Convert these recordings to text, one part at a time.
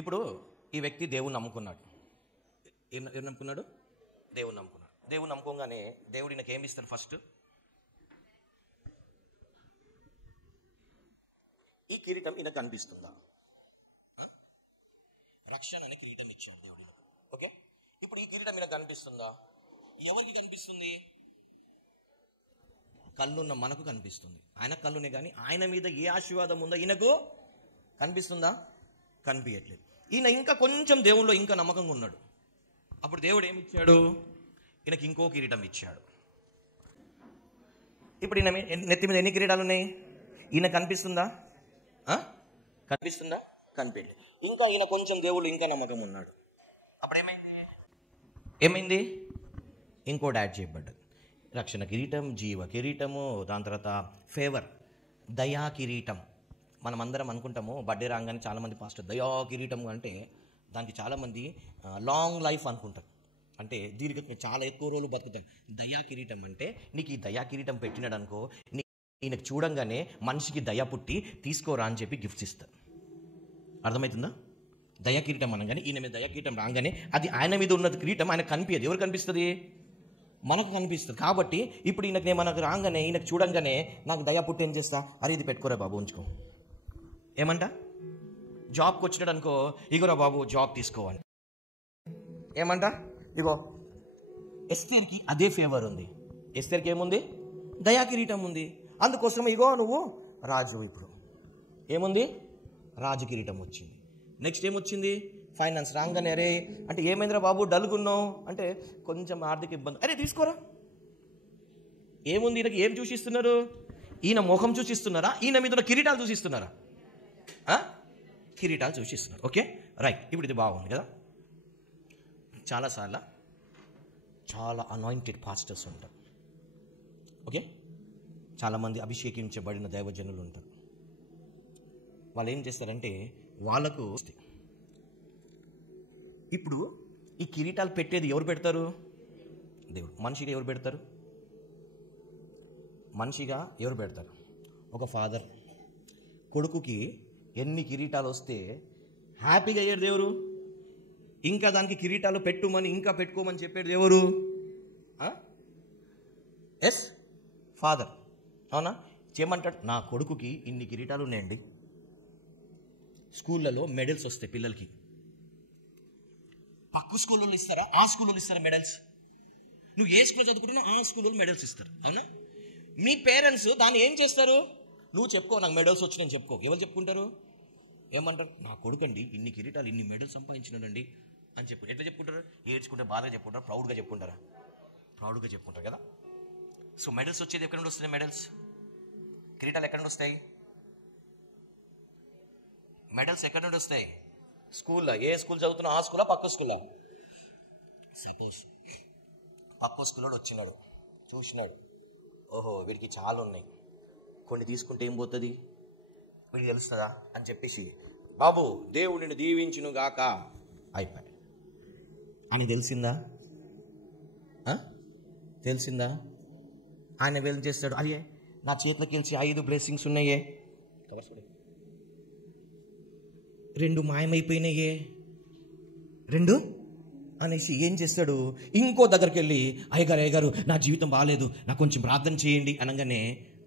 ఇప్పుడు ఈ వ్యక్తి దేవుని నమ్ముకున్నాడు. ఏం నమ్ముకున్నాడు? దేవుని నమ్ముకున్నాడు. దేవుని నమ్ముకోగానే దేవుడు ఈయనకి ఏమి ఇస్తాడు? ఫస్ట్ ఈ కిరీటం ఈయనకు కనిపిస్తుందా? రక్షణ అనే కిరీటం ఇచ్చాడు దేవుడు. ఓకే, ఇప్పుడు ఈ కిరీటం ఈయనకు కనిపిస్తుందా? ఎవరికి కనిపిస్తుంది? కళ్ళున్న మనకు కనిపిస్తుంది. ఆయన కళ్ళునే కానీ ఆయన మీద ఏ ఆశీర్వాదం ఉందో ఈయనకు కనిపిస్తుందా? కనిపించట్లేదు. ఈయన ఇంకా కొంచెం దేవుల్లో ఇంకా నమ్మకంగా ఉన్నాడు. అప్పుడు దేవుడు ఏమి ఇచ్చాడు? ఈయనకి ఇంకో కిరీటం ఇచ్చాడు. ఇప్పుడు ఈయన నెత్తి మీద ఎన్ని కిరీటాలు ఉన్నాయి? ఈయన కనిపిస్తుందా? కనిపిస్తుందా? కనిపించలేదు. ఇంకా ఈయన కొంచెం దేవుడు ఇంకా నమ్మకం ఉన్నాడు. అప్పుడు ఏమైంది? ఇంకోటి యాడ్ చేయబడ్డది. రక్షణ కిరీటం, జీవ కిరీటము, దాని తర్వాత ఫేవర్, దయా కిరీటం. మనం అందరం అనుకుంటాము బర్త్డే రాగానే చాలామంది పాస్టర్ దయా కిరీటం అంటే దానికి చాలామంది లాంగ్ లైఫ్ అనుకుంటారు. అంటే దీనికి చాలా ఎక్కువ రోజులు బతుకుతాయి. దయా కిరీటం అంటే నీకు ఈ దయా కిరీటం పెట్టినాడు అనుకో, ఈయనకు చూడంగానే మనిషికి దయ పుట్టి తీసుకోరా అని చెప్పి గిఫ్ట్స్ ఇస్తారు. అర్థమవుతుందా? దయా కిరీటం అనగానే ఈయన మీద దయా కిరీటం రాగానే అది ఆయన మీద ఉన్న కిరీటం ఆయనకు కనిపించదు. ఎవరు కనిపిస్తుంది? మనకు కనిపిస్తుంది. కాబట్టి ఇప్పుడు ఈయనకు మనకు రాగానే ఈయనకు చూడంగానే నాకు దయా పుట్టి ఏం చేస్తా? అరే ఇది పెట్టుకోరా బాబు, ఉంచుకో. ఏమంట? జాబ్కి వచ్చినాడు అనుకో, ఇగోరా బాబు జాబ్ తీసుకోవాలి. ఏమంట? ఇగో ఎస్తేర్కి అదే ఫేవర్ ఉంది. ఎస్తేర్కి ఏముంది? దయా కిరీటం ఉంది. అందుకోసం ఇగో నువ్వు రాజు. ఇప్పుడు ఏముంది? రాజు కిరీటం వచ్చింది. నెక్స్ట్ ఏమొచ్చింది? ఫైనాన్స్ రాగానే అరే అంటే ఏమైందిరా బాబు డల్గున్నావు అంటే కొంచెం ఆర్థిక ఇబ్బంది, అరే తీసుకోరా. ఏముంది? ఈయనకి ఏం చూసిస్తున్నారు? ఈయన ముఖం చూసిస్తున్నారా? ఈయన మీద ఉన్న కిరీటాలు చూసిస్తున్నారా? కిరీటాలు చూసిస్తున్నారు. Okay right. ఇప్పుడు ఇది బాగుంది కదా. చాలాసార్లు చాలా అనాయింటెడ్ పాస్టర్స్ ఉంటారు. ఓకే, చాలామంది అభిషేకించబడిన దైవజనులు ఉంటారు. వాళ్ళు ఏం చేస్తారంటే వాళ్ళకు ఇప్పుడు ఈ కిరీటాలు పెట్టేది ఎవరు పెడతారు? దేవుడు. మనిషిగా ఎవరు పెడతారు? మనిషిగా ఎవరు పెడతారు? ఒక ఫాదర్ కొడుకుకి ఎన్ని కిరీటాలు వస్తే హ్యాపీగా అయ్యాడు దేవుడు. ఇంకా దానికి కిరీటాలు పెట్టుమని ఇంకా పెట్టుకోమని చెప్పాడు దేవుడు. Yes, father. అవునా? చేయమంటాడు, నా కొడుకుకి ఇన్ని కిరీటాలు ఉన్నాయండి. స్కూళ్ళలో మెడల్స్ వస్తాయి పిల్లలకి. పక్క స్కూల్లో ఇస్తారా? ఆ స్కూల్లో ఇస్తారా మెడల్స్? నువ్వు ఏ స్కూల్లో చదువుకుంటున్నా ఆ స్కూల్లో మెడల్స్ ఇస్తారు. అవునా? మీ పేరెంట్స్ దాన్ని ఏం చేస్తారు? నువ్వు చెప్పుకో, నాకు మెడల్స్ వచ్చినాయని చెప్పుకో. ఎవరు చెప్పుకుంటారు? ఏమంటారు? నా కొడుకండి ఇన్ని కిరీటాలు ఇన్ని మెడల్స్ సంపాదించినాడండి అని చెప్పు. ఎట్లా చెప్పుకుంటారు? ఏడ్చుకుంటే బాధగా చెప్పుకుంటారు, ప్రౌడ్గా చెప్పుకుంటారా? ప్రౌడ్గా చెప్పుకుంటారు కదా. సో మెడల్స్ వచ్చేది ఎక్కడ నుండి వస్తున్నాయి? మెడల్స్, కిరీటాలు ఎక్కడ నుండి వస్తాయి? మెడల్స్ ఎక్కడ నుండి వస్తాయి? స్కూల్లో. ఏ స్కూల్ చదువుతున్నా ఆ స్కూలా పక్క స్కూలా? సపోజ్ పక్క స్కూల్లో వచ్చినాడు, చూసినాడు, ఓహో వీడికి చాలా ఉన్నాయి, కొన్ని తీసుకుంటే ఏం పోతుంది వీడికి తెలుస్తుందా అని చెప్పేసి బాబు దేవుడిని దీవించును గాక అయిపోయి అని తెలిసిందా? తెలిసిందా? ఆయన ఏం చేస్తాడు? అయ్యే నా చేతిలోకి వెళ్ళి 5 బ్లెస్సింగ్స్ ఉన్నాయే, కవర్స్ 2 మాయమైపోయినాయే, 2 అనేసి ఏం చేస్తాడు? ఇంకో దగ్గరికి వెళ్ళి అయ్యగారు నా జీవితం బాగాలేదు, నాకు కొంచెం ప్రార్థన చేయండి అనగానే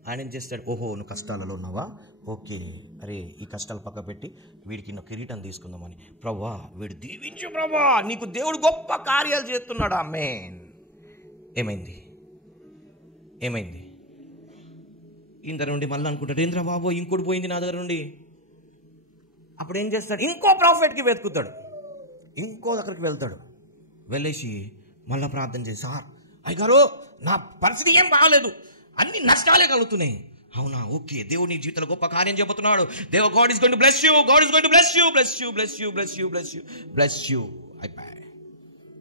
ఆయన ఏం చేస్తాడు? ఓహో నువ్వు కష్టాలలో ఉన్నావా? ఓకే, అరే ఈ కష్టాలు పక్క పెట్టి వీడికి నా కిరీటం తీసుకుందామని. ప్రభువా వీడు దీవించు ప్రభువా, నీకు దేవుడు గొప్ప కార్యాలు చేస్తున్నాడు. ఆమేన్. ఏమైంది? ఇంత నుండి మళ్ళీ అనుకుంటాడు, ఏంద్రా బాబు ఇంకోటి పోయింది నా దగ్గర నుండి. అప్పుడు ఏం చేస్తాడు? ఇంకో ప్రాఫిట్కి వెతుకుతాడు, ఇంకో దగ్గరికి వెళ్తాడు. వెళ్ళేసి మళ్ళీ ప్రార్థన చేసి, సార్ అయ్యగారు నా పరిస్థితి ఏం బాగాలేదు, అన్ని నష్టాలే కలుగుతున్నాయి. అవునా? ఓకే, దేవుడు నీ జీవితంలో గొప్ప కార్యం చేయబోతున్నాడు. God is going to bless you, God is going to bless you, bless you, bless you, bless you, bless you, bless you. అయిపోయి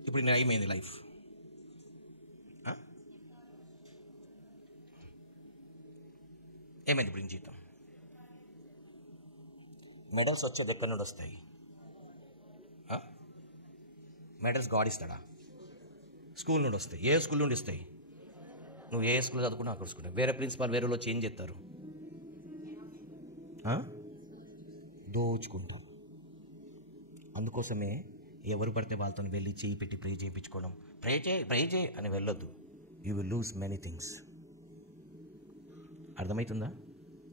ఇప్పుడు నేను ఏమైంది లైఫ్? ఏమైంది ఇప్పుడు జీవితం? మెడల్స్ వచ్చేది ఎక్కడి నుండి వస్తాయి? మెడల్స్ గాడ్ ఇస్తాడా? స్కూల్ నుండి వస్తాయి. ఏ స్కూల్ నుండి వస్తాయి? నువ్వు ఏ స్కూల్ చదువుకున్నా అక్కడ స్కూల్. వేరే ప్రిన్సిపాల్ వేరే వాళ్ళు చేంజ్ చేస్తారు, దోచుకుంటారు. అందుకోసమే ఎవరు పడితే వాళ్ళతో వెళ్ళి చేయి పెట్టి ప్రే చేయించుకోవడం, ప్రే చేయి అని వెళ్ళొద్దు. You will lose many things. అర్థమవుతుందా?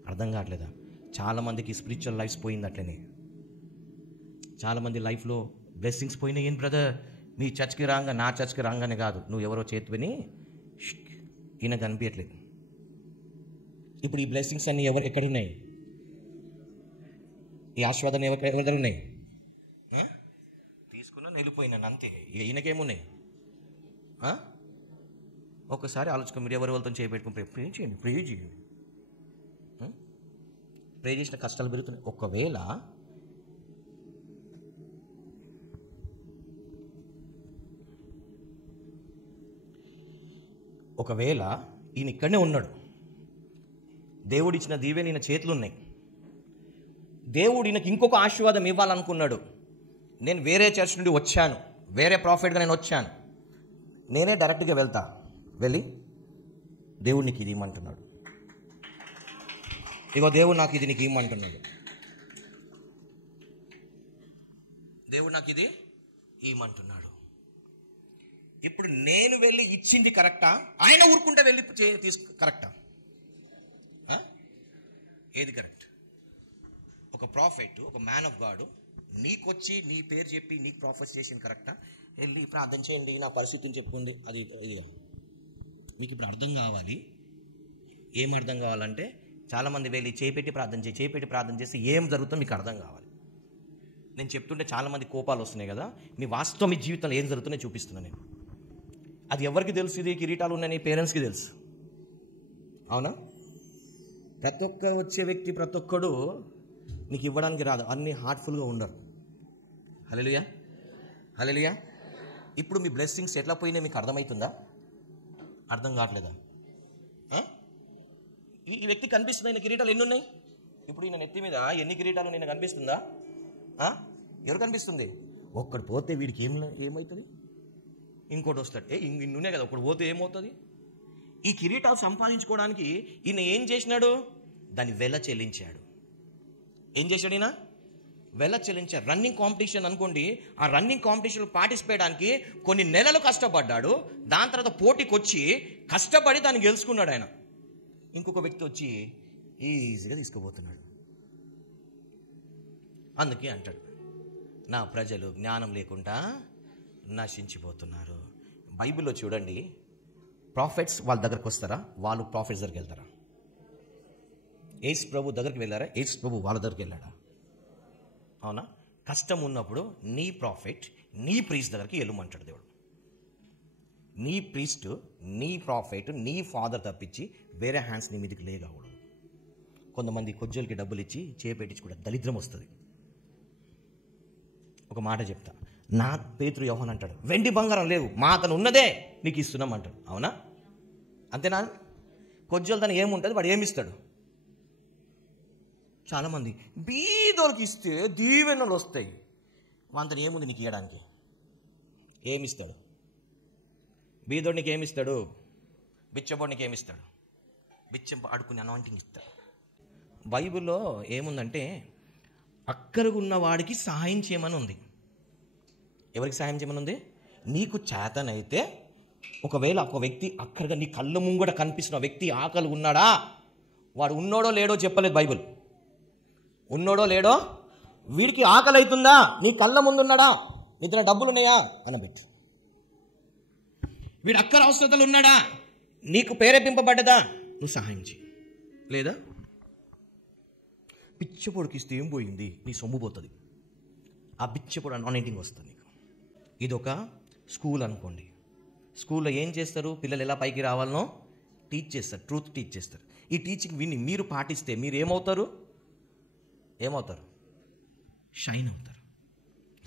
అర్థం కావట్లేదా? చాలామందికి స్పిరిచువల్ లైఫ్స్ పోయింది అట్లనే. చాలామంది లైఫ్లో బ్లెస్సింగ్స్ పోయినాయి. ఏం బ్రదర్ మీ చర్చ్కి రాగా నా చర్చ్కి రాగానే కాదు, నువ్వు ఎవరో చేతిని ఈయన కనిపించట్లేదు. ఇప్పుడు ఈ బ్లెస్సింగ్స్ అన్నీ ఎక్కడున్నాయి? ఈ ఆశీర్వాదం ఎవరి దగ్గర ఉన్నాయి? తీసుకున్నా వెళ్ళిపోయినాను అంతే. ఇక ఈయనకేమున్నాయి? ఒక్కసారి ఆలోచుకో. మీరు ఎవరి వాళ్ళతో చేపెట్టుకుని ప్రే చేయండి. ప్రే చేసిన కష్టాలు పెరుగుతున్నాయి. ఒకవేళ ఈయన ఇక్కడనే ఉన్నాడు, దేవుడు ఇచ్చిన దీవెన ఈయన చేతులు ఉన్నాయి, దేవుడు ఈయనకి ఇంకొక ఆశీర్వాదం ఇవ్వాలనుకున్నాడు. నేను వేరే చర్చ్ నుండి వచ్చాను, వేరే ప్రాఫిట్గా నేను వచ్చాను, నేనే డైరెక్ట్గా వెళ్ళి దేవుడు నీకు ఇది ఇమ్మంటున్నాడు, ఇగో దేవుడు నాకు ఇది నీకు ఇమ్మంటున్నాడు, దేవుడు నాకు ఇది ఇమ్మంటున్నాడు. ఇప్పుడు నేను వెళ్ళి ఇచ్చింది కరెక్టా, ఆయన ఊరుకుంటే వెళ్ళి కరెక్టా? ఏది కరెక్ట్? ఒక ప్రాఫెట్, ఒక మ్యాన్ ఆఫ్ గాడ్ నీకొచ్చి నీ పేరు చెప్పి నీకు ప్రాఫెట్ చేసింది కరెక్టా? వెళ్ళి ప్రార్థన చేయండి, నా పరిస్థితిని చెప్పుకుంది, అది మీకు ఇప్పుడు అర్థం కావాలి. ఏం అర్థం కావాలంటే చాలామంది వెళ్ళి చేపెట్టి ప్రార్థన చేసి ఏం జరుగుతుందో మీకు అర్థం కావాలి. నేను చెప్తుంటే చాలామంది కోపాలు వస్తున్నాయి కదా, మీ వాస్తవం మీ జీవితంలో ఏం జరుగుతుందో చూపిస్తున్నాను నేను. అది ఎవరికి తెలుసు? ఇది కిరీటాలు ఉన్నాయని పేరెంట్స్కి తెలుసు, అవునా? ప్రతి ఒక్క వచ్చే వ్యక్తి, ప్రతి ఒక్కడు నీకు ఇవ్వడానికి రాదు, అన్నీ హార్ట్ఫుల్గా ఉండరు. హల్లెలూయా. ఇప్పుడు మీ బ్లెస్సింగ్స్ ఎట్లా పోయినాయి మీకు అర్థమవుతుందా? అర్థం కావట్లేదా? ఈ వ్యక్తి కనిపిస్తుంది, ఈయన కిరీటాలు ఎన్ని ఉన్నాయి? ఇప్పుడు ఈయన నెత్తి మీద ఎన్ని కిరీటాలు నేను కనిపిస్తుందా? ఎవరు కనిపిస్తుంది? ఒక్కడు పోతే వీడికి ఏమవుతుంది? ఇంకోటి వస్తాడు, ఇన్నునే కదా, ఒకడు పోతే ఏమవుతుంది? ఈ కిరీటాలు సంపాదించుకోవడానికి ఈయన ఏం చేసినాడు? దాన్ని వెల చెల్లించాడు. ఏం చేశాడు ఈయన? వెల చెల్లించాడు. రన్నింగ్ కాంపిటీషన్ అనుకోండి, ఆ రన్నింగ్ కాంపిటీషన్లో పార్టిసిపేట్ అవడానికి కొన్ని నెలలు కష్టపడ్డాడు. దాని తర్వాత పోటీకి వచ్చి కష్టపడి దాన్ని గెలుచుకున్నాడు ఆయన. ఇంకొక వ్యక్తి వచ్చి ఈజీగా తీసుకుపోతున్నాడు. అందుకే అంటాడు, నా ప్రజలు జ్ఞానం లేకుండా నశించిపోతున్నారు. బైబిల్లో చూడండి, ప్రాఫిట్స్ వాళ్ళ దగ్గరకు వస్తారా? వాళ్ళు ప్రాఫిట్స్ దగ్గరికి వెళ్తారా? యేసు ప్రభు దగ్గరికి వెళ్ళారా? యేసు ప్రభు వాళ్ళ దగ్గరికి వెళ్ళాడా? అవునా? కష్టం ఉన్నప్పుడు నీ ప్రాఫిట్, నీ ప్రీస్ట్ దగ్గరికి వెళ్ళమంటాడు దేవుడు. నీ ప్రీస్ట్, నీ ప్రాఫిట్, నీ ఫాదర్ తప్పించి వేరే హ్యాండ్స్ నీ మీదకి లేకూడదు. కొంతమంది కొజ్జలకి డబ్బులు ఇచ్చి చేపెట్టించి కూడా దరిద్రం వస్తుంది. ఒక మాట చెప్తా, నా పేతురు యోహాను అంటాడు, వెండి బంగారం లేవు, మా అతను ఉన్నదే నీకు ఇస్తున్నాం అంటాడు. అవునా? అంతేనా? కొజ్జలు తను ఏముంటుంది, వాడు ఏమిస్తాడు? చాలామంది బీదోళ్ళకి ఇస్తే దీవెనలు వస్తాయి, వాంతను ఏముంది నీకు ఇవ్వడానికి? ఏమిస్తాడు? బీదోడికి ఏమిస్తాడు? బిచ్చబోడికి ఏమిస్తాడు? బిచ్చం అడుకుని అనాయింటింగ్ ఇస్తాడు. బైబిల్లో ఏముందంటే అక్కరకు ఉన్న వాడికి సహాయం చేయమని ఉంది. ఎవరికి సహాయం చేయమని ఉంది? నీకు చేతనైతే, ఒకవేళ ఒక వ్యక్తి అక్కడగా నీ కళ్ళ ముంగట కనిపిస్తున్న వ్యక్తి ఆకలి ఉన్నాడా, వాడు ఉన్నోడో లేడో చెప్పలేదు బైబిల్. ఉన్నోడో లేడో, వీడికి ఆకలి అవుతుందా, నీ కళ్ళ ముందున్నాడా, నీ దగ్గర డబ్బులు ఉన్నాయా అనబెట్టు. వీడు అక్కర అవసరతలు ఉన్నాడా, నీకు ప్రేరేపింపబడ్డదా, నువ్వు సహాయం చేయి. లేదా బిచ్చపొడికి ఇస్తే ఏం పోయింది? నీ సొమ్ము పోతుంది. ఆ బిచ్చపొడి అనాయింటింగ్ వస్తుంది నీకు. ఇదొక స్కూల్ అనుకోండి. స్కూల్లో ఏం చేస్తారు? పిల్లలు ఎలా పైకి రావాలనో టీచ్ చేస్తారు, ట్రూత్ టీచ్ చేస్తారు. ఈ టీచింగ్ విని మీరు పాటిస్తే మీరు ఏమవుతారు? షైన్ అవుతారు.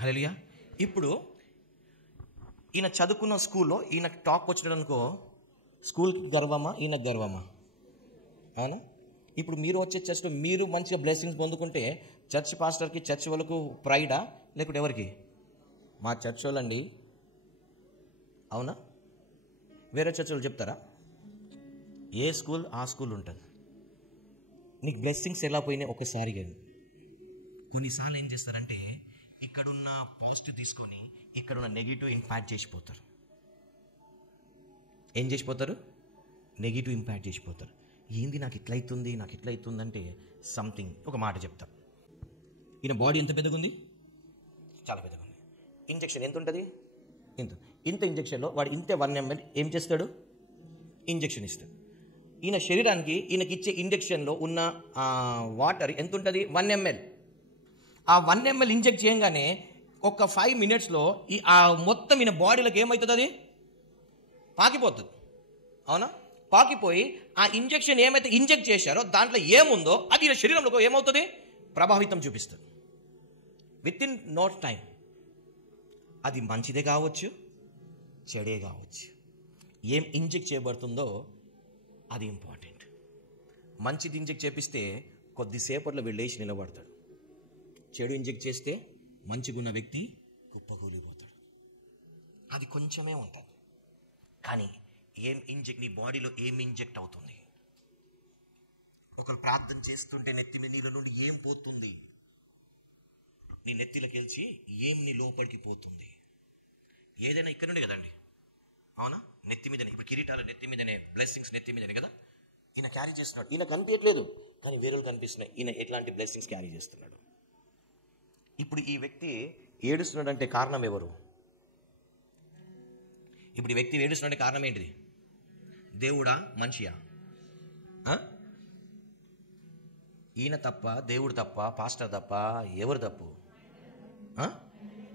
హల్లెలూయా. ఇప్పుడు ఈయన చదువుకున్న స్కూల్లో ఈయనకు టాప్ వచ్చినాడు అనుకో, స్కూల్కి గర్వమా, ఈయనకు గర్వమా? అవునా? ఇప్పుడు మీరు వచ్చే చర్చ్లో మీరు మంచిగా బ్లెస్సింగ్స్ పొందుకుంటే చర్చ్ పాస్టర్కి, చర్చ్ వాళ్ళకు ప్రైడా, లేకుంటే ఎవరికి? మా చర్చ్ వాళ్ళండి. అవునా? వేరే చర్చ్ వాళ్ళు చెప్తారా? ఏ స్కూల్ ఆ స్కూల్ ఉంటుంది. నీకు బ్లెస్సింగ్స్ ఎలా పోయినాయి ఒకసారి. కొన్నిసార్లు ఏం చేస్తారంటే ఇక్కడున్న పాజిటివ్ తీసుకొని ఇక్కడున్న నెగిటివ్ ఇంపాక్ట్ చేసిపోతారు. ఏం చేసిపోతారు? Negative impact చేసిపోతారు. ఏంది నాకు ఇట్లా అవుతుంది అంటే సంథింగ్. ఒక మాట చెప్తా. ఈయన బాడీ ఎంత పెద్దగా ఉంది? చాలా పెద్దగా ఉంది. ఇంజెక్షన్ ఎంత ఉంటుంది? ఇంత ఇంజెక్షన్లో వాడు 1 ml ఏం చేస్తాడు? ఇంజెక్షన్ ఇస్తాడు. ఈయన శరీరానికి ఈయనకి ఇచ్చే ఇంజెక్షన్లో ఉన్న వాటర్ ఎంత ఉంటుంది? 1 ml. ఆ 1 ml ఇంజెక్ట్ చేయగానే ఒక 5 minutesలో మొత్తం ఈయన బాడీలోకి ఏమవుతుంది? అది పాకిపోతుంది. అవునా? పాకిపోయి ఆ ఇంజెక్షన్ ఏమైతే ఇంజెక్ట్ చేశారో దాంట్లో ఏముందో అది ఈయన శరీరంలో ఏమవుతుంది? ప్రభావితం చూపిస్తుంది. Within no time. అది మంచిదే కావచ్చు, చెడే కావచ్చు. ఏం ఇంజెక్ట్ చేయబడుతుందో అది ఇంపార్టెంట్. మంచిది ఇంజెక్ట్ చేపిస్తే కొద్దిసేపట్లో వీళ్ళు లేచి నిలబడతాడు. చెడు ఇంజెక్ట్ చేస్తే మంచిగా ఉన్న వ్యక్తి కుప్పకూలిపోతాడు. అది కొంచెమే ఉంటుంది. కానీ నీ బాడీలో ఏం ఇంజెక్ట్ అవుతుంది? ఒకరు ప్రార్థన చేస్తుంటే నెత్తి మీద నీళ్ళ నుండి ఏం పోతుంది? నీ నెత్తిలోకి వెళ్ళి నీ లోపలికి పోతుంది? ఏదైనా ఇక్కడ నుండి కదండి. అవునా? నెత్తి మీదనే. ఇప్పుడు కిరీటాల నెత్తి మీదనే, బ్లెస్సింగ్స్ నెత్తి మీదనే కదా ఈయన క్యారీ చేస్తున్నాడు. ఈయన కనిపించట్లేదు కానీ వేరే కనిపిస్తున్నాయి. ఈయన ఎట్లాంటి బ్లెస్సింగ్స్ క్యారీ చేస్తున్నాడు. ఇప్పుడు ఈ వ్యక్తి ఏడుస్తున్నాడంటే కారణం ఎవరు? ఇప్పుడు ఈ వ్యక్తి ఏడుస్తున్నాడంటే కారణం ఏంటిది? దేవుడా, మనిషియా? ఈయన తప్ప, దేవుడు తప్ప, పాస్టర్ తప్ప, ఎవరు తప్పు?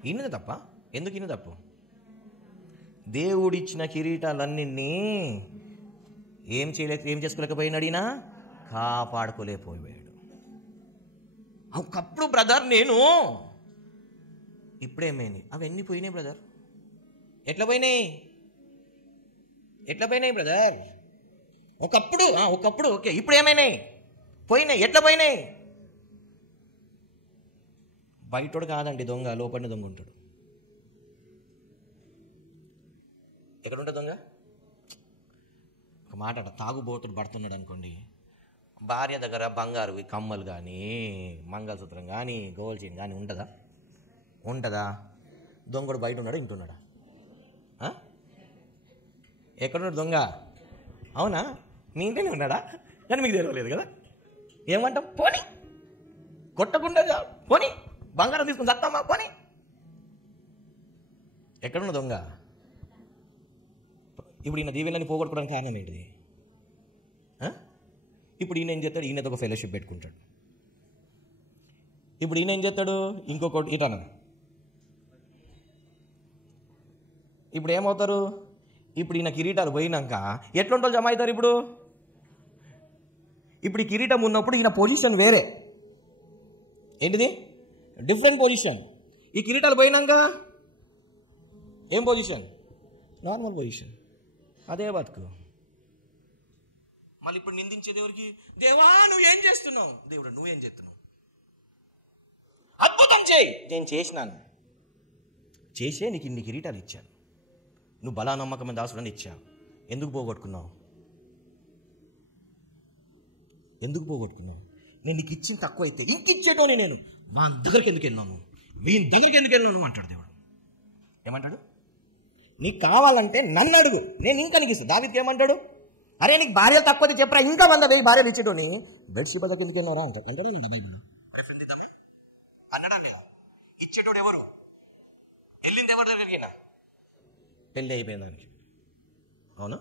ఈయనది తప్ప. ఎందుకు ఈయన తప్పు? దేవుడిచ్చిన కిరీటాలన్నీ ఏం చేసుకోలేకపోయినాడు ఈయన? కాపాడుకోలేకపోయాడు. ఒకప్పుడు బ్రదర్ నేను, ఇప్పుడేమైంది? అవన్నీ పోయినాయి బ్రదర్. ఎట్లా పోయినాయి బ్రదర్? ఒకప్పుడు ఓకే, ఇప్పుడు ఏమైనాయి? పోయినాయి. ఎట్లా పోయినాయి? బయటోడు కాదండి దొంగ, లోపల దొంగ ఉంటాడు. ఎక్కడుంటుంది దొంగ? ఒక మాట అంట, తాగుబోతుడు పడుతున్నాడు అనుకోండి, భార్య దగ్గర బంగారు కమ్మలు కానీ, మంగళసూత్రం కానీ, గోల్డ్ చైన్ కానీ ఉంటుందా? దొంగడు బయట ఉన్నాడా, ఇంటున్నాడా? ఎక్కడున్నాడు దొంగ? అవునా? మీ ఇంట్లోనే ఉన్నాడా? కానీ మీకు తెలియలేదు కదా. ఏమంటాం? పోనీ కొట్టకుండా పోనీ, బంగారం తీసుకుని చస్తామా పోనీ. ఎక్కడున్న దొంగ? ఇప్పుడు ఈయన దీవెనని పోగొట్టుకోవడానికి కారణం ఏంటిది? ఇప్పుడు ఈయన ఏం చేస్తాడు? ఈయనతో ఒక ఫెలోషిప్ పెట్టుకుంటాడు. ఇప్పుడు ఈయన ఏం చేస్తాడు? ఇంకొకటి ఇటన. ఇప్పుడు ఏమవుతారు? ఇప్పుడు ఈయన కిరీటాలు పోయినాక ఎట్లుంటారు జమ అవుతారు? ఇప్పుడు ఈ కిరీటం ఉన్నప్పుడు ఈయన పొజిషన్ వేరే. ఏంటిది? Different position. ఈ కిరీటాలు పోయినాక ఏం పొజిషన్? Normal position. అదే బతుకు. మళ్ళీ ఇప్పుడు నిందించేది ఎవరికి? దేవా నువ్వు ఏం చేస్తున్నావు? దేవుడు నువ్వేం చేస్తున్నావు? అద్భుతం చేయి. నేను చేసినాను. చేసే నీకు ఇన్ని కిరీటాలు ఇచ్చాను. నువ్వు బలా నమ్మకమైన దాసుడని ఇచ్చావు. ఎందుకు పోగొట్టుకున్నావు? నేను నీకు ఇచ్చింది తక్కువ అయితే ఇంకిచ్చేటోని నేను వాని దగ్గరికి ఎందుకు వెళ్ళాను, వీని దగ్గరికి ఎందుకు వెళ్ళాను అంటాడు దేవుడు. ఏమంటాడు? నీకు కావాలంటే నన్ను అడుగు, నేను ఇంకా నీకు ఇస్తాను. దావీదుకి ఏమంటాడు? అరే నీకు భార్యలు తక్కువ చెప్పరా, ఇంకా 100,000 భార్యలు ఇచ్చేటోని బెడ్షీట్ దగ్గరికి ఎందుకు వెళ్ళారా అంటాడు. అన్నాడండి. ఇచ్చేటోడు ఎవరు? వెళ్ళింది ఎవరి దగ్గరికి? పెళ్ళి అయిపోయింది దానికి. అవునా?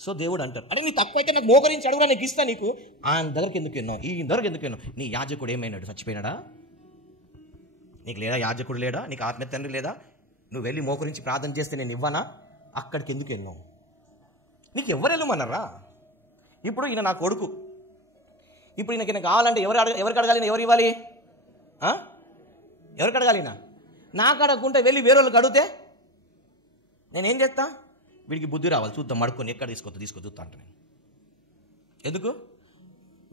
సో దేవుడు అంటారు, అరే నీ తక్కువ అయితే నాకు మోకరించి అడుగురా, నీకు ఇస్తా. నీకు ఆయన దగ్గరికి ఎందుకు వెళ్ళావు? ఈ దగ్గరికి ఎందుకు వెళ్ళావు? నీ యాజకుడు ఏమైనాడు? చచ్చిపోయినాడా? నీకు లేడా యాజకుడు? లేడా నీకు ఆత్మీయ తండ్రి? లేదా? నువ్వు వెళ్ళి మోకరించి ప్రార్థన చేస్తే నేను ఇవ్వనా? అక్కడికి ఎందుకు వెళ్ళావు? నీకు ఎవరు వెళ్ళమన్నారా? ఇప్పుడు ఈయన నా కొడుకు. ఇప్పుడు ఈయన కావాలంటే ఎవరికి అడగాలి? ఎవరు ఇవ్వాలి? ఎవరికి అడగాలి? నాకు అడగకుంటే వెళ్ళి వేరే వాళ్ళకి అడిగితే నేనేం చేస్తా? వీడికి బుద్ధి రావాలి, చూద్దాం మడుకొని ఎక్కడ చూస్తా అంట నేను. ఎందుకు?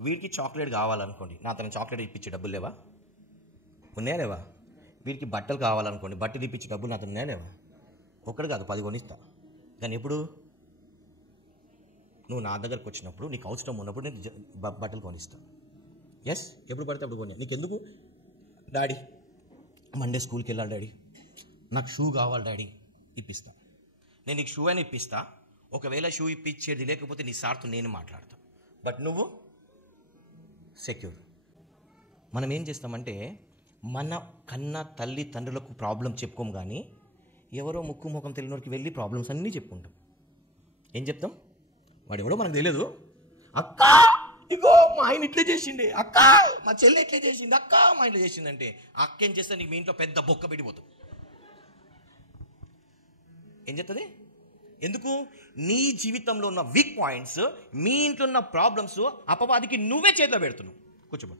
వీడికి చాక్లెట్ కావాలనుకోండి, నా తన చాక్లెట్ ఇప్పించే డబ్బులు లేవా? ఉన్నాయా లేవా? వీడికి బట్టలు కావాలనుకోండి, బట్టలు ఇప్పించే డబ్బులు నా తన ఉన్నాయా లేవా? ఒక్కడు కాదు 10 కొనిస్తా. కానీ ఎప్పుడు? నువ్వు నా దగ్గరకు వచ్చినప్పుడు, నీకు అవసరం ఉన్నప్పుడు నేను బట్టలు కొనిస్తా. ఎస్, ఎప్పుడు పడితే అప్పుడు కొని. నీకెందుకు డాడీ మండే స్కూల్కి వెళ్ళాలి డాడీ, నాకు షూ కావాలి డాడీ, ఇప్పిస్తా. నేను నీకు షూ అని ఇప్పిస్తా. ఒకవేళ షూ ఇప్పించేది లేకపోతే నీ సార్తో నేను మాట్లాడతా. బట్ నువ్వు సెక్యూర్. మనం ఏం చేస్తామంటే మన కన్న తల్లి తండ్రులకు ప్రాబ్లం చెప్పుకోము, కానీ ఎవరో ముక్కు ముఖం తెలియనోరికి వెళ్ళి ప్రాబ్లమ్స్ అన్నీ చెప్పుకుంటాం. ఏం చెప్తాం? వాడు ఎవడో మనకు తెలియదు, అక్క ఇగో మా ఆయన ఇట్లే చేసిండే, అక్క మా చెల్లి ఇట్లే చేసింది, అక్క మా ఇంట్లో చేసిందంటే అక్క ఏం చేస్తే నీకు మీ ఇంట్లో పెద్ద బొక్క పెట్టిపోతుంది. ఏం చెప్తుంది? ఎందుకు? నీ జీవితంలో ఉన్న వీక్ పాయింట్స్, మీ ఇంట్లో ఉన్న ప్రాబ్లమ్స్ అపవాదికి నువ్వే చేతిలో పెడుతున్నావు. కూర్చోబో.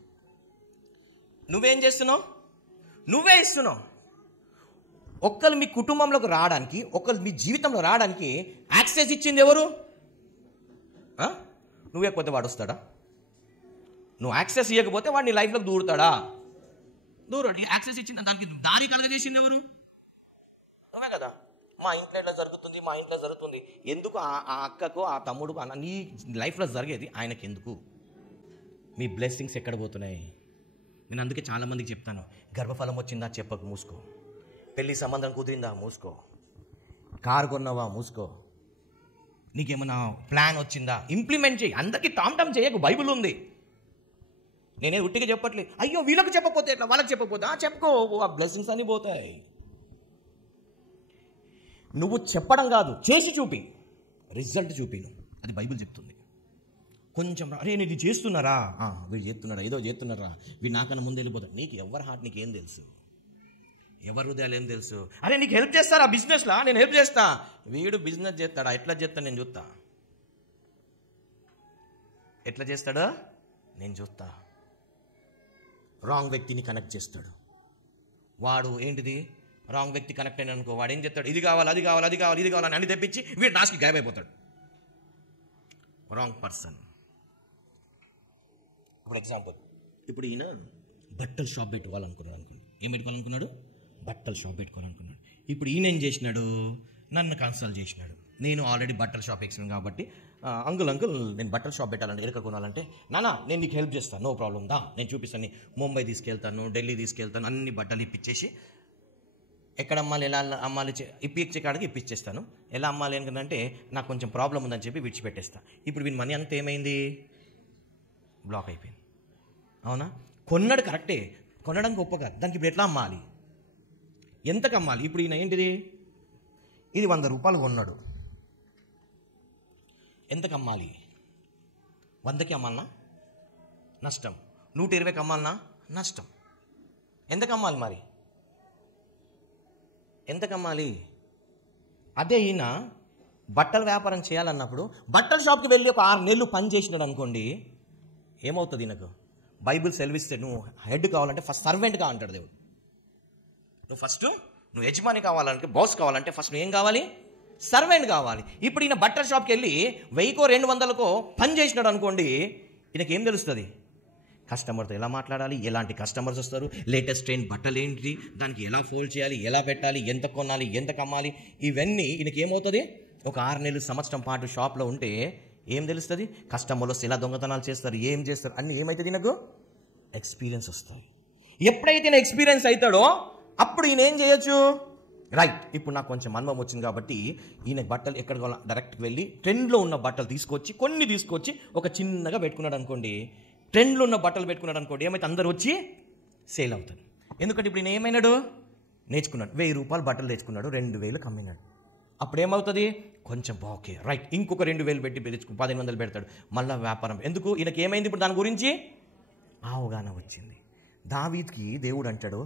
నువ్వేం చేస్తున్నావు? నువ్వే ఇస్తున్నావు. ఒక్కరు మీ కుటుంబంలోకి రావడానికి, ఒక్కరు మీ జీవితంలో రావడానికి యాక్సెస్ ఇచ్చింది ఎవరు? నువ్వే కొద్ది వాడు వస్తాడా? నువ్వు యాక్సెస్ ఇవ్వకపోతే వాడు నీ లైఫ్లోకి దూరుతాడా? దూరాడు. యాక్సెస్ ఇచ్చింది దానికి దారి కలగజేసింది ఎవరు? నువ్వే కదా. మా ఇంట్లో ఎట్లా జరుగుతుంది, మా ఇంట్లో జరుగుతుంది, ఎందుకు ఆ అక్కకు ఆ తమ్ముడుకు నీ లైఫ్లో జరిగేది ఆయనకి ఎందుకు? మీ బ్లెస్సింగ్స్ ఎక్కడ పోతున్నాయి? నేను అందుకే చాలామందికి చెప్తాను, గర్భఫలం వచ్చిందా చెప్పకు, మూసుకో. పెళ్లి సంబంధం కుదిరిందా, మూసుకో. కారు కొన్నావా, మూసుకో. నీకేమన్నా ప్లాన్ వచ్చిందా, ఇంప్లిమెంట్ చేయి. అందరికీ టామ్ టామ్ చేయకు, బైబుల్ ఉంది. నేనే ఉట్టిగా చెప్పట్లేదు, అయ్యో వీళ్ళకి చెప్పకపోతే ఎట్లా, వాళ్ళకి చెప్పకపోతే చెప్పుకో, ఆ బ్లెస్సింగ్స్ అన్నీ పోతాయి. నువ్వు చెప్పడం కాదు, చేసి చూపి, రిజల్ట్ చూపిను. అది బైబిల్ చెప్తుంది. కొంచెం అరే నేను చేస్తున్నారా, వీడు చేస్తున్నాడా, ఏదో చేస్తున్నారా, వీడు నాకన్నా ముందు వెళ్ళిపోతాడు. నీకు ఎవరి హార్ట్ నీకేం తెలుసు, ఎవరి హృదయాలు ఏం తెలుసు? అరే నీకు హెల్ప్ చేస్తారా బిజినెస్లా, నేను హెల్ప్ చేస్తా. వీడు బిజినెస్ చేస్తాడా, ఎట్లా చేస్తాడు నేను చూస్తా. ఎట్లా చేస్తాడో నేను చూస్తా. రాంగ్ వ్యక్తిని కనెక్ట్ చేస్తాడు వాడు. ఏంటిది? రాంగ్ వ్యక్తి కనెక్ట్ అయిన అనుకో, వాడు ఏం చేస్తాడు, ఇది కావాలి, అది కావాలి, అది కావాలి, ఇది కావాలని అన్ని తెప్పించి వీడు లాస్ట్కి గాయమైపోతాడు. Wrong person. ఇప్పుడు ఎగ్జాంపుల్, ఇప్పుడు ఈయన బట్టల షాప్ పెట్టుకోవాలనుకున్నాడు అనుకోండి. ఏం పెట్టుకోవాలనుకున్నాడు? బట్టల షాప్ పెట్టుకోవాలనుకున్నాడు. ఇప్పుడు ఈయన ఏం చేసినాడు? నన్ను కన్సల్ట్ చేసినాడు. నేను ఆల్రెడీ బట్టల షాప్ ఎక్స్పీరియన్స్ కాబట్టి, అంకుల్ నేను బట్టల షాప్ పెట్టాలంటే ఎక్కడ కొనాలంటే, నాన్న నేను నీకు హెల్ప్ చేస్తాను, నో ప్రాబ్లం, దా నేను చూపిస్తాను. ముంబై తీసుకెళ్తాను, ఢిల్లీ తీసుకెళ్తాను, అన్ని బట్టలు ఇప్పించేసి ఎక్కడ అమ్మాలి, ఎలా అమ్మాలి, ఇప్పించే కాడికి ఇప్పించేస్తాను. ఎలా అమ్మాలి ఏంటంటే నాకు కొంచెం ప్రాబ్లం ఉందని చెప్పి విడిచిపెట్టేస్తా. ఇప్పుడు వీని మనీ అంతా ఏమైంది? బ్లాక్ అయిపోయింది. అవునా? కొన్నాడు కరెక్టే, కొనడం గొప్ప కాదు, దానికి ఇప్పుడు ఎట్లా అమ్మాలి, ఎంతకు అమ్మాలి? ఇప్పుడు ఈయన ఏంటిది, ఇది 100 రూపాయలు కొన్నాడు, ఎంతకు అమ్మాలి? 100కి అమ్మాలనా? నష్టం. 120కి అమ్మాలనా? నష్టం. ఎంతకు అమ్మాలి మరి? ఎంతకు అమ్మాలి? అదే ఈయన బట్టల వ్యాపారం చేయాలన్నప్పుడు బట్టల షాప్కి వెళ్ళి ఒక 6 నెలలు పని చేసినాడు అనుకోండి, ఏమవుతుంది? ఈయనకు బైబిల్ సెలవిస్తే నువ్వు హెడ్ కావాలంటే ఫస్ట్ సర్వెంట్ కావాలంటాడు దేవుడు. నువ్వు యజమాని కావాలంటే, బాస్ కావాలంటే ఫస్ట్ నువ్వు ఏం కావాలి? సర్వెంట్ కావాలి. ఇప్పుడు ఈయన బట్టల షాప్కి వెళ్ళి 1000కో 200కో పని చేసినాడు అనుకోండి, ఈయనకి ఏం తెలుస్తుంది? కస్టమర్తో ఎలా మాట్లాడాలి, ఎలాంటి కస్టమర్స్ వస్తారు, లేటెస్ట్ ట్రెండ్ బట్టలు ఏంటి, దానికి ఎలా ఫోల్డ్ చేయాలి, ఎలా పెట్టాలి, ఎంత కొనాలి, ఎంత కమ్మాలి, ఇవన్నీ ఈయనకి ఏమవుతుంది? ఒక 6 నెలలు సంవత్సరం పాటు షాప్లో ఉంటే ఏం తెలుస్తుంది? కస్టమర్లు ఎలా దొంగతనాలు చేస్తారు, ఏం చేస్తారు, అన్నీ ఏమవుతుంది? ఈయనకు ఎక్స్పీరియన్స్ వస్తాయి. ఎప్పుడైతే ఈయన ఎక్స్పీరియన్స్ అవుతాడో అప్పుడు ఈయన ఏం చేయొచ్చు? రైట్, ఇప్పుడు నాకు కొంచెం అనుభవం వచ్చింది కాబట్టి ఈయన బట్టలు ఎక్కడ డైరెక్ట్కి వెళ్ళి ట్రెండ్లో ఉన్న బట్టలు కొన్ని తీసుకొచ్చి ఒక చిన్నగా పెట్టుకున్నాడు అనుకోండి, ట్రెండ్లో ఉన్న బట్టలు పెట్టుకున్నాడు అనుకోండి, ఏమైతే అందరు వచ్చి సేల్ అవుతుంది. ఎందుకంటే ఇప్పుడు ఈయన ఏమైనాడు? నేర్చుకున్నాడు. 1000 రూపాయలు బట్టలు తెచ్చుకున్నాడు, 2000 అమ్మినాడు. అప్పుడు ఏమవుతుంది? కొంచెం ఓకే రైట్, ఇంకొక 2000 పెట్టి తెచ్చుకుని 1500 పెడతాడు, మళ్ళీ వ్యాపారం. ఎందుకు? ఈయనకి ఏమైంది? ఇప్పుడు దాని గురించి అవగాహన వచ్చింది. దావీద్కి దేవుడు అంటాడు,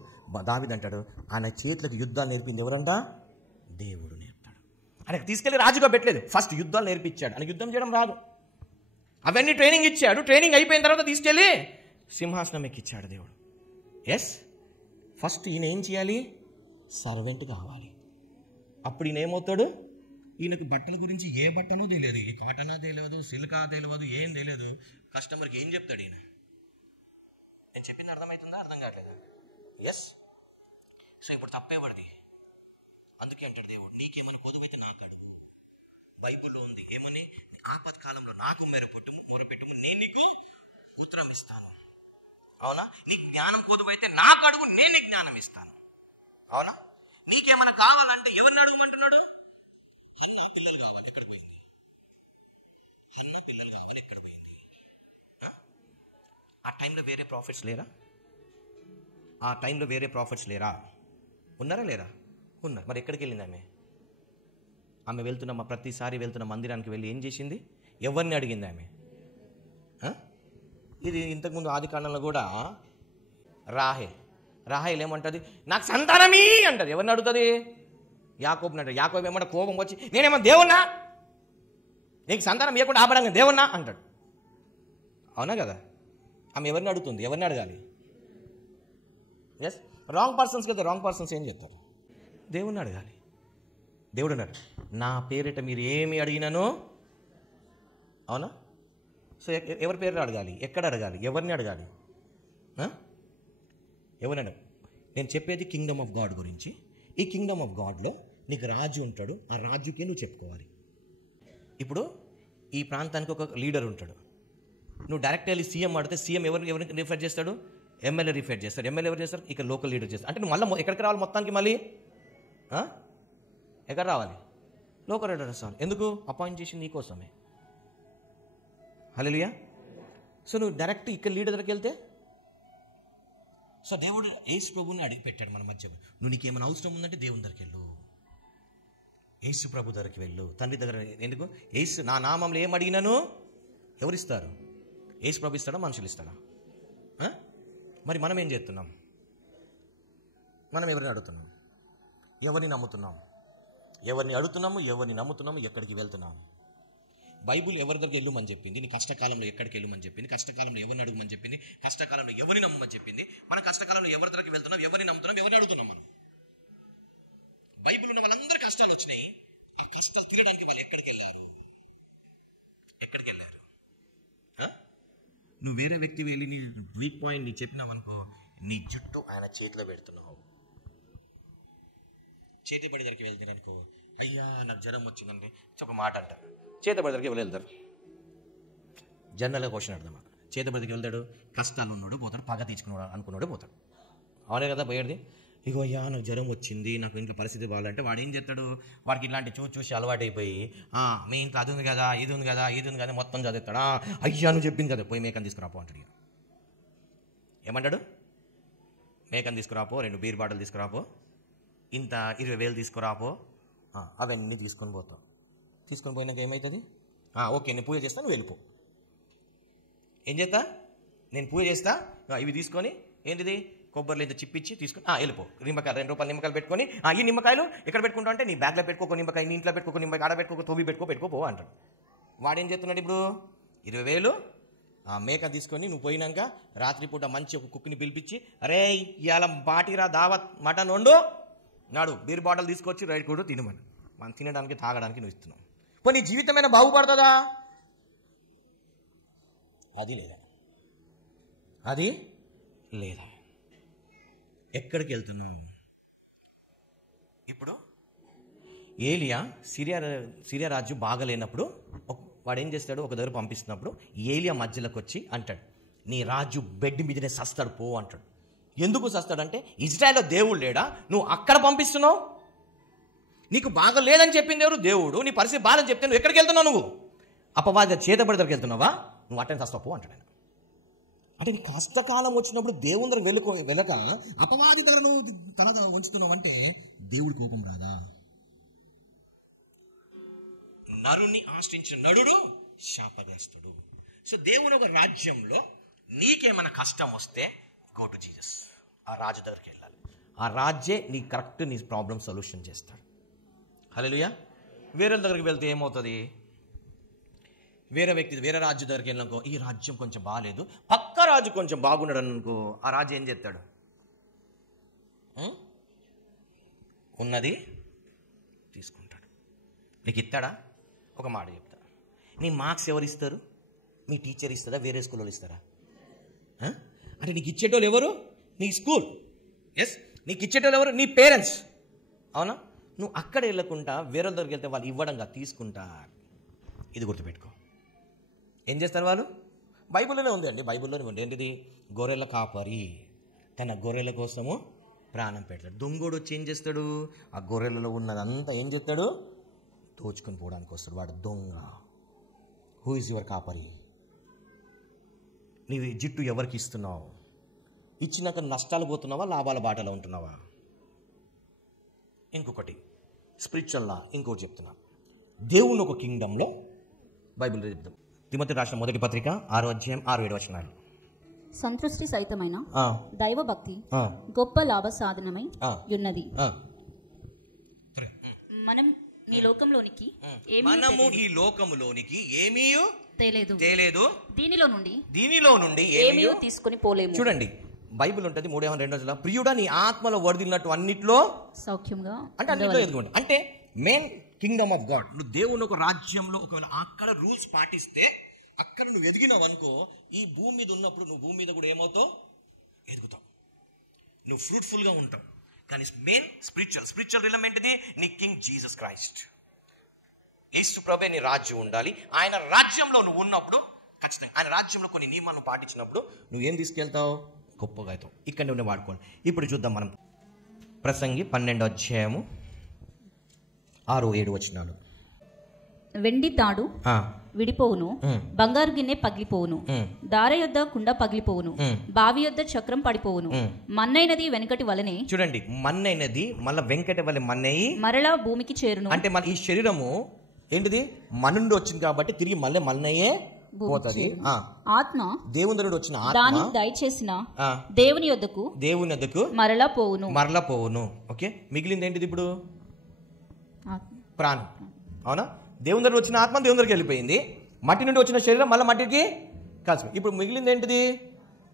దావీద్ అంటాడు, ఆయన చేతులకు యుద్ధాలు నేర్పింది ఎవరంట? దేవుడు నేర్పుతాడు. ఆయనకు తీసుకెళ్లి రాజుగా పెట్టలేదు, ఫస్ట్ యుద్ధాలు నేర్పించాడు. ఆయనకు యుద్ధం చేయడం రాదు, అవన్నీ ట్రైనింగ్ ఇచ్చాడు. ట్రైనింగ్ అయిపోయిన తర్వాత తీసుకెళ్ళి సింహాసనం ఎక్కిచ్చాడు దేవుడు. ఎస్, ఫస్ట్ ఈయన ఏం చేయాలి? సర్వెంట్ కావాలి. అప్పుడు ఈయన ఏమవుతాడు? ఈయనకు బట్టల గురించి ఏ బట్టనో తెలియదు, ఏ కాటనా తెలియదు, సిల్కా తెలియదు, ఏం తెలియదు. కస్టమర్కి ఏం చెప్తాడు ఈయన? నేను చెప్పింది అర్థమవుతుందా, అర్థం కావట్లేదా? ఎస్. సో ఇప్పుడు తప్పేవాడిది. అందుకే అంటాడు దేవుడు, నీకేమని పొదువైతే నాకు అడుగు. బైబుల్లో ఉంది ఏమని? ఆపత్కాలంలో నాకు మొరపెట్టుము, నేను నీకు ఉత్తరం ఇస్తాను. అవునా? నీ జ్ఞానం పొదువైతే నాకు అడుగు, నేను నీకు జ్ఞానం ఇస్తాను. అవునా? నీకేమైనా కావాలంటే ఎవరిని అడగమంటున్నాడు? హన్నా పిల్లలు కావాలి, ఎక్కడ పోయింది? హన్నా పిల్లలు కావాలి, ఎక్కడ పోయింది? ఆ టైంలో వేరే ప్రాఫిట్స్ లేరా? ఆ టైంలో వేరే ప్రాఫిట్స్ లేరా? ఉన్నారా లేరా? ఉన్నారు. మరి ఎక్కడికి వెళ్ళింది ఆమె? ఆమె వెళ్తున్న ప్రతిసారి వెళ్తున్న మందిరానికి వెళ్ళి ఏం చేసింది? ఎవరిని అడిగింది ఆమె? ఇది ఇంతకుముందు ఆది కాండంలో కూడా రాహేల్ ఏమంటుంది? నాకు సంతానమీ అంటది. ఎవరిని అడుగుతుంది? యాకోబుని అంటాడు. యాకోబు ఏమంటే కోపం వచ్చి, నేనేమో దేవున్నా, నీకు సంతానం ఇవ్వకుండా ఆపడంగా దేవున్నా అంటాడు. అవునా కదా? ఆమె ఎవరిని అడుగుతుంది? ఎవరిని అడగాలి? ఎస్, రాంగ్ పర్సన్స్ కదా. రాంగ్ పర్సన్స్ ఏం చేస్తారు? దేవుణ్ణి అడగాలి. దేవుడు అన్నాడు, నా పేరిట మీరు ఏమి అడిగినాను. అవునా? సో ఎవరి పేరు అడగాలి? ఎక్కడ అడగాలి? ఎవరిని అడగాలి? ఎవరన్నా? నేను చెప్పేది కింగ్డమ్ ఆఫ్ గాడ్ గురించి. ఈ కింగ్డమ్ ఆఫ్ గాడ్లో నీకు రాజు ఉంటాడు. ఆ రాజుకే నువ్వు చెప్పుకోవాలి. ఇప్పుడు ఈ ప్రాంతానికి ఒక లీడర్ ఉంటాడు. నువ్వు డైరెక్ట్ వెళ్ళి సీఎం అడిగితే సీఎం ఎవరిని రిఫర్ చేస్తాడు? ఎమ్మెల్యే రిఫర్ చేస్తాడు. ఎమ్మెల్యే ఎవరు చేస్తారు? ఇక్కడ లోకల్ లీడర్ చేస్తారు. అంటే నువ్వు మళ్ళీ ఎక్కడికి రావాలి? మొత్తానికి మళ్ళీ ఎక్కడ రావాలి? లోకల్ లీడర్ వస్తాను. ఎందుకు? అపాయింట్ చేసింది నీకోసమే. హల్లెలూయా. సో నువ్వు డైరెక్ట్ ఇక్కడ లీడర్ దగ్గరికి వెళ్తే, సో దేవుడు యేసు ప్రభుని అడిగి పెట్టాడు మన మధ్య. నువ్వు నీకేమైనా అవసరం ఉందంటే దేవుని దగ్గరికి వెళ్ళు, యేసు ప్రభు దగ్గరికి వెళ్ళు, తండ్రి దగ్గర. ఎందుకు? యేసు నా నామంలో ఏం అడిగినాను ఎవరిస్తారు? యేసు ప్రభు ఇస్తాడా? మనుషులు ఇస్తాడా? మరి మనం ఏం చేస్తున్నాం? మనం ఎవరిని అడుగుతున్నాం? ఎవరిని నమ్ముతున్నాం? ఎవరిని అడుగుతున్నాము? ఎవరిని నమ్ముతున్నాము? ఎక్కడికి వెళ్తున్నాము? బైబుల్ ఎవరి దగ్గరికి వెళ్ళమని చెప్పింది? నీ కష్టకాలంలో ఎక్కడికి వెళ్ళమని చెప్పింది? కష్టకాలంలో ఎవరిని అడుగుమని చెప్పింది? కష్టకాలంలో ఎవరిని నమ్మమని చెప్పింది? మన కష్టకాలంలో ఎవరి దగ్గరికి వెళ్తున్నాం? ఎవరిని నమ్ముతున్నాం? ఎవరిని అడుగుతున్నాం? మనం బైబుల్ ఉన్న వాళ్ళందరూ కష్టాలు వచ్చినాయి. ఆ కష్టాలు తీరడానికి వాళ్ళు ఎక్కడికి వెళ్ళారు? ఎక్కడికి వెళ్ళారు? నువ్వు వేరే వ్యక్తి వెళ్ళి నీ వీక్ పాయింట్ నీ చెప్పినావు అనుకో, నీ జుట్టు ఆయన చేతిలో పెడుతున్నావు. చేతిపడి దగ్గరికి వెళ్తే అనుకో, అయ్యా నాకు జ్వరం వచ్చిందండి ఒక మాట అంటారు. చేతిపడి దగ్గరికి ఎవరు వెళ్తారు? జనరల్గా క్వశ్చన్ అర్థం. చేతిపడి దగ్గరికి వెళ్తాడు, కష్టాలు ఉన్నాడు పోతాడు, పగ తీసుకున్నాడు అనుకున్నాడు పోతాడు. అవునే కదా పోయేది? ఇగో అయ్యా నాకు జ్వరం వచ్చింది, నాకు ఇంట్లో పరిస్థితి బాగాలంటే వాడు ఏం చేస్తాడు? వాడికి ఇలాంటి చూసి అలవాటైపోయి, మీ ఇంట్లో అది ఉంది కదా, ఇది ఉంది కదా, ఇది ఉంది కదా, మొత్తం చదువుతాడు. అయ్యా నువ్వు చెప్పింది కదా, పోయి మేకని తీసుకురాపో అంటాడు. ఏమంటాడు? మేకని తీసుకురాపో, 2 బీర్ బాటిల్ తీసుకురాపో, ఇంత 20,000 తీసుకురాపో, అవన్నీ తీసుకొని పోతావు. తీసుకొని పోయినాక ఏమవుతుంది? ఓకే నేను పూజ చేస్తా, నువ్వు వెళ్ళిపో. ఏం చేస్తా? నేను పూజ చేస్తా, ఇవి తీసుకొని ఏంటిది కొబ్బరిలో ఇంత చిప్పిచ్చి తీసుకొని వెళ్ళిపో. నిమ్మకాయలు 2 రూపాయలు నిమ్మకాయలు పెట్టుకొని, ఈ నిమ్మకాయలు ఎక్కడ పెట్టుకుంటావు అంటే నీ బ్యాగ్లో పెట్టుకో నిమ్మకాయ, నీ ఇంట్లో పెట్టుకో నిమ్మకాయ, ఆడ పెట్టుకో, తోవి పెట్టుకో అంటాడు. వాడేం చేస్తున్నాడు ఇప్పుడు? 20,000 మేక తీసుకొని నువ్వు పోయినాక రాత్రిపూట మంచి ఒక కుక్ని పిలిపించి, అరే ఇవాళ బాటిరా దావత్ మటన్ వండు, నాడు బీర్ బాటిల్ తీసుకొచ్చి రైట్ కూడా తినమని. మనం తినడానికి తాగడానికి నువ్వు ఇస్తున్నావు. నీ జీవితమైనా బాగుపడుతుందా? అది లేదా? అది లేదా? ఎక్కడికి వెళ్తున్నాం? ఇప్పుడు ఏలియా సిరియా రాజు బాగలేనప్పుడు వాడు ఏం చేస్తాడు? ఒక దగ్గర పంపిస్తున్నప్పుడు ఏలియా మధ్యలోకి వచ్చి అంటాడు, నీ రాజు బెడ్ మీదనే సస్తాడు పో అంటాడు. ఎందుకు సస్తాడంటే, ఇజ్రాయెల్లో దేవుడు లేడా? నువ్వు అక్కడ పంపిస్తున్నావు. నీకు బాగా లేదని చెప్పింది ఎవరు? దేవుడు. నీ పరిస్థితి బాగాలని చెప్తే నువ్వు ఎక్కడికి వెళ్తున్నావు? నువ్వు అపవాది చేతబడి దగ్గరికి వెళ్తున్నావా? నువ్వు అట్టని సస్తావు అంటాడు ఆయన. అంటే నీ కష్టకాలం వచ్చినప్పుడు దేవుని దగ్గర వెళ్ళక అపవాది దగ్గర నువ్వు తల ఉంచుతున్నావు అంటే దేవుడి కోపం రాదా? నరుని ఆశ్రయించిన నరుడు శాపగ్రస్తుడు. సో దేవుని ఒక రాజ్యంలో నీకేమైనా కష్టం వస్తే గో టు జీసస్. ఆ రాజు దగ్గరికి వెళ్ళాలి. ఆ రాజ్యే నీ కరెక్ట్ నీ ప్రాబ్లం సొల్యూషన్ చేస్తాడు. హల్లెలూయా. వేరే దగ్గరికి వెళ్తే ఏమవుతుంది? వేరే రాజు దగ్గరికి వెళ్ళినాకో, ఈ రాజ్యం కొంచెం బాగాలేదు, పక్క రాజు కొంచెం బాగున్నాడు అనుకో, ఆ రాజు ఏం చేస్తాడు? ఉన్నది తీసుకుంటాడు. నీకు ఇస్తాడా? ఒక మాట చెప్తా, నీ మార్క్స్ ఎవరు ఇస్తారు? మీ టీచర్ ఇస్తారా? వేరే స్కూల్ వాళ్ళు ఇస్తారా? అంటే నీకు ఇచ్చేటోళ్ళు ఎవరు? నీ స్కూల్. ఎస్, నీకు ఇచ్చేటోళ్ళు ఎవరు? నీ పేరెంట్స్. అవునా? నువ్వు అక్కడ వెళ్ళకుండా వేరే దగ్గరికి వెళ్తే వాళ్ళు ఇవ్వడంగా తీసుకుంటారు. ఇది గుర్తుపెట్టుకో. ఏం చేస్తారు వాళ్ళు? బైబిల్లోనే ఉంది అండి, బైబిల్లోనే ఉంది. ఏంటిది? గొర్రెల కాపరి తన గొర్రెల కోసము ప్రాణం పెడతాడు. దొంగోడు వచ్చి ఏం చేస్తాడు? ఆ గొర్రెలలో ఉన్నదంతా ఏం చేస్తాడు? దోచుకొని పోవడానికి వస్తాడు. వాడు దొంగ. హూ ఈజ్ యువర్ కాపరి? నీవు జిట్టు ఎవరికి ఇస్తున్నావు? ఇచ్చినాక నష్టాలు పోతున్నావా, లాభాల బాటలో ఉంటున్నావా? ఇంకొకటి స్పిరిచువల్ లా ఇంకోటి చెప్తున్నా. దేవుని ఒక కింగ్డంలో బైబిల్ చెప్తాం. తిమోతి రాసిన మొదటి పత్రిక 6వ అధ్యాయం 6-7 వచనాలు. సంతృష్టి సహితమైన దైవభక్తి గొప్ప లాభ సాధనమై ఉన్నది. మనము ఈ లోకములోనికి ఏమీ తేలేదు, దీనిలో నుండి ఏమీ తీసుకొని పోలేము. చూడండి, బైబిల్ ఉంటుంది 3:2 ప్రియుడా నీ ఆత్మలో వడిదిలినట్టు అన్నిట్లో సౌఖ్యంగా అంటే అన్నిట్లో ఎదుగుండి. అంటే మెయిన్ కింగ్డమ్ ఆఫ్ గాడ్. నువ్వు దేవుని ఒక రాజ్యంలో ఒకవేళ అక్కడ రూల్స్ పాటిస్తే, అక్కడ నువ్వు ఎదిగినావు అనుకో, ఈ భూమి మీద ఉన్నప్పుడు నువ్వు భూమి మీద కూడా ఏమవుతావు? ఎదుగుతావు. నువ్వు ఫ్రూట్ఫుల్గా ఉంటావు. కానీ మెయిన్ స్పిరిచువల్ రిలం ఏంటిది? నీ కింగ్ జీసస్ క్రైస్ట్, యేసు ప్రభువే నీ రాజ్యం ఉండాలి. ఆయన రాజ్యంలో నువ్వు ఉన్నప్పుడు ఖచ్చితంగా ఆయన రాజ్యంలో కొన్ని నియమాలను పాటించినప్పుడు నువ్వేం తీసుకెళ్తావు? గొప్పగా అవుతావు. ఇక్కడ ఉండే వాడుకోండి. ఇప్పుడు చూద్దాం మనం ప్రసంగి 12వ అధ్యాయము 6-7 వచనాలు. వెండి తాడు విడిపోవును, బంగారు గిన్నె పగిలిపోవును, దార యొద్ద కుండ పగిలిపోవును, బావి యొద్ద చక్రం పడిపోవును, మన్నైనది వెనకటి వలనే. చూడండి, మన్నైనది మళ్ళీ వెంకటి వలె మన్నయి మరలా భూమికి చేరును. అంటే మన ఈ శరీరము ఏంటిది? మనుండి వచ్చింది కాబట్టి తిరిగి మళ్ళీ మన్నయే పోతుంది. ఆత్మ దేవుని వచ్చిన దాన్ని దయచేసిన దేవుని యొద్దకు మరలా పోవును. ఓకే, మిగిలింది ఏంటిది ఇప్పుడు? ప్రాణం. అవునా? దేవుని దగ్గర వచ్చిన ఆత్మ దేవుని దగ్గరికి వెళ్ళిపోయింది. మట్టి నుండి వచ్చిన శరీరం మళ్ళీ మట్టికి కలిసి. ఇప్పుడు మిగిలింది ఏంటిది?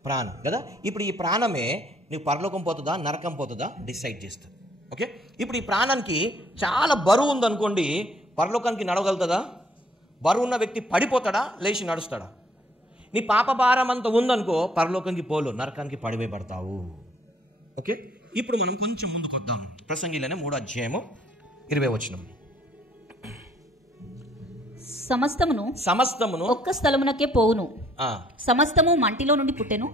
ప్రాణం కదా. ఇప్పుడు ఈ ప్రాణమే నీకు పరలోకం పోతుందా నరకం పోతుందా డిసైడ్ చేస్తుంది. ఓకే, ఇప్పుడు ఈ ప్రాణానికి చాలా బరువు ఉందనుకోండి, పరలోకానికి నడవగలుగుతుందా? బరువు ఉన్న వ్యక్తి పడిపోతాడా, లేచి నడుస్తాడా? నీ పాప భారం అంత ఉందనుకో, పరలోకానికి పోలు, నరకానికి పడివేయబడతావు. ఓకే, ఇప్పుడు మనం కొంచెం ముందుకు వద్దాం. ప్రసంగిలోనే 3వ అధ్యాయము 20వ వచనం. సమస్తమును ఒక్క స్థలమునకే పోవును, సమస్తము మంటిలో నుండి పుట్టెను,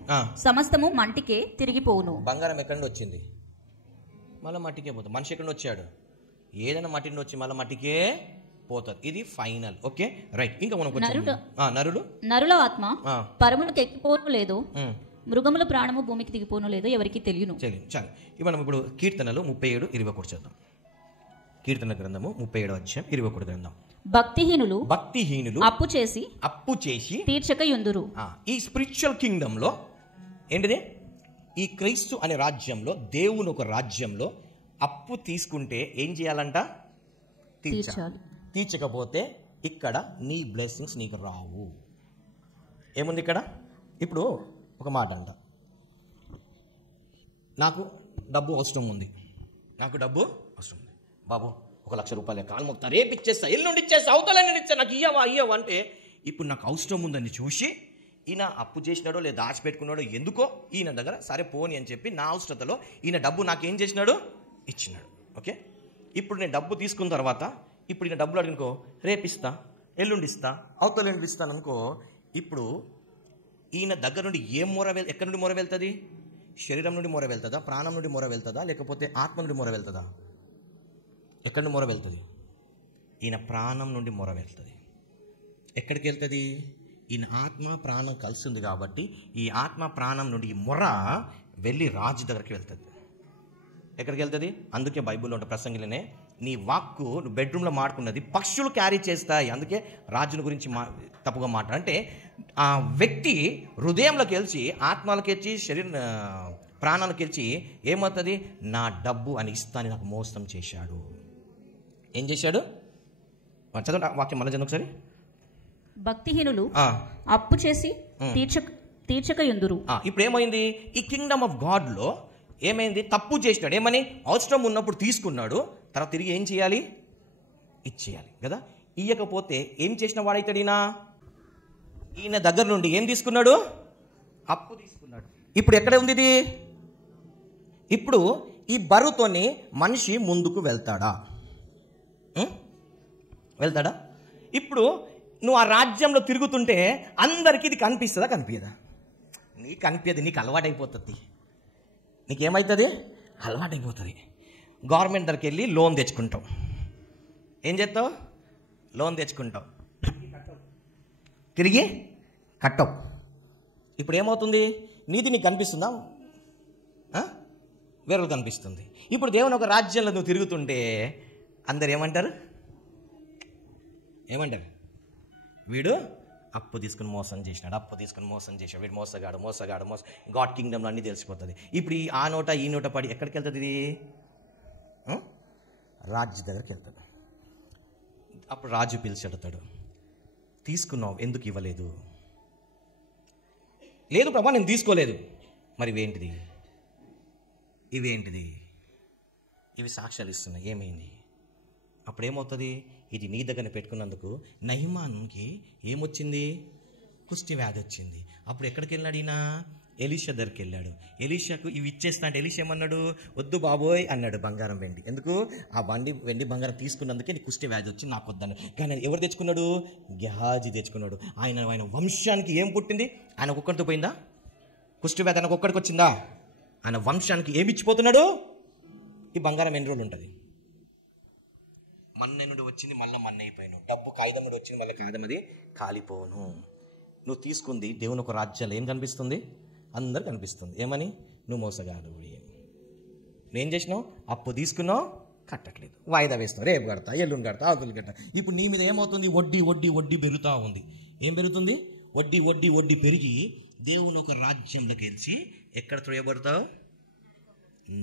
సమస్తము మంటికే తిరిగి పోవును. బంగారం ఎక్కడి నుండి వచ్చింది? మళ్ళీ మట్టికే పోతుంది. మనిషి ఎక్కడి నుండి వచ్చాడు? ఏదైనా మట్టి నుండి వచ్చి మళ్ళీ మట్టికే పోతుంది. ఇది ఫైనల్. Okay, right. ఇంకా మనం నరుల ఆత్మ పరములకు ఎక్కిపోను లేదు, మృగముల ప్రాణము భూమికి దిగిపోను లేదు, ఎవరికి తెలియను. చాలు. మనం ఇప్పుడు కీర్తనలు 37-21 చేద్దాం. కీర్తన గ్రంథము 37వ అధ్యాయం 21 గ్రంథం. భక్తిహీనులు అప్పు చేసి తీర్చక యుందురు. ఈ స్పిరిచువల్ కింగ్డమ్ లో ఏంటిది? ఈ క్రీస్తు అనే రాజ్యంలో, దేవుని ఒక రాజ్యంలో అప్పు తీసుకుంటే ఏం చేయాలంట? తీర్చాలి. తీర్చకపోతే ఇక్కడ నీ బ్లెస్సింగ్స్ నీకు రావు. ఏముంది ఇక్కడ? ఇప్పుడు ఒక మాట అంట, నాకు డబ్బు అవసరం ఉంది, బాబు 1,00,000 రూపాయలు కాలు మొత్తం రేపు ఇచ్చేస్తా, ఎల్లుండి ఇచ్చేస్తా, అవతలని ఇచ్చా, నాకు ఇయ్యవా అంటే, ఇప్పుడు నాకు అవసరం ఉందని చూసి ఈయన అప్పు చేసినాడో లేదా దాచిపెట్టుకున్నాడో ఎందుకో ఈయన దగ్గర సరే పోని అని చెప్పి నా అవసరతలో ఈయన డబ్బు నాకేం చేసినాడు? ఇచ్చినాడు. ఓకే, ఇప్పుడు నేను డబ్బు తీసుకున్న తర్వాత ఇప్పుడు ఈయన డబ్బులు అడిగినుకో, రేపిస్తా, ఎల్లుండి ఇస్తా, అవతలని ఇస్తాను అనుకో, ఇప్పుడు ఈయన దగ్గర నుండి ఎక్కడి నుండి మొర వెళ్తుంది? శరీరం నుండి మొర వెళ్తుందా? ప్రాణం నుండి మొర వెళ్తుందా? లేకపోతే ఆత్మ నుండి మొర వెళ్తుందా? ఎక్కడి నుండి మొర వెళ్తుంది? ఈయన ప్రాణం నుండి మొర వెళ్తుంది. ఎక్కడికి వెళ్తుంది? ఈయన ఆత్మ ప్రాణం కలిసి ఉంది కాబట్టి ఈ ఆత్మ ప్రాణం నుండి ఈ మొర వెళ్ళి రాజు దగ్గరికి వెళ్తుంది. ఎక్కడికి వెళ్తుంది? అందుకే బైబిల్లో ఉంటే ప్రసంగిలోనే, నీ వాక్కు నువ్వు బెడ్రూమ్లో మాట్లాడుకున్నది పక్షులు క్యారీ చేస్తాయి. అందుకే రాజుల గురించి తప్పుగా మాట్లాడు. అంటే ఆ వ్యక్తి హృదయంలోకి వెళ్ళి, ఆత్మలోకి వెళ్ళి, ప్రాణాలకు వెళ్ళి ఏమవుతుంది? నా డబ్బు అని ఇస్తాను నాకు మోసం చేశాడు. ఏం చేశాడు? చదవండి వాక్యం మళ్ళీ చదువు ఒకసారి. భక్తిహీనులు అప్పు చేసి తీర్చక యుందురు. ఇప్పుడు ఏమైంది? ఈ కింగ్డమ్ ఆఫ్ గాడ్ లో ఏమైంది? తప్పు చేసినాడు. ఏమని? అవసరం ఉన్నప్పుడు తీసుకున్నాడు, తర్వాత తిరిగి ఏం చేయాలి? ఇచ్చేయాలి కదా. ఇయ్యకపోతే ఏం చేసిన వాడైతాడు? ఈయన దగ్గర నుండి ఏం తీసుకున్నాడు? అప్పు తీసుకున్నాడు. ఇప్పుడు ఎక్కడ ఉంది ఇది? ఇప్పుడు ఈ బరువుతోని మనిషి ముందుకు వెళ్తాడా? ఇప్పుడు నువ్వు ఆ రాజ్యంలో తిరుగుతుంటే అందరికీ ఇది కనిపిస్తుందా? కనిపించదా? నీకు కనిపించదు, నీకు అలవాటైపోతుంది. నీకేమవుతుంది? అలవాటైపోతుంది. గవర్నమెంట్ దగ్గరికి వెళ్ళి లోన్ తెచ్చుకుంటావు. ఏం చేస్తావు? లోన్ తెచ్చుకుంటావు, తిరిగి కట్టవు. ఇప్పుడు ఏమవుతుంది? నీతి నీకు కనిపిస్తుందా? వేరొకరు కనిపిస్తుంది. ఇప్పుడు దేవుని ఒక రాజ్యంలో నువ్వు తిరుగుతుంటే అందరు ఏమంటారు? వీడు అప్పు తీసుకుని మోసం చేసినాడు, వీడు మోసగాడు. గాడ్ కింగ్డమ్లో అన్నీ తెలిసిపోతుంది. ఇప్పుడు ఆ నోట ఈ నోట పడి ఎక్కడికి వెళ్తుంది? ఇది రాజు దగ్గరికి వెళ్తాడు. అప్పుడు రాజు పిలిచి అడుగుతాడు, తీసుకున్నావు, ఎందుకు ఇవ్వలేదు? లేదు ప్రభా, నేను తీసుకోలేదు. మరి ఇవేంటిది? ఇవి సాక్ష్యాలు ఇస్తున్నాయి. ఏమైంది? అప్పుడు ఏమవుతుంది? ఇది నీ దగ్గర పెట్టుకున్నందుకు నయమాన్కి ఏమొచ్చింది? కుష్టి వ్యాధి వచ్చింది. అప్పుడు ఎక్కడికి వెళ్ళాడు ఈయన? ఎలీషా దగ్గరికి వెళ్ళాడు. ఎలీషాకు ఇవి ఇచ్చేస్తా అంటే ఎలీషా ఏమన్నాడు? వద్దు బాబోయ్ అన్నాడు. బంగారం వెండి ఎందుకు? ఆ వెండి బంగారం తీసుకున్నందుకే నీ కుష్టి వ్యాధి వచ్చి నాకు వద్దన్నాడు. కానీ ఎవరు తెచ్చుకున్నాడు? గెహాజీ తెచ్చుకున్నాడు. ఆయన వంశానికి ఏం పుట్టింది? ఆయన ఒక్కడితో పోయిందా? కుష్టి వ్యాధి ఆయనకు ఒక్కడికి వచ్చిందా? ఆయన వంశానికి ఏమి ఇచ్చిపోతున్నాడు? ఈ బంగారం ఎన్ని రోజులు ఉంటుంది? మన్నెనుడు వచ్చింది, మళ్ళీ మన్న అయిపోయాను. డబ్బు కాగితం నుండి వచ్చింది, మళ్ళీ కాగితం అది కాలిపోను. నువ్వు తీసుకుంది దేవుని ఒక రాజ్యాలు ఏం కనిపిస్తుంది? అందరు కనిపిస్తుంది. ఏమని? నువ్వు మోసగాడు అని. నువ్వేం చేసినావు? అప్పు తీసుకున్నావు, కట్టట్లేదు, వాయిదా వేస్తావు, రేపు కడతా, ఎల్లుండి కడతా, ఆకులు కడతా. ఇప్పుడు నీ మీద ఏమవుతుంది? వడ్డీ పెరుగుతూ ఉంది. ఏం పెరుగుతుంది? వడ్డీ పెరిగి దేవుని ఒక రాజ్యంలోకి వెళ్ళి ఎక్కడ త్రోయబడతావు?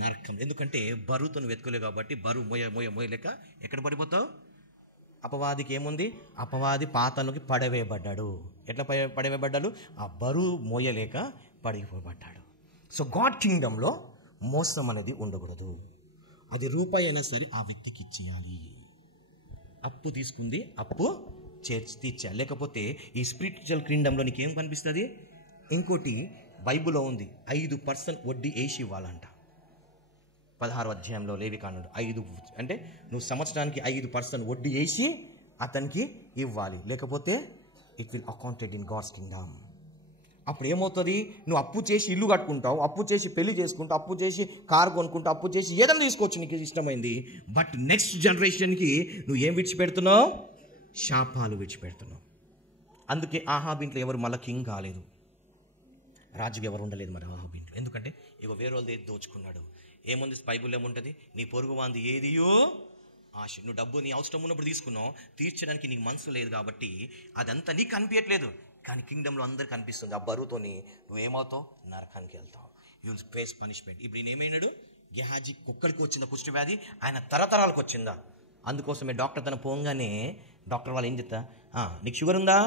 నరకం. ఎందుకంటే బరువుతో వెతుకోలేవు కాబట్టి బరువు మోయలేక ఎక్కడ పడిపోతావు? అపవాదికి ఏముంది? అపవాది పాతాళంలోకి పడవేయబడ్డాడు. ఎట్లా పడవేయబడ్డాడు? ఆ బరువు మోయలేక పడిపోబడ్డాడు. సో గాడ్ కింగ్డంలో మోసం అనేది ఉండకూడదు. అది రూపాయి అయినా సరే ఆ వ్యక్తికి ఇచ్చేయాలి. అప్పు తీసుకుంది, అప్పు తీర్చాలి. లేకపోతే ఈ స్పిరిచువల్ కింగ్డంలో నీకు ఏం కనిపిస్తుంది? ఇంకోటి బైబిల్లో ఉంది, 5% వడ్డీ వేసి ఇవ్వాలంట. 16వ అధ్యాయంలో లేవికాండంలో 5 అంటే నువ్వు సంవత్సరానికి 5% వడ్డీ వేసి అతనికి ఇవ్వాలి. లేకపోతే it will accounted in God's kingdom. అప్పుడు ఏమవుతుంది? నువ్వు అప్పు చేసి ఇల్లు కట్టుకుంటావు, అప్పు చేసి పెళ్లి చేసుకుంటావు, అప్పు చేసి కారు కొనుక్కుంటావు, అప్పు చేసి ఏదైనా తీసుకోవచ్చు నీకు ఇష్టమైంది. బట్ నెక్స్ట్ జనరేషన్కి నువ్వు ఏం విడిచిపెడుతున్నావు? శాపాలు విడిచిపెడుతున్నావు. అందుకే ఆహాబ్ ఇంట్లో ఎవరు మళ్ళీ కింగ్ కాలేదు, రాజుగా ఎవరు ఉండలేదు మరి ఆహాబ్ ఇంట్లో. ఎందుకంటే ఇక వేరే వాళ్ళది ఏది దోచుకున్నాడు. ఏముంది? బైబుల్ ఏముంటుంది? నీ పొరుగు వాంది ఏదియో ఆశ. నువ్వు డబ్బు నీ అవసరం ఉన్నప్పుడు తీసుకున్నావు, తీర్చడానికి నీకు మనసు లేదు కాబట్టి అదంతా నీకు కనిపించట్లేదు. కానీ కింగ్డంలో అందరికి కనిపిస్తుంది. ఆ బరువుతోని నువ్వేమవుతావు? నరకానికి వెళ్తావు. You will face punishment. ఇప్పుడు నేను ఏమైనాడు? గెహాజీ ఒక్కడికి వచ్చిందా కుష్టి వ్యాధి? ఆయన తరతరాలకు వచ్చిందా? అందుకోసమే డాక్టర్ తన పోగానే డాక్టర్ వాళ్ళు ఏం చెప్తా, నీకు షుగర్ ఉందా?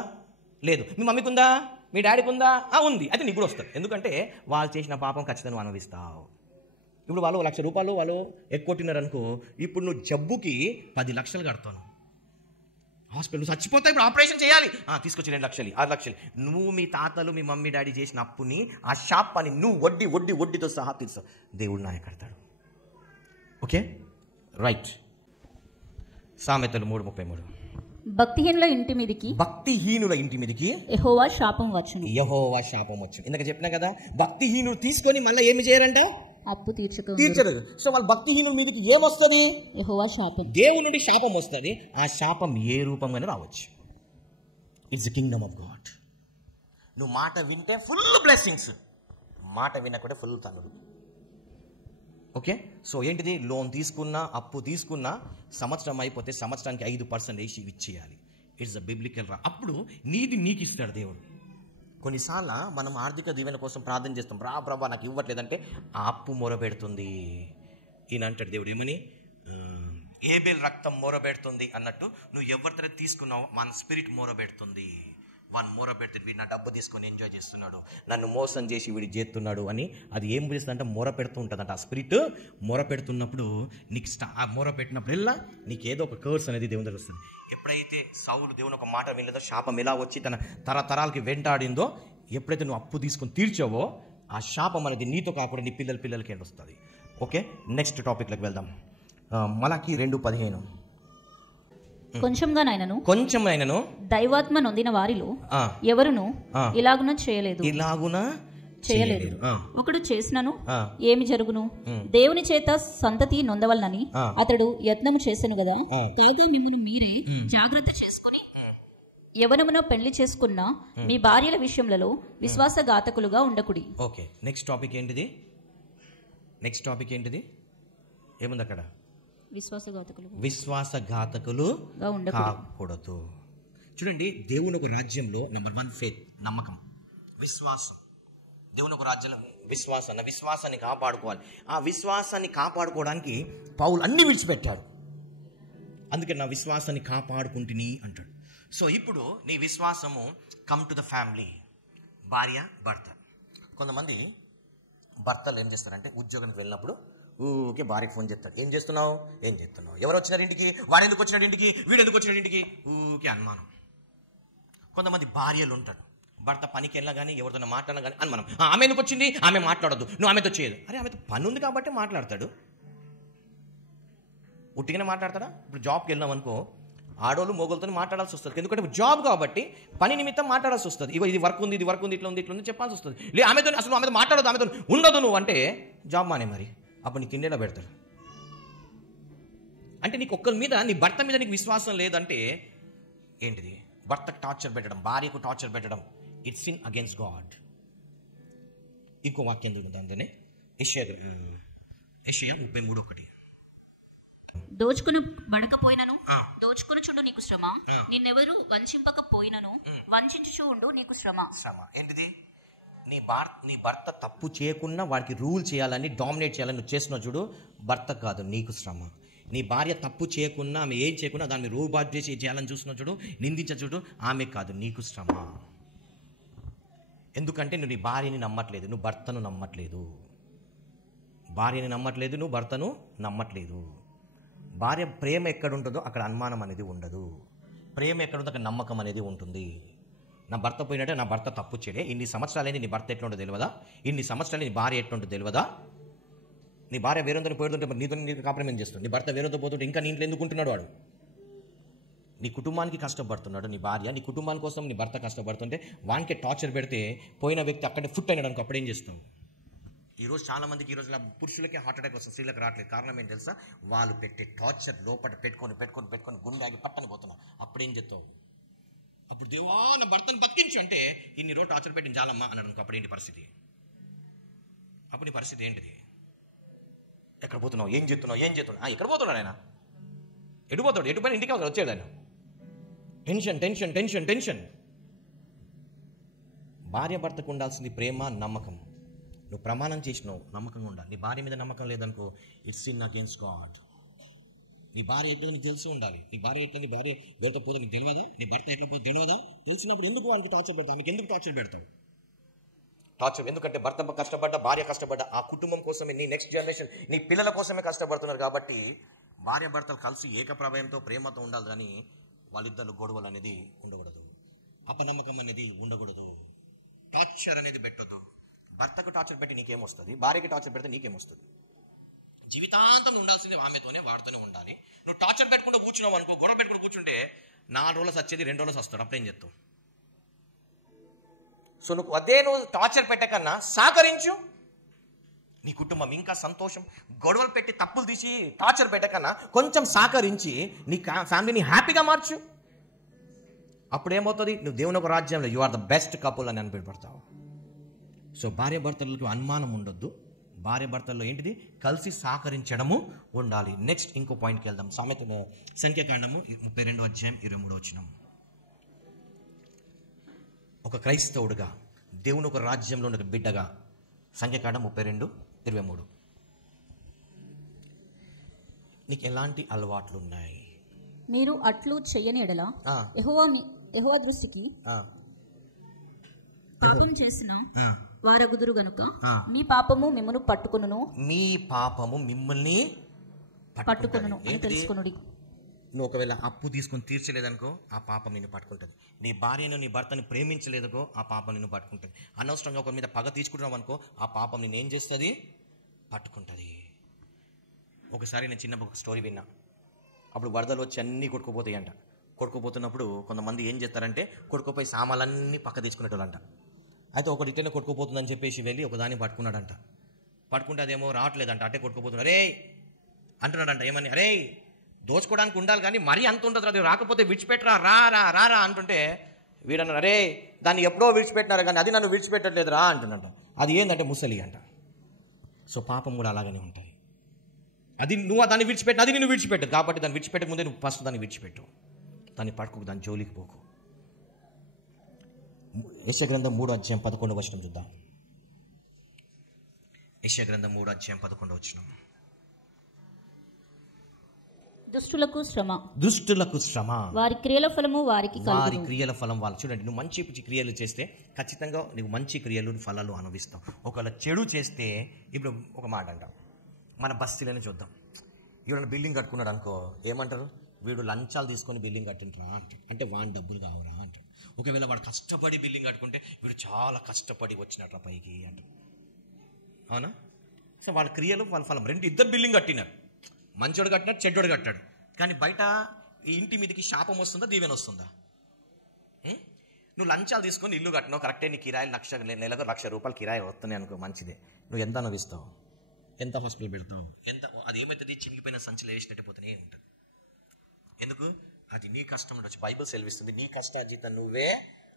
లేదు. మీ మమ్మీకి ఉందా? మీ డాడీకి ఉందా? ఉంది. అయితే నీకు కూడా వస్తుంది. ఎందుకంటే వాళ్ళు చేసిన పాపం ఖచ్చితంగా అనుభవిస్తావు. ఇప్పుడు వాళ్ళు 1,00,000 రూపాయలు వాళ్ళు ఎక్కువ అనుకో, ఇప్పుడు నువ్వు జబ్బుకి 10 లక్షలు కడతాను. హాస్పిటల్ నువ్వు చచ్చిపోతావు, ఇప్పుడు ఆపరేషన్ చేయాలి, తీసుకొచ్చి 2 లక్షలు 6 లక్షలు. నువ్వు మీ తాతలు మీ మమ్మీ డాడీ చేసిన అప్పుని, ఆ షాప్ అని నువ్వు వడ్డీతో సహా తీర్చావు. దేవుడు నాయ కడతాడు. Okay, right. సామెతలు 3:33. భక్తిహీనుల ఇంటి మీదకి యెహోవా శాపం వచ్చును. ఇందాక చెప్పినా కదా, భక్తిహీనులు తీసుకొని మళ్ళీ ఏమి చేయరంట? అప్పు తీర్చరు. సో వాళ్ళ భక్తిహీనుల మీదకి ఏమొస్తుంది? యెహోవా శాపం. దేవుని నుండి శాపం వస్తుంది. ఆ శాపం ఏ రూపంగానే రావచ్చు. It's the Kingdom of God. నువ్వు మాట వింటే ఫుల్ బ్లెస్సింగ్స్, మాట వినకుండా ఫుల్ తన్నుడు. ఓకే, సో ఏంటిది? లోన్ తీసుకున్నా, అప్పు తీసుకున్నా, సంవత్సరం అయిపోతే సంవత్సరానికి 5% వేసి ఇచ్చేయాలి. ఇట్స్ ద బిబ్లికల్ అప్పుడు నీది నీకు ఇస్తాడు దేవుడు. కొన్నిసార్లు మనం ఆర్థిక దీవెన కోసం ప్రార్థన చేస్తాం, ప్రభా నాకు ఇవ్వట్లేదంటే ఆ అప్పు మొరబెడుతుంది. ఈయన అంటాడు దేవుడు ఏమని? ఏబేల్ రక్తం మొరబెడుతుంది అన్నట్టు నువ్వు ఎవరితో తీసుకున్నావు మన స్పిరిట్ మొరబెడుతుంది. వాడు మొరబెడితే వీడు నా డబ్బు తీసుకొని ఎంజాయ్ చేస్తున్నాడు, నన్ను మోసం చేసి వీడు చేస్తున్నాడు అని అది ఏం చేస్తుందంటే మొర పెడుతూ ఉంటుందంట. ఆ స్పిరిట్ మొర పెడుతున్నప్పుడు నీకు ఆ మొర పెట్టినప్పుడల్లా నీకు ఏదో ఒక కర్స్ అనేది దేవుని దగ్గర వస్తుంది. ఎప్పుడైతే సౌలు దేవుని ఒక మాట వినలేదో, శాపం ఎలా వచ్చి తన తరతరాలకి వెంటాడిందో, ఎప్పుడైతే నువ్వు అప్పు తీసుకొని తీర్చావో ఆ శాపం అనేది నీతో కాకుండా నీ పిల్లలకి వస్తుంది. ఓకే, నెక్స్ట్ టాపిక్లోకి వెళ్దాం. మలాకి 2:15. కొంచెంగానైనను దైవాత్మ నొందిన వారిలో ఎవరును ఇలాగున చేయలేరు. ఒకడు చేసినను ఏమి జరుగును? దేవుని చేత సంతతి నొందవలనని అతడు యత్నము చేసెను గదా. కాగా మిమ్మల్ని మీరే జాగ్రత్త చేసుకుని యవనమున పెళ్లి చేసుకున్న మీ భార్యల విషయములలో విశ్వాసఘాతకులుగా ఉండకుడి. ఓకే, నెక్స్ట్ టాపిక్ ఏంటిది? ఏముంది అక్కడ? విశ్వాసఘాతకులు కాకూడదు. చూడండి, దేవుని ఒక రాజ్యంలో నెంబర్ 1 ఫెయిత్, నమ్మకం, విశ్వాసం. దేవుని ఒక రాజ్యంలో విశ్వాసాన్ని కాపాడుకోవాలి. ఆ విశ్వాసాన్ని కాపాడుకోవడానికి పౌలు అన్ని విడిచిపెట్టాడు. అందుకే నా విశ్వాసాన్ని కాపాడుకుంటుని అంటాడు. సో ఇప్పుడు నీ విశ్వాసము కమ్ టు ద ఫ్యామిలీ, భార్య భర్త. కొంతమంది భర్తలు ఏం చేస్తారంటే ఉద్యోగానికి వెళ్ళినప్పుడు ఊరికే భార్యకి ఫోన్ చేస్తాడు. ఏం చేస్తున్నావు? ఎవరు వచ్చినారు ఇంటికి? వాడు ఎందుకు వచ్చినాడు ఇంటికి? వీడు ఎందుకు వచ్చినాడు ఇంటికి? ఊరికే అనుమానం. కొంతమంది భార్యలు ఉంటారు, భర్త పనికి వెళ్ళినా కానీ ఎవరితో మాట్లాడినా కానీ అనుమానం. ఆమె ఎందుకు వచ్చింది? ఆమె మాట్లాడద్దు, నువ్వు ఆమెతో చేయదు. అరే, ఆమెతో పని ఉంది కాబట్టి మాట్లాడతాడు. ఉట్టిగానే మాట్లాడతాడా? ఇప్పుడు జాబ్కి వెళ్ళినాం అనుకో, ఆడోళ్ళు మోగోళ్ళతో మాట్లాడాల్సి వస్తుంది. ఎందుకంటే జాబ్ కాబట్టి పని నిమిత్తం మాట్లాడాల్సి వస్తుంది. ఇగో ఇది వర్క్ ఉంది, ఇట్లా ఉంది చెప్పాల్సి వస్తుంది. ఆమెతో మాట్లాడదు, ఆమెతో ఉండదు నువ్వు అంటే జాబ్ మానే. మరి అప్పుడు నీకు ఇండియాలో పెడతారు. అంటే నీకు ఒక్కరి మీద, నీ భర్త మీద నీకు విశ్వాసం లేదంటే ఏంటిది? భర్తకు టార్చర్ పెట్టడం, భార్యకు టార్చర్ పెట్టడం, ఇట్స్ సిన్ అగేన్స్ట్ గాడ్. ఇంకో వాక్యం చూడండి, అందులోనే యెషయా 33:1. దోచుకుని బడకపోయినను దోచుకుని చుండు నీకు శ్రమ, నిన్నెవరు వంచింపకపోయినను వంచించు ఉండు నీకు శ్రమ. ఏంటిది? నీ భర్త తప్పు చేయకుండా వాడికి రూల్ చేయాలని, డామినేట్ చేయాలని నువ్వు చేస్తున్నావు చూడు, భర్త కాదు, నీకు శ్రమ. నీ భార్య తప్పు చేయకుండా, ఆమె ఏం చేయకుండా దాన్ని రూల్ బాట్ చేసి చేయాలని చూస్తున్నావు చూడు, నిందించ చూడు, ఆమె కాదు, నీకు శ్రమ. ఎందుకంటే నువ్వు నీ భార్యని నమ్మట్లేదు, నువ్వు భర్తను నమ్మట్లేదు. నువ్వు భర్తను నమ్మట్లేదు. భార్య ప్రేమ ఎక్కడ ఉంటుందో అక్కడ అనుమానం అనేది ఉండదు. ప్రేమ ఎక్కడ ఉందో అక్కడ నమ్మకం అనేది ఉంటుంది. నా భర్త పోయినట్టే, నా భర్త తప్పు చేయడే, ఇన్ని సంవత్సరాలైంది, నీ భర్త ఎట్లుంటో తెలియదా? ఇన్ని సంవత్సరాలు నీ భార్య ఎట్లుంటో తెలియదా? నీ భార్య వేరేతో పోతుంటే నీతో కాంప్రమైజ్ చేస్తుంది. నీ భర్త వేరేతో పోతుంటే ఇంకా నీ ఇంట్లో ఎందుకుంటున్నాడు? వాడు నీ కుటుంబానికి కష్టపడుతున్నాడు. నీ భార్య నీ కుటుంబాని కోసం నీ భర్త కష్టపడుతుంటే వానికే టార్చర్ పెడితే పోయిన వ్యక్తి అక్కడే ఫుట్ అయినాడు అనుకో, అప్పుడేం చేస్తావు? ఈరోజు చాలా మందికి, ఈరోజు పురుషులకే హార్ట్ అటాక్ వస్తుంది, స్త్రీలకు రావట్లేదు. కారణం ఏంటి తెలుసా? వాళ్ళు పెట్టే టార్చర్ లోపల పెట్టుకొని గుండె ఆగి పట్టని పోతున్నారు. అప్పుడేం చెప్తావు? అప్పుడు దేవా నా భర్తను బతికించు అంటే ఇన్ని రోజు టార్చర్ పెట్టిన చాలమ్మా అన్నాడు అనుకో, అప్పుడు ఏంటి పరిస్థితి? అప్పుడు నీ పరిస్థితి ఏంటిది? ఎక్కడ పోతున్నావు? ఏం చేస్తున్నావు? ఎక్కడ పోతున్నాడు ఆయన? ఎడిపోతాడు? ఎటుపైన ఇంటికి వచ్చాడు ఆయన. టెన్షన్. భార్య భర్తకు ఉండాల్సింది ప్రేమ, నమ్మకం. నువ్వు ప్రమాణం చేసినావు, నమ్మకంగా ఉండాలి. నీ భార్య మీద నమ్మకం లేదనుకో, ఇట్స్ సిన్ అగేన్స్ట్ గాడ్. నీ భార్య ఎట్లా నీకు తెలిసి ఉండాలి. నీ భార్య వేరుతో పోతే నీకు తెలియదా? నీ భర్త ఎట్లా పోతే తెలియదా? తెలిసినప్పుడు ఎందుకు వాళ్ళకి టార్చర్ పెడతావు? ఆమెకి ఎందుకు టార్చర్ పెడతాడు? ఎందుకంటే భర్త కష్టపడ్డా, భార్య కష్టపడ్డా, ఆ కుటుంబం కోసమే, నీ నెక్స్ట్ జనరేషన్, నీ పిల్లల కోసమే కష్టపడుతున్నారు. కాబట్టి భార్య భర్తలు కలిసి ఏకప్రభయంతో, ప్రేమతో ఉండాలి. కానీ వాళ్ళిద్దరు గొడవలు అనేది ఉండకూడదు, అపనమ్మకం అనేది ఉండకూడదు, టార్చర్ అనేది పెట్టొద్దు. భర్తకు టార్చర్ పెట్టి నీకేమొస్తుంది? భార్యకి టార్చర్ పెడితే నీకేమొస్తుంది? జీవితాంతం ఉండాల్సింది ఆమెతోనే, వాడితోనే ఉండాలి. నువ్వు టార్చర్ పెట్టుకుంటూ కూర్చున్నావు అనుకో, గొడవ పెట్టుకుంటూ కూర్చుంటే 4 రోజులు వచ్చేది 2 రోజులు వస్తాడు. అప్పుడేం చెప్తావు? సో నువ్వు టార్చర్ పెట్టకన్నా సహకరించు. నీ కుటుంబం ఇంకా సంతోషం. గొడవలు పెట్టి తప్పులు తీసి టార్చర్ పెట్టకన్నా కొంచెం సహకరించి నీ ఫ్యామిలీని హ్యాపీగా మార్చు. అప్పుడేమవుతుంది? నువ్వు దేవుని ఒక రాజ్యంలో you are the best couple అని అనిపించబడతావు. సో భార్య భర్తలకు అనుమానం ఉండొద్దు. భార్య భర్తల్లో ఏంటిది? కలిసి సహకరించడము ఉండాలి. నెక్స్ట్ ఇంకో పాయింట్కి వెళ్దాం. సంఖ్యాకాండము 32:23. ఒక క్రైస్తవుడుగా, దేవుని ఒక రాజ్యంలో ఉన్న బిడ్డగా, సంఖ్యాకాండం 32:23. నీకు ఎలాంటి అలవాట్లు ఉన్నాయి? మీరు అట్లు చెయ్యని ఎడల యెహోవా దృష్టికి పాపం చేసిన వారగుదురు గనుక మీ పాపము మిమ్మల్ని పట్టుకొనును. మీ పాపము మిమ్మల్ని పట్టుకొనును అని తెలుసుకొనుడి. నువ్వు ఒకవేళ అప్పు తీసుకొని తీర్చలేదనుకో, ఆ పాపం నిన్ను పట్టుకుంటుంది. నీ భార్యను, నీ భర్తని ప్రేమించలేదుకో, ఆ పాపం నిన్ను పట్టుకుంటుంది. అనవసరంగా ఒకరి మీద పగ తీసుకుంటున్నావు అనుకో, ఆ పాపం నిన్ను ఏం చేస్తుంది? పట్టుకుంటుంది. ఒకసారి నేను చిన్న ఒక స్టోరీ విన్నా. అప్పుడు వరదలు వచ్చి అన్నీ కొట్టుకుపోతాయి అంట. కొట్టుకుపోతున్నప్పుడు కొంతమంది ఏం చేస్తారంటే కొట్టుకుపోయి సామాన్లన్నీ పక్క తీసుకునేటోళ్ళంట. అయితే ఒకటి ఇట్టనే కొట్టుకుపోతుందని చెప్పేసి వెళ్ళి ఒకదాన్ని పట్టుకున్నాడంట. పట్టుకుంటే అదేమో రావట్లేదంట, అట్టే కొట్టుకుపోతున్నాడు. అరే అంటున్నాడంట, ఏమని, అరే దోచుకోవడానికి ఉండాలి కానీ మరీ అంత ఉండదు, అది రాకపోతే విడిచిపెట్టరా, రా రా రా అంటుంటే వీడన్నాడు, అరే దాన్ని ఎప్పుడో విడిచిపెట్టినారు కానీ అది నన్ను విడిచిపెట్టట్లేదు రా అంటున్నట్ట. అది ఏంటంటే ముసలి అంట. సో పాపం కూడా అలాగనే ఉంటుంది. అది నువ్వు దాన్ని విడిచిపెట్టిన అది నిన్ను విడిచిపెట్టదు, కాబట్టి దాన్ని విడిచిపెట్టక ముందే నువ్వు ఫస్ట్ దాన్ని విడిచిపెట్టు, దాన్ని పట్టుకు, దాని జోలికి పోకు. యెషయా గ్రంథం 3:11 చూద్దాం. యెషయా గ్రంథం 3:11. దుష్టులకు శ్రమ, వారి క్రియల ఫలము వారికి కలుగును. వారి క్రియల ఫలం వాళ్ళు. చూడండి, నువ్వు మంచి క్రియలు చేస్తే ఖచ్చితంగా నువ్వు మంచి క్రియలు ఫలాలు అనుభవిస్తావు. ఒకవేళ చెడు చేస్తే, ఇప్పుడు ఒక మాట అంటాం, మన బస్తీలోనే చూద్దాం, ఎవరైనా బిల్డింగ్ కట్టుకున్నాడు అనుకో, ఏమంటారు, వీడు లంచాలు తీసుకొని బిల్డింగ్ కట్టింటారా అంటాడు. అంటే వాడి డబ్బులు కావరా అంటాడు. ఒకవేళ వాడు కష్టపడి బిల్డింగ్ కట్టుకుంటే వీడు చాలా కష్టపడి వచ్చినట్ల పైకి అంటాడు. అవునా? సో వాళ్ళ క్రియలు వాళ్ళ ఫలం. ఇద్దరు బిల్డింగ్ కట్టినారు, మంచోడు కట్టినాడు, చెడ్డోడు కట్టాడు. కానీ బయట ఈ ఇంటి మీదకి శాపం వస్తుందా, దీవెన వస్తుందా? నువ్వు లంచాలు తీసుకొని ఇల్లు కట్టినావు, కరెక్టే, నీ కిరాయిలు నెలకు ₹1,00,000 కిరాయి వస్తున్నాయి అనుకో, మంచిదే. నువ్వు ఎంత అనుభవిస్తావు, ఎంత హాస్పిటల్ పెడతావు, ఎంత అది ఏమవుతుంది, చినిగిపోయిన సంచులు వేసినట్టు పోతూనే ఉంటుంది. ఎందుకు? అది నీ కష్టం ఉండొచ్చు. బైబిల్ సెలవిస్తుంది, నీ కష్టార్జితం నువ్వే,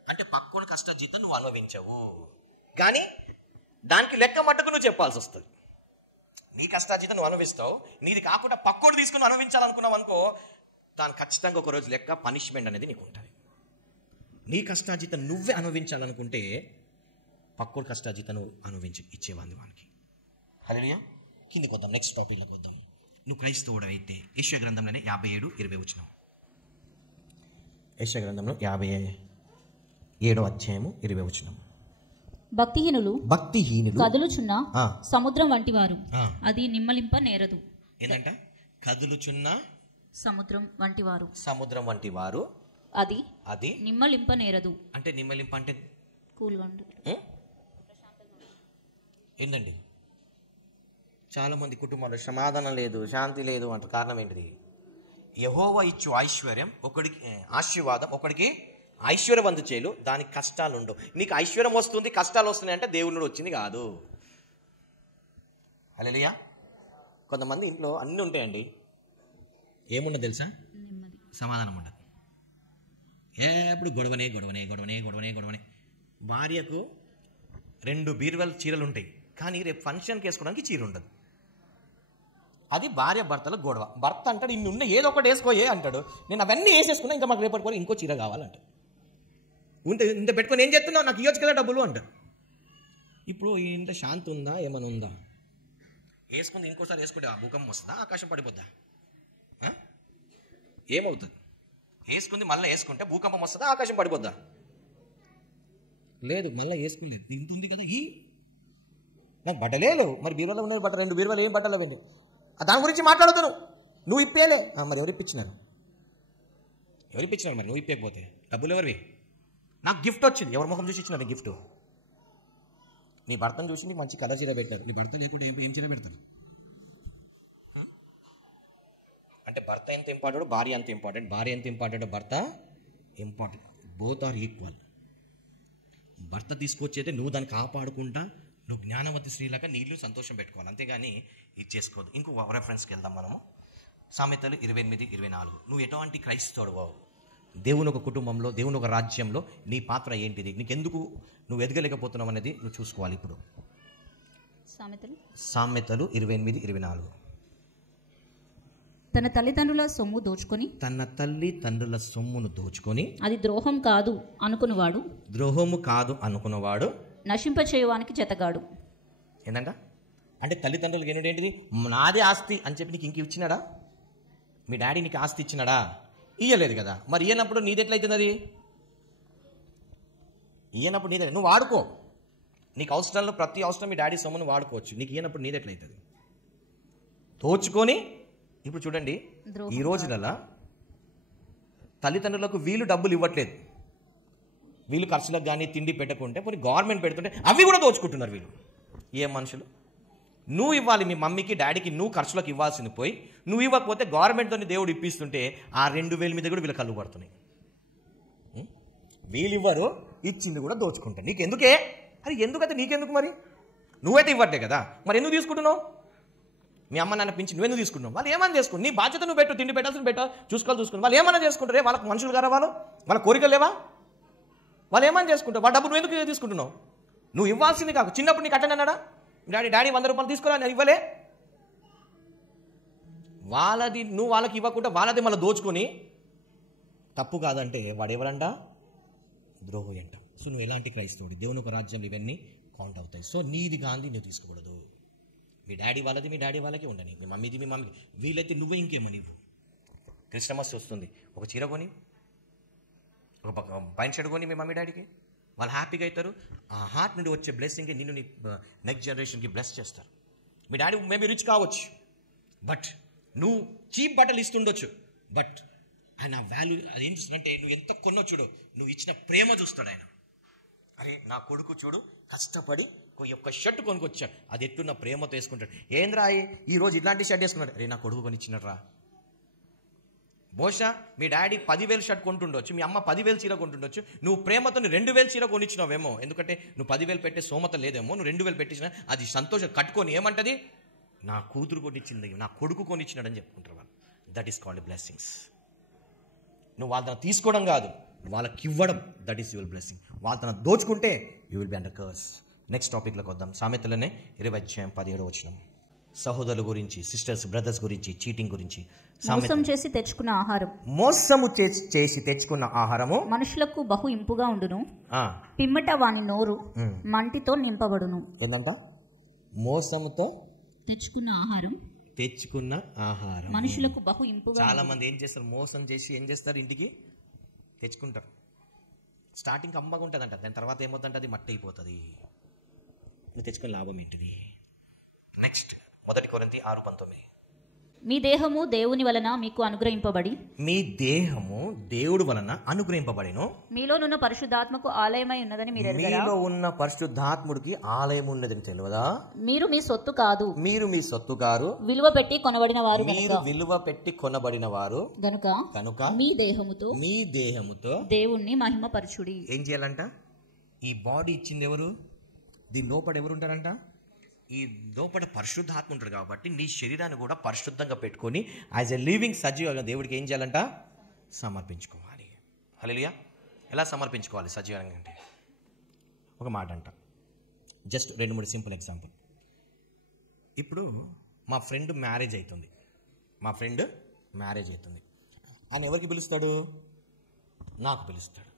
అంటే పక్కోని కష్టార్జితం నువ్వు అనుభవించవు, కానీ దానికి లెక్క మట్టుకు నువ్వు చెప్పాల్సి వస్తుంది. నీ కష్టార్జితం నువ్వు అనుభవిస్తావు, నీది కాకుండా పక్కోడు తీసుకుని అనుభవించాలనుకున్నావు అనుకో, దాని ఖచ్చితంగా ఒకరోజు లెక్క పనిష్మెంట్ అనేది నీకు ఉంటుంది. నీ కష్టార్జితం నువ్వే అనుభవించాలనుకుంటే పక్కోడు కష్టార్జితం నువ్వు అనుభవించి ఇచ్చేవాడిని వానికి. హల్లెలూయా. కిందికి వద్దాం, నెక్స్ట్ టాపిక్లోకి వద్దాం. నువ్వు క్రైస్తవుడు అయితే యెషయా గ్రంథంలోనే 57:20. యెషయా గ్రంథంలో 57:20. భక్తిహీనులు కదులుచున్న సముద్రం వంటి వారు, అది నిమ్మలింప నేరదు. ఏంటంట? కదులుచున్న సముద్రం వంటి వారు, సముద్రం వంటి వారు, అది నిమ్మలింప నేరదు. అంటే నిమ్మలింప అంటే కూల్గా ఉంటుంది. ఏంటండి, చాలా మంది కుటుంబాల్లో సమాధానం లేదు, శాంతి లేదు అంటారు. కారణం ఏంటిది? యెహోవా ఇచ్చు ఐశ్వర్యం ఒకడికి, ఆశీర్వాదం ఒకడికి ఐశ్వర్యవంతు చేయలు, దానికి కష్టాలు ఉండవు. నీకు ఐశ్వర్యం వస్తుంది, కష్టాలు వస్తున్నాయి అంటే దేవుడి నుండి వచ్చింది కాదు. హల్లెలూయా. కొంతమంది ఇంట్లో అన్నీ ఉంటాయండి, ఏముండదు తెలుసా, సమాధానం ఉండదు. ఎప్పుడు గొడవనే గొడవనే గొడవనే గొడవనే గొడవనే. భార్యకు 2 బీరువాల చీరలు ఉంటాయి, కానీ రేపు ఫంక్షన్కి వేసుకోవడానికి చీర ఉండదు. అది భార్య భర్తల గొడవ. భర్త అంటాడు, ఇన్ని ఉన్న ఏదో ఒకటి వేసుకోయే అంటాడు, నేను అవన్నీ వేసేసుకున్నా, ఇంకా మాకు రేపటి ఇంకో చీర కావాలంటాడు. ఉంటే ఇంత పెట్టుకొని ఏం చేస్తున్నావు, నాకు ఇవ్వచ్చు కదా డబ్బులు అంటాడు. ఇప్పుడు ఇంత శాంతి ఉందా, ఏమైనా ఉందా? వేసుకుంది ఇంకోసారి వేసుకుంటే ఆ భూకంపం వస్తుందా, ఆకాశం పడిపోద్దా, ఏమవుతుంది? వేసుకుంది మళ్ళీ వేసుకుంటే భూకంపం వస్తుందా, ఆకాశం పడిపోద్దా? లేదు, మళ్ళీ వేసుకులేదు. ఇంత ఉంది కదా, నాకు బట్టలేదు. మరి బీరువాలో ఉన్నది బట్ట, 2 బీరువాలు ఏం బట్టలేదు, దాని గురించి మాట్లాడుతాను. నువ్వు ఇప్పేలే, మరి ఎవరు ఇప్పించినారు? మరి నువ్వు ఇప్పకపోతే డబ్బులు ఎవరివి? నాకు గిఫ్ట్ వచ్చింది, ఎవరి ముఖం చూసి ఇచ్చినారు గిఫ్ట్? నీ భర్తను చూసి నీకు మంచి కలర్ చీర పెట్టారు, నీ భర్త లేకుంటే ఏం చీర పెడతారు? అంటే భర్త ఎంత ఇంపార్టెంట్, భార్య ఎంత ఇంపార్టెంట్. భార్య ఎంత ఇంపార్టెంట్, భర్త ఇంపార్టెంట్. Both are equal. భర్త తీసుకొచ్చైతే నువ్వు దాన్ని కాపాడుకుంటా, నువ్వు జ్ఞానవతి స్త్రీలాగా నీళ్ళు సంతోషం పెట్టుకోవాలి, అంతేగాని ఇది చేసుకోవద్దు. ఇంకో రెఫరెన్స్కి వెళ్దాం మనము. సామెతలు 28:24. నువ్వు ఎటువంటి క్రైస్తవుడు, దేవుని ఒక కుటుంబంలో, దేవుని ఒక రాజ్యంలో నీ పాత్ర ఏంటిది, నీకెందుకు నువ్వు ఎదగలేకపోతున్నావు అనేది నువ్వు చూసుకోవాలి. ఇప్పుడు సామెతలు 28:24. తన తల్లిదండ్రుల సొమ్ము దోచుకొని, తన తల్లిదండ్రుల సొమ్మును దోచుకొని, అది ద్రోహం కాదు అనుకున్నవాడు, ద్రోహము కాదు అనుకున్నవాడు నశింపచేయవానికి జతగాడు. ఏంటంట? అంటే తల్లిదండ్రులకి ఏంటంటే నాదే ఆస్తి అని చెప్పి నీకు ఇంక ఇచ్చినాడా? మీ డాడీ నీకు ఆస్తి ఇచ్చినాడా? ఇయ్యలేదు కదా. మరి ఇయ్యనప్పుడు నీది ఎట్లయితుంది? అది ఇయ్యనప్పుడు నీదే, నువ్వు వాడుకో. నీకు అవసరంలో ప్రతి అవసరం మీ డాడీ సొమ్మును వాడుకోవచ్చు. నీకు ఇయ్యనప్పుడు నీది ఎట్లయితుంది? దోచుకొని. ఇప్పుడు చూడండి, ఈ రోజులలో తల్లిదండ్రులకు వీళ్ళు డబ్బులు ఇవ్వట్లేదు. వీళ్ళు ఖర్చులకు కానీ తిండి పెట్టకుంటే పోనీ గవర్నమెంట్ పెడుతుంటే అవి కూడా దోచుకుంటున్నారు వీళ్ళు. ఏ మనుషులు? నువ్వు ఇవ్వాలి మీ మమ్మీకి డాడీకి, నువ్వు ఖర్చులకు ఇవ్వాల్సింది పోయి నువ్వు ఇవ్వకపోతే గవర్నమెంట్తో దేవుడు ఇప్పిస్తుంటే ఆ 2,000 మీద కూడా వీళ్ళు కళ్ళు పడుతున్నాయి. వీళ్ళు ఇవ్వరు, ఇచ్చింది కూడా దోచుకుంటారు. నీకు ఎందుకే? అది ఎందుకంటే నీకెందుకు మరి? నువ్వైతే ఇవ్వట్లే కదా, మరి ఎందుకు తీసుకుంటున్నావు? మీ అమ్మ నాన్న పింఛన్ నువ్వెందుకు తీసుకుంటున్నావు? వాళ్ళు ఏమన్నా చేసుకుని నీ బాధ్యత నువ్వు పెట్టు, తిండి పెట్టాల్సిన పెట్టా, చూసుకోవాలి. వాళ్ళు ఏమన్నా చేసుకుంటారే, వాళ్ళకి మనుషులు గారా? వాళ్ళ కోరికలు లేవా? వాళ్ళు ఏమన్నా చేసుకుంటారు, వాళ్ళ డబ్బు నువ్వు ఎందుకు తీసుకుంటున్నావు? నువ్వు ఇవ్వాల్సింది కాదు. చిన్నప్పుడు నీకు అట్టని అన్నాడా డాడీ 100 రూపాయలు తీసుకురా, నేను ఇవ్వలే? వాళ్ళది నువ్వు వాళ్ళకి ఇవ్వకుండా వాళ్ళది మళ్ళీ దోచుకొని తప్పు కాదంటే వాడు ఎవరంట? ద్రోహి అంట. సో నువ్వు ఎలాంటి క్రైస్తవుడి? దేవుని ఒక రాజ్యంలో ఇవన్నీ కౌంట్ అవుతాయి. సో నీది గాంధీ నువ్వు తీసుకోకూడదు. మీ డాడీ వాళ్ళది మీ డాడీ వాళ్ళకి ఉండని, మీ మమ్మీది మీ మమ్మీ, వీలైతే నువ్వే ఇంకేమని ఇవ్వు. క్రిస్టమస్ వస్తుంది, ఒక చీర కొని, ఒక పైన షర్ట్ కొని మీ మమ్మీ డాడీకి, వాళ్ళు హ్యాపీగా అవుతారు. ఆ హార్ట్ నుండి వచ్చే బ్లెస్సింగ్కి నిన్ను నీ నెక్స్ట్ జనరేషన్కి బ్లెస్ చేస్తారు. మీ డాడీ మేబీ రిచ్ కావచ్చు, బట్ నువ్వు చీప్ బట్టలు ఇస్తుండొచ్చు, బట్ ఆయన వాల్యూ అది ఏం చూస్తుందంటే నువ్వు ఎంత కొన్నో చూడు, నువ్వు ఇచ్చిన ప్రేమ చూస్తాడు ఆయన. అరే నా కొడుకు చూడు కష్టపడి ఒక్క షర్ట్ కొనుక్కొచ్చాడు, అది ఎట్టున్న ప్రేమతో వేసుకుంటాడు. ఏంద్రా ఈరోజు ఇలాంటి షర్ట్ వేసుకున్నాడు, రే నా కొడుకు కొనిచ్చినట్రా. బహుశా మీ డాడీ 10,000 షర్ట్ కొంటుండొచ్చు, మీ అమ్మ 10,000 చీర కొంటుండొచ్చు, నువ్వు ప్రేమతో 2,000 చీర కొనిచ్చినావేమో, ఎందుకంటే నువ్వు 10,000 పెట్టే సోమత లేదేమో, నువ్వు 2,000 పెట్టించిన అది సంతోషం కట్టుకొని ఏమంటది, నా కూతురు కొనిచ్చింది, నా కొడుకు కొనిచ్చినాడని చెప్పుకుంటారు వాళ్ళు. That is called blessings. నువ్వు వాళ్ళ తన తీసుకోవడం కాదు, వాళ్ళకి ఇవ్వడం, దట్ ఈస్ యువర్ బ్లెస్సింగ్. వాళ్ళ తన దోచుకుంటే you will be under curse. Next టాపిక్లోకి వద్దాం. సామెతలనే 20:17 సహోదరుల గురించి, సిస్టర్స్ బ్రదర్స్ గురించి, చీటింగ్ గురించి. మోసం చేసి తెచ్చుకున్న ఆహారం, మోసము చేసి తెచ్చుకున్న ఆహారము మనుషులకు బహు ఇంపుగా ఉండును, పిమ్మట వాని నోరు మంటితో నింపబడును. ఏందంట? మోసముతో తెచ్చుకున్న ఆహారం మనుషులకు బహు ఇంపుగా. చాలా మంది ఏం చేస్తారు, మోసం చేసి ఏం చేస్తారు, ఇంటికి తెచ్చుకుంటారు. స్టార్టింగ్ అమ్మగా ఉంటుందంట, దాని తర్వాత ఏమవుతుందంటే అది మట్టి అయిపోతుంది. నువ్వు తెచ్చుకుని లాభం ఏంటిది? నెక్స్ట్ 1 కొరింథీ 6:19. మీ దేహము దేవుని వలన మీకు అనుగ్రహింపబడి, మీ దేహము దేవుడు వలన అనుగ్రహింపబడిను, మీలోనున్న పరిశుద్ధాత్మకు ఆలయమై ఉన్నదని మీరు ఎరుగరా? మీలో ఉన్న పరిశుద్ధాత్ముడికి ఆలయం ఉన్నదని తెలియదా? మీరు మీ సొత్తు కాదు, మీరు మీ సొత్తు గారు, విలువ పెట్టి కొనబడిన వారు, మీరు విలువ పెట్టి కొనబడిన వారు కనుక మీ దేహముతో దేవుణ్ణి మహిమపరచుడి. ఏం చేయాలంట? ఈ బాడీ ఇచ్చింది ఎవరు? దీని లోపల ఎవరు ఉంటారంట? ఈ లోపల పరిశుద్ధాత్మ ఉంటాడు. కాబట్టి నీ శరీరాన్ని కూడా పరిశుద్ధంగా పెట్టుకొని యాజ్ ఎ లివింగ్ సజీవంగా దేవుడికి ఏం చేయాలంట? సమర్పించుకోవాలి. హల్లెలూయా. ఎలా సమర్పించుకోవాలి సజీవంగా అంటే? ఒక మాట అంట, జస్ట్ 2-3 సింపుల్ ఎగ్జాంపుల్. ఇప్పుడు మా ఫ్రెండ్ మ్యారేజ్ అవుతుంది. ఆయన ఎవరికి పిలుస్తాడు? నాకు పిలుస్తాడు.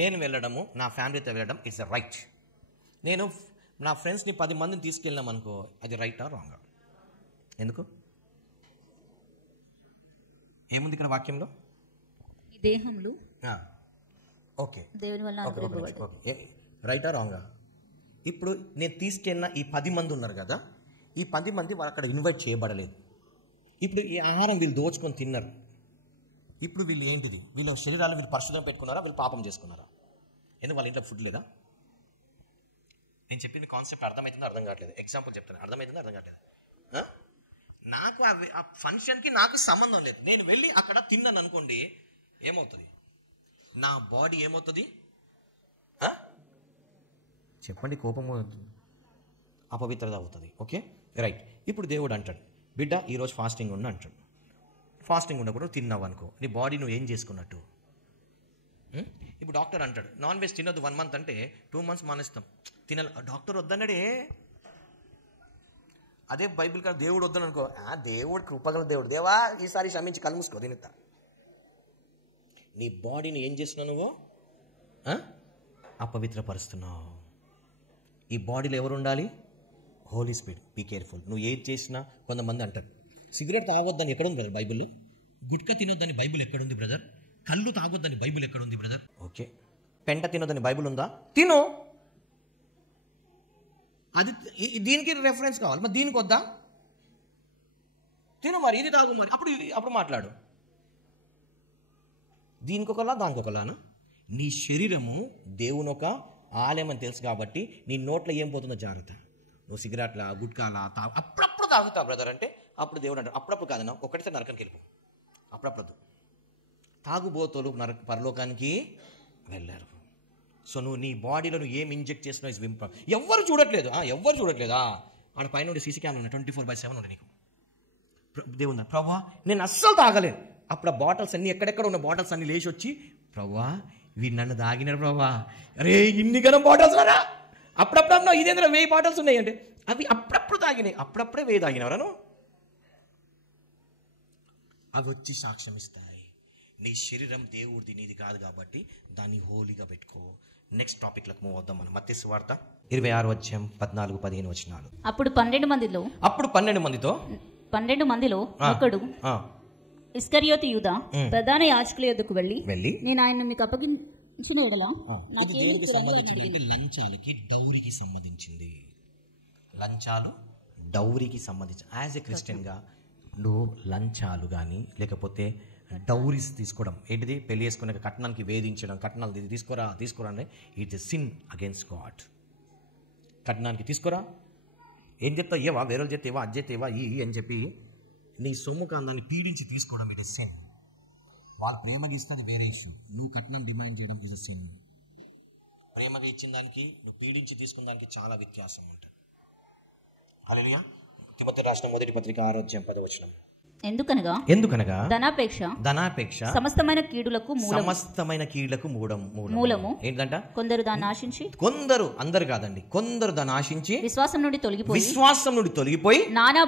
నేను వెళ్ళడము, నా ఫ్యామిలీతో వెళ్ళడం ఇట్స్ ఎ రైట్. నేను నా ఫ్రెండ్స్ని 10 మందిని తీసుకెళ్ళినాం అనుకో, అది రైటా రాంగా? ఎందుకు? ఏముంది ఇక్కడ వాక్యంలో? ఈ దేహములు ఓకే దేవుని వలన రైటా రాంగా? ఇప్పుడు నేను తీసుకెళ్ళిన ఈ 10 మంది ఉన్నారు కదా, ఈ 10 మంది వాళ్ళు అక్కడ ఇన్వైట్ చేయబడలేదు. ఇప్పుడు ఈ ఆహారం వీళ్ళు దోచుకొని తిన్నారు. ఇప్పుడు వీళ్ళు ఏంటిది? వీళ్ళ శరీరాలు వీళ్ళు పరిశుభ్రం పెట్టుకున్నారా, వీళ్ళు పాపం చేసుకున్నారా? ఎందుకు వాళ్ళ ఇంట్లో ఫుడ్ లేదా? నేను చెప్పిన కాన్సెప్ట్ అర్థమవుతుందో అర్థం కావట్లేదు. ఎగ్జాంపుల్ చెప్తాను, అర్థమవుతుందో అర్థం కావట్లేదు. నాకు ఆ ఫంక్షన్కి నాకు సంబంధం లేదు. నేను వెళ్ళి అక్కడ తిన్నాను అనుకోండి, ఏమవుతుంది? నా బాడీ ఏమవుతుంది? చెప్పండి. కోపం అవుతుంది, అపవిత్రత అవుతుంది. Okay right. ఇప్పుడు దేవుడు అంటాడు, బిడ్డ ఈరోజు ఫాస్టింగ్ ఉండు అంటాడు. ఫాస్టింగ్ ఉండకూడదు, తిన్నావు అనుకో, నీ బాడీ నువ్వు ఏం చేసుకున్నట్టు? ఇప్పుడు డాక్టర్ అంటాడు నాన్ వెజ్ తినొద్దు 1 మంత్ అంటే 2 మంత్స్ మానేస్తాం. తినాలి. డాక్టర్ వద్దన్నాడే. అదే బైబిల్ కాదు, దేవుడు వద్దని అనుకో, దేవుడు కృపగల దేవుడు, దేవా ఈసారి క్షమించి కళ్ళు మూసుకో తినేస్తా. నీ బాడీని ఏం చేస్తున్నావు నువ్వు? అపవిత్రపరుస్తున్నావు. ఈ బాడీలో ఎవరు ఉండాలి? Holy spirit. Be careful. నువ్వు ఏది చేసినా కొంతమంది అంటారు సిగరెట్ తాగొద్దని ఎక్కడుంది బ్రదర్ బైబిల్? గుట్కా తినొద్దని బైబిల్ ఎక్కడుంది బ్రదర్? కళ్ళు తాగొద్దని బైబిల్ ఎక్కడుంది బ్రదర్? ఓకే. పెంట తినొద్దని బైబిల్ ఉందా? తిను. అది దీనికి రెఫరెన్స్ కావాలి, మరి దీనికి వద్దా? తిను మరి, ఇది తాగు మరి, అప్పుడు మాట్లాడు. దీనికి ఒకలా దానికి ఒకలానా? నీ శరీరము దేవుని ఒక ఆలయం అని తెలుసు కాబట్టి నీ నోట్లో ఏం పోతుందో జాగ్రత్త. నువ్వు సిగరెట్లా గుట్కాలా అప్పుడప్పుడు తాగుతా బ్రదర్ అంటే అప్పుడు దేవుడు అంటాడు అప్పుడప్పుడు కాదన్నా, ఒకటిసారి నరకానికి వెళ్ళిపో. అప్పుడప్పుడు తాగుబోతులు పరలోకానికి వెళ్ళారు. సో నువ్వు నీ బాడీలో నువ్వు ఏం ఇంజెక్ట్ చేసినా ఇస్ వింప. ఎవ్వరు చూడట్లేదు, ఎవ్వరు చూడట్లేదా? ఆడ పైన ఉండే సీసీ కెమెరా 24/7 ఉంది నీకు. దేవుందా ప్రభా నేను అస్సలు తాగలేను. అప్పుడు ఆ బాటిల్స్ అన్ని ఎక్కడెక్కడ ఉన్న బాటిల్స్ అన్ని లేచి వచ్చి, ప్రభా వీడు నన్ను తాగినారు ప్రభా, అరే ఇన్ని గనం బాటిల్స్ రా. అప్పుడప్పుడు అన్నా ఇదేంద్ర 1000 బాటిల్స్ ఉన్నాయి అంటే అవి అప్పుడప్పుడు తాగినాయి, అప్పుడప్పుడే 1000 తాగినవరాను. అవి వచ్చి సాక్ష్యం ఇస్తాయి. నీ శరీరం దేవుడిది, నీది కాదు కాబట్టి దాన్ని హోలీగా పెట్టుకో. నెక్స్ట్ టాపిక్లకు మూవ్ అవుదాం మనం. మత్తయి సువార్త 26:14-15 వచనాలు. అప్పుడు 12 మందిలో ఒకడు ఇస్కరియోతు యూదా ప్రధాన యాజకుల యొద్దకు వెళ్ళి నేను ఆయన మీకు అప్పగించిన ఎడల సంబంధించింది. లంచాలు డౌరీకి సంబంధించి యాజ్ ఎ క్రిస్టియన్గా నువ్వు లంచాలు కానీ లేకపోతే డౌరీస్ తీసుకోవడం ఏంటిది? పెళ్లి చేసుకునే కట్నానికి వేధించడం, కట్నాలు తీసుకోరా అంటే it's a sin against God. కట్నానికి తీసుకోరా, ఏం చెప్తావు, ఏవా వేరే చెప్తేవా అది చెప్తేవా ఈ అని చెప్పి నీ సొమ్ము కాందాన్ని పీడించి తీసుకోవడం ఇట్ ఇస్ సిన్. వాళ్ళు ప్రేమగా ఇస్తే అది వేరే ఇష్యూ. నువ్వు కట్నం డిమాండ్ చేయడం ఇస్ ఎ సిన్. ప్రేమగా ఇచ్చిన దానికి నువ్వు పీడించి తీసుకున్న దానికి చాలా వ్యత్యాసం ఉంటుంది. హల్లెలూయా. తిమోతి రాసిన 1 పత్రిక 6:10 వచనం. ఎందుకనగా ధనాపేక్ష సమస్తమైన కీడులకు మూలము ఏంటంట? కొందరు దాన్ని ఆశించి, కొందరు, అందరు కాదండి, కొందరు దాన్ని ఆశించి విశ్వాసం నుండి తొలగిపోయి నానా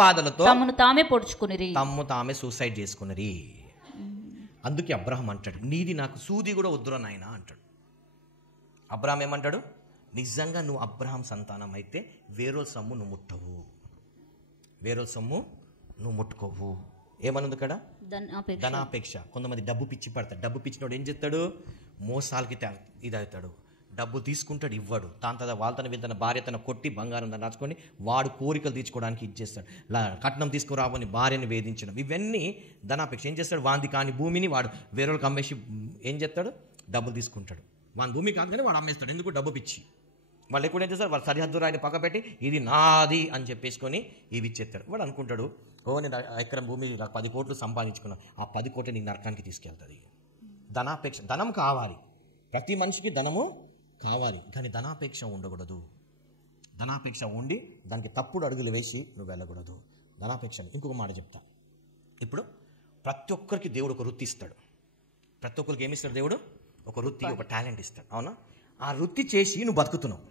బాధలతో తమను తామే సూసైడ్ చేసుకున్నరి. అందుకే అబ్రహాం అంటాడు, నీది నాకు సూది కూడా వద్దురా నాయనా అంటాడు. అబ్రహాం ఏమంటాడు? నిజంగా నువ్వు అబ్రహాం సంతానం అయితే వేరే సొమ్ము నువ్వు ముట్టవు, వేరే సొమ్ము నువ్వు ముట్టుకోవు. ఏమనుంది ఇక్కడ? ధనాపేక్ష. కొంతమంది డబ్బు పిచ్చి పడతాడు. డబ్బు పిచ్చినోడు ఏం చేస్తాడు? మోసాలకి ఇది అవుతాడు. డబ్బు తీసుకుంటాడు, ఇవ్వడు. దాని తర్వాత వాళ్ళతన వీళ్ళతన భార్యతను కొట్టి బంగారం దాన్ని రాసుకొని వాడు కోరికలు తీర్చుకోవడానికి ఇచ్చేస్తాడు. కట్నం తీసుకురావని భార్యని వేధించడం, ఇవన్నీ ధనాపేక్ష. ఏం చేస్తాడు? వాంది కాని భూమిని వాడు వేరే వాళ్ళకి అమ్మేసి ఏం చేస్తాడు? డబ్బులు తీసుకుంటాడు. వాని భూమి కాదు కానీ వాడు అమ్మేస్తాడు. ఎందుకు? డబ్బు పిచ్చి. వాళ్ళు ఎక్కువ ఏం చేస్తారు? వాళ్ళు సరిహద్దు రాయిని పక్క పెట్టి ఇది నాది అని చెప్పేసుకొని ఇవి ఇచ్చేస్తాడు. వాడు అనుకుంటాడు, నేను ఎకరం భూమి 10 కోట్లు సంపాదించుకున్నాను, ఆ 10 కోట్లు నీకు నరకానికి తీసుకెళ్తుంది. ధనాపేక్ష. ధనం కావాలి, ప్రతి మనిషికి ధనము కావాలి, కానీ ధనాపేక్ష ఉండకూడదు. ధనాపేక్ష ఉండి దానికి తప్పుడు అడుగులు వేసి నువ్వు వెళ్ళకూడదు. ధనాపేక్ష. ఇంకొక మాట చెప్తా. ఇప్పుడు ప్రతి ఒక్కరికి దేవుడు ఒక వృత్తి ఇస్తాడు. ప్రతి ఒక్కరికి ఏమిస్తాడు దేవుడు? ఒక వృత్తి, ఒక టాలెంట్ ఇస్తాడు. అవునా? ఆ వృత్తి చేసి నువ్వు బతుకుతున్నావు.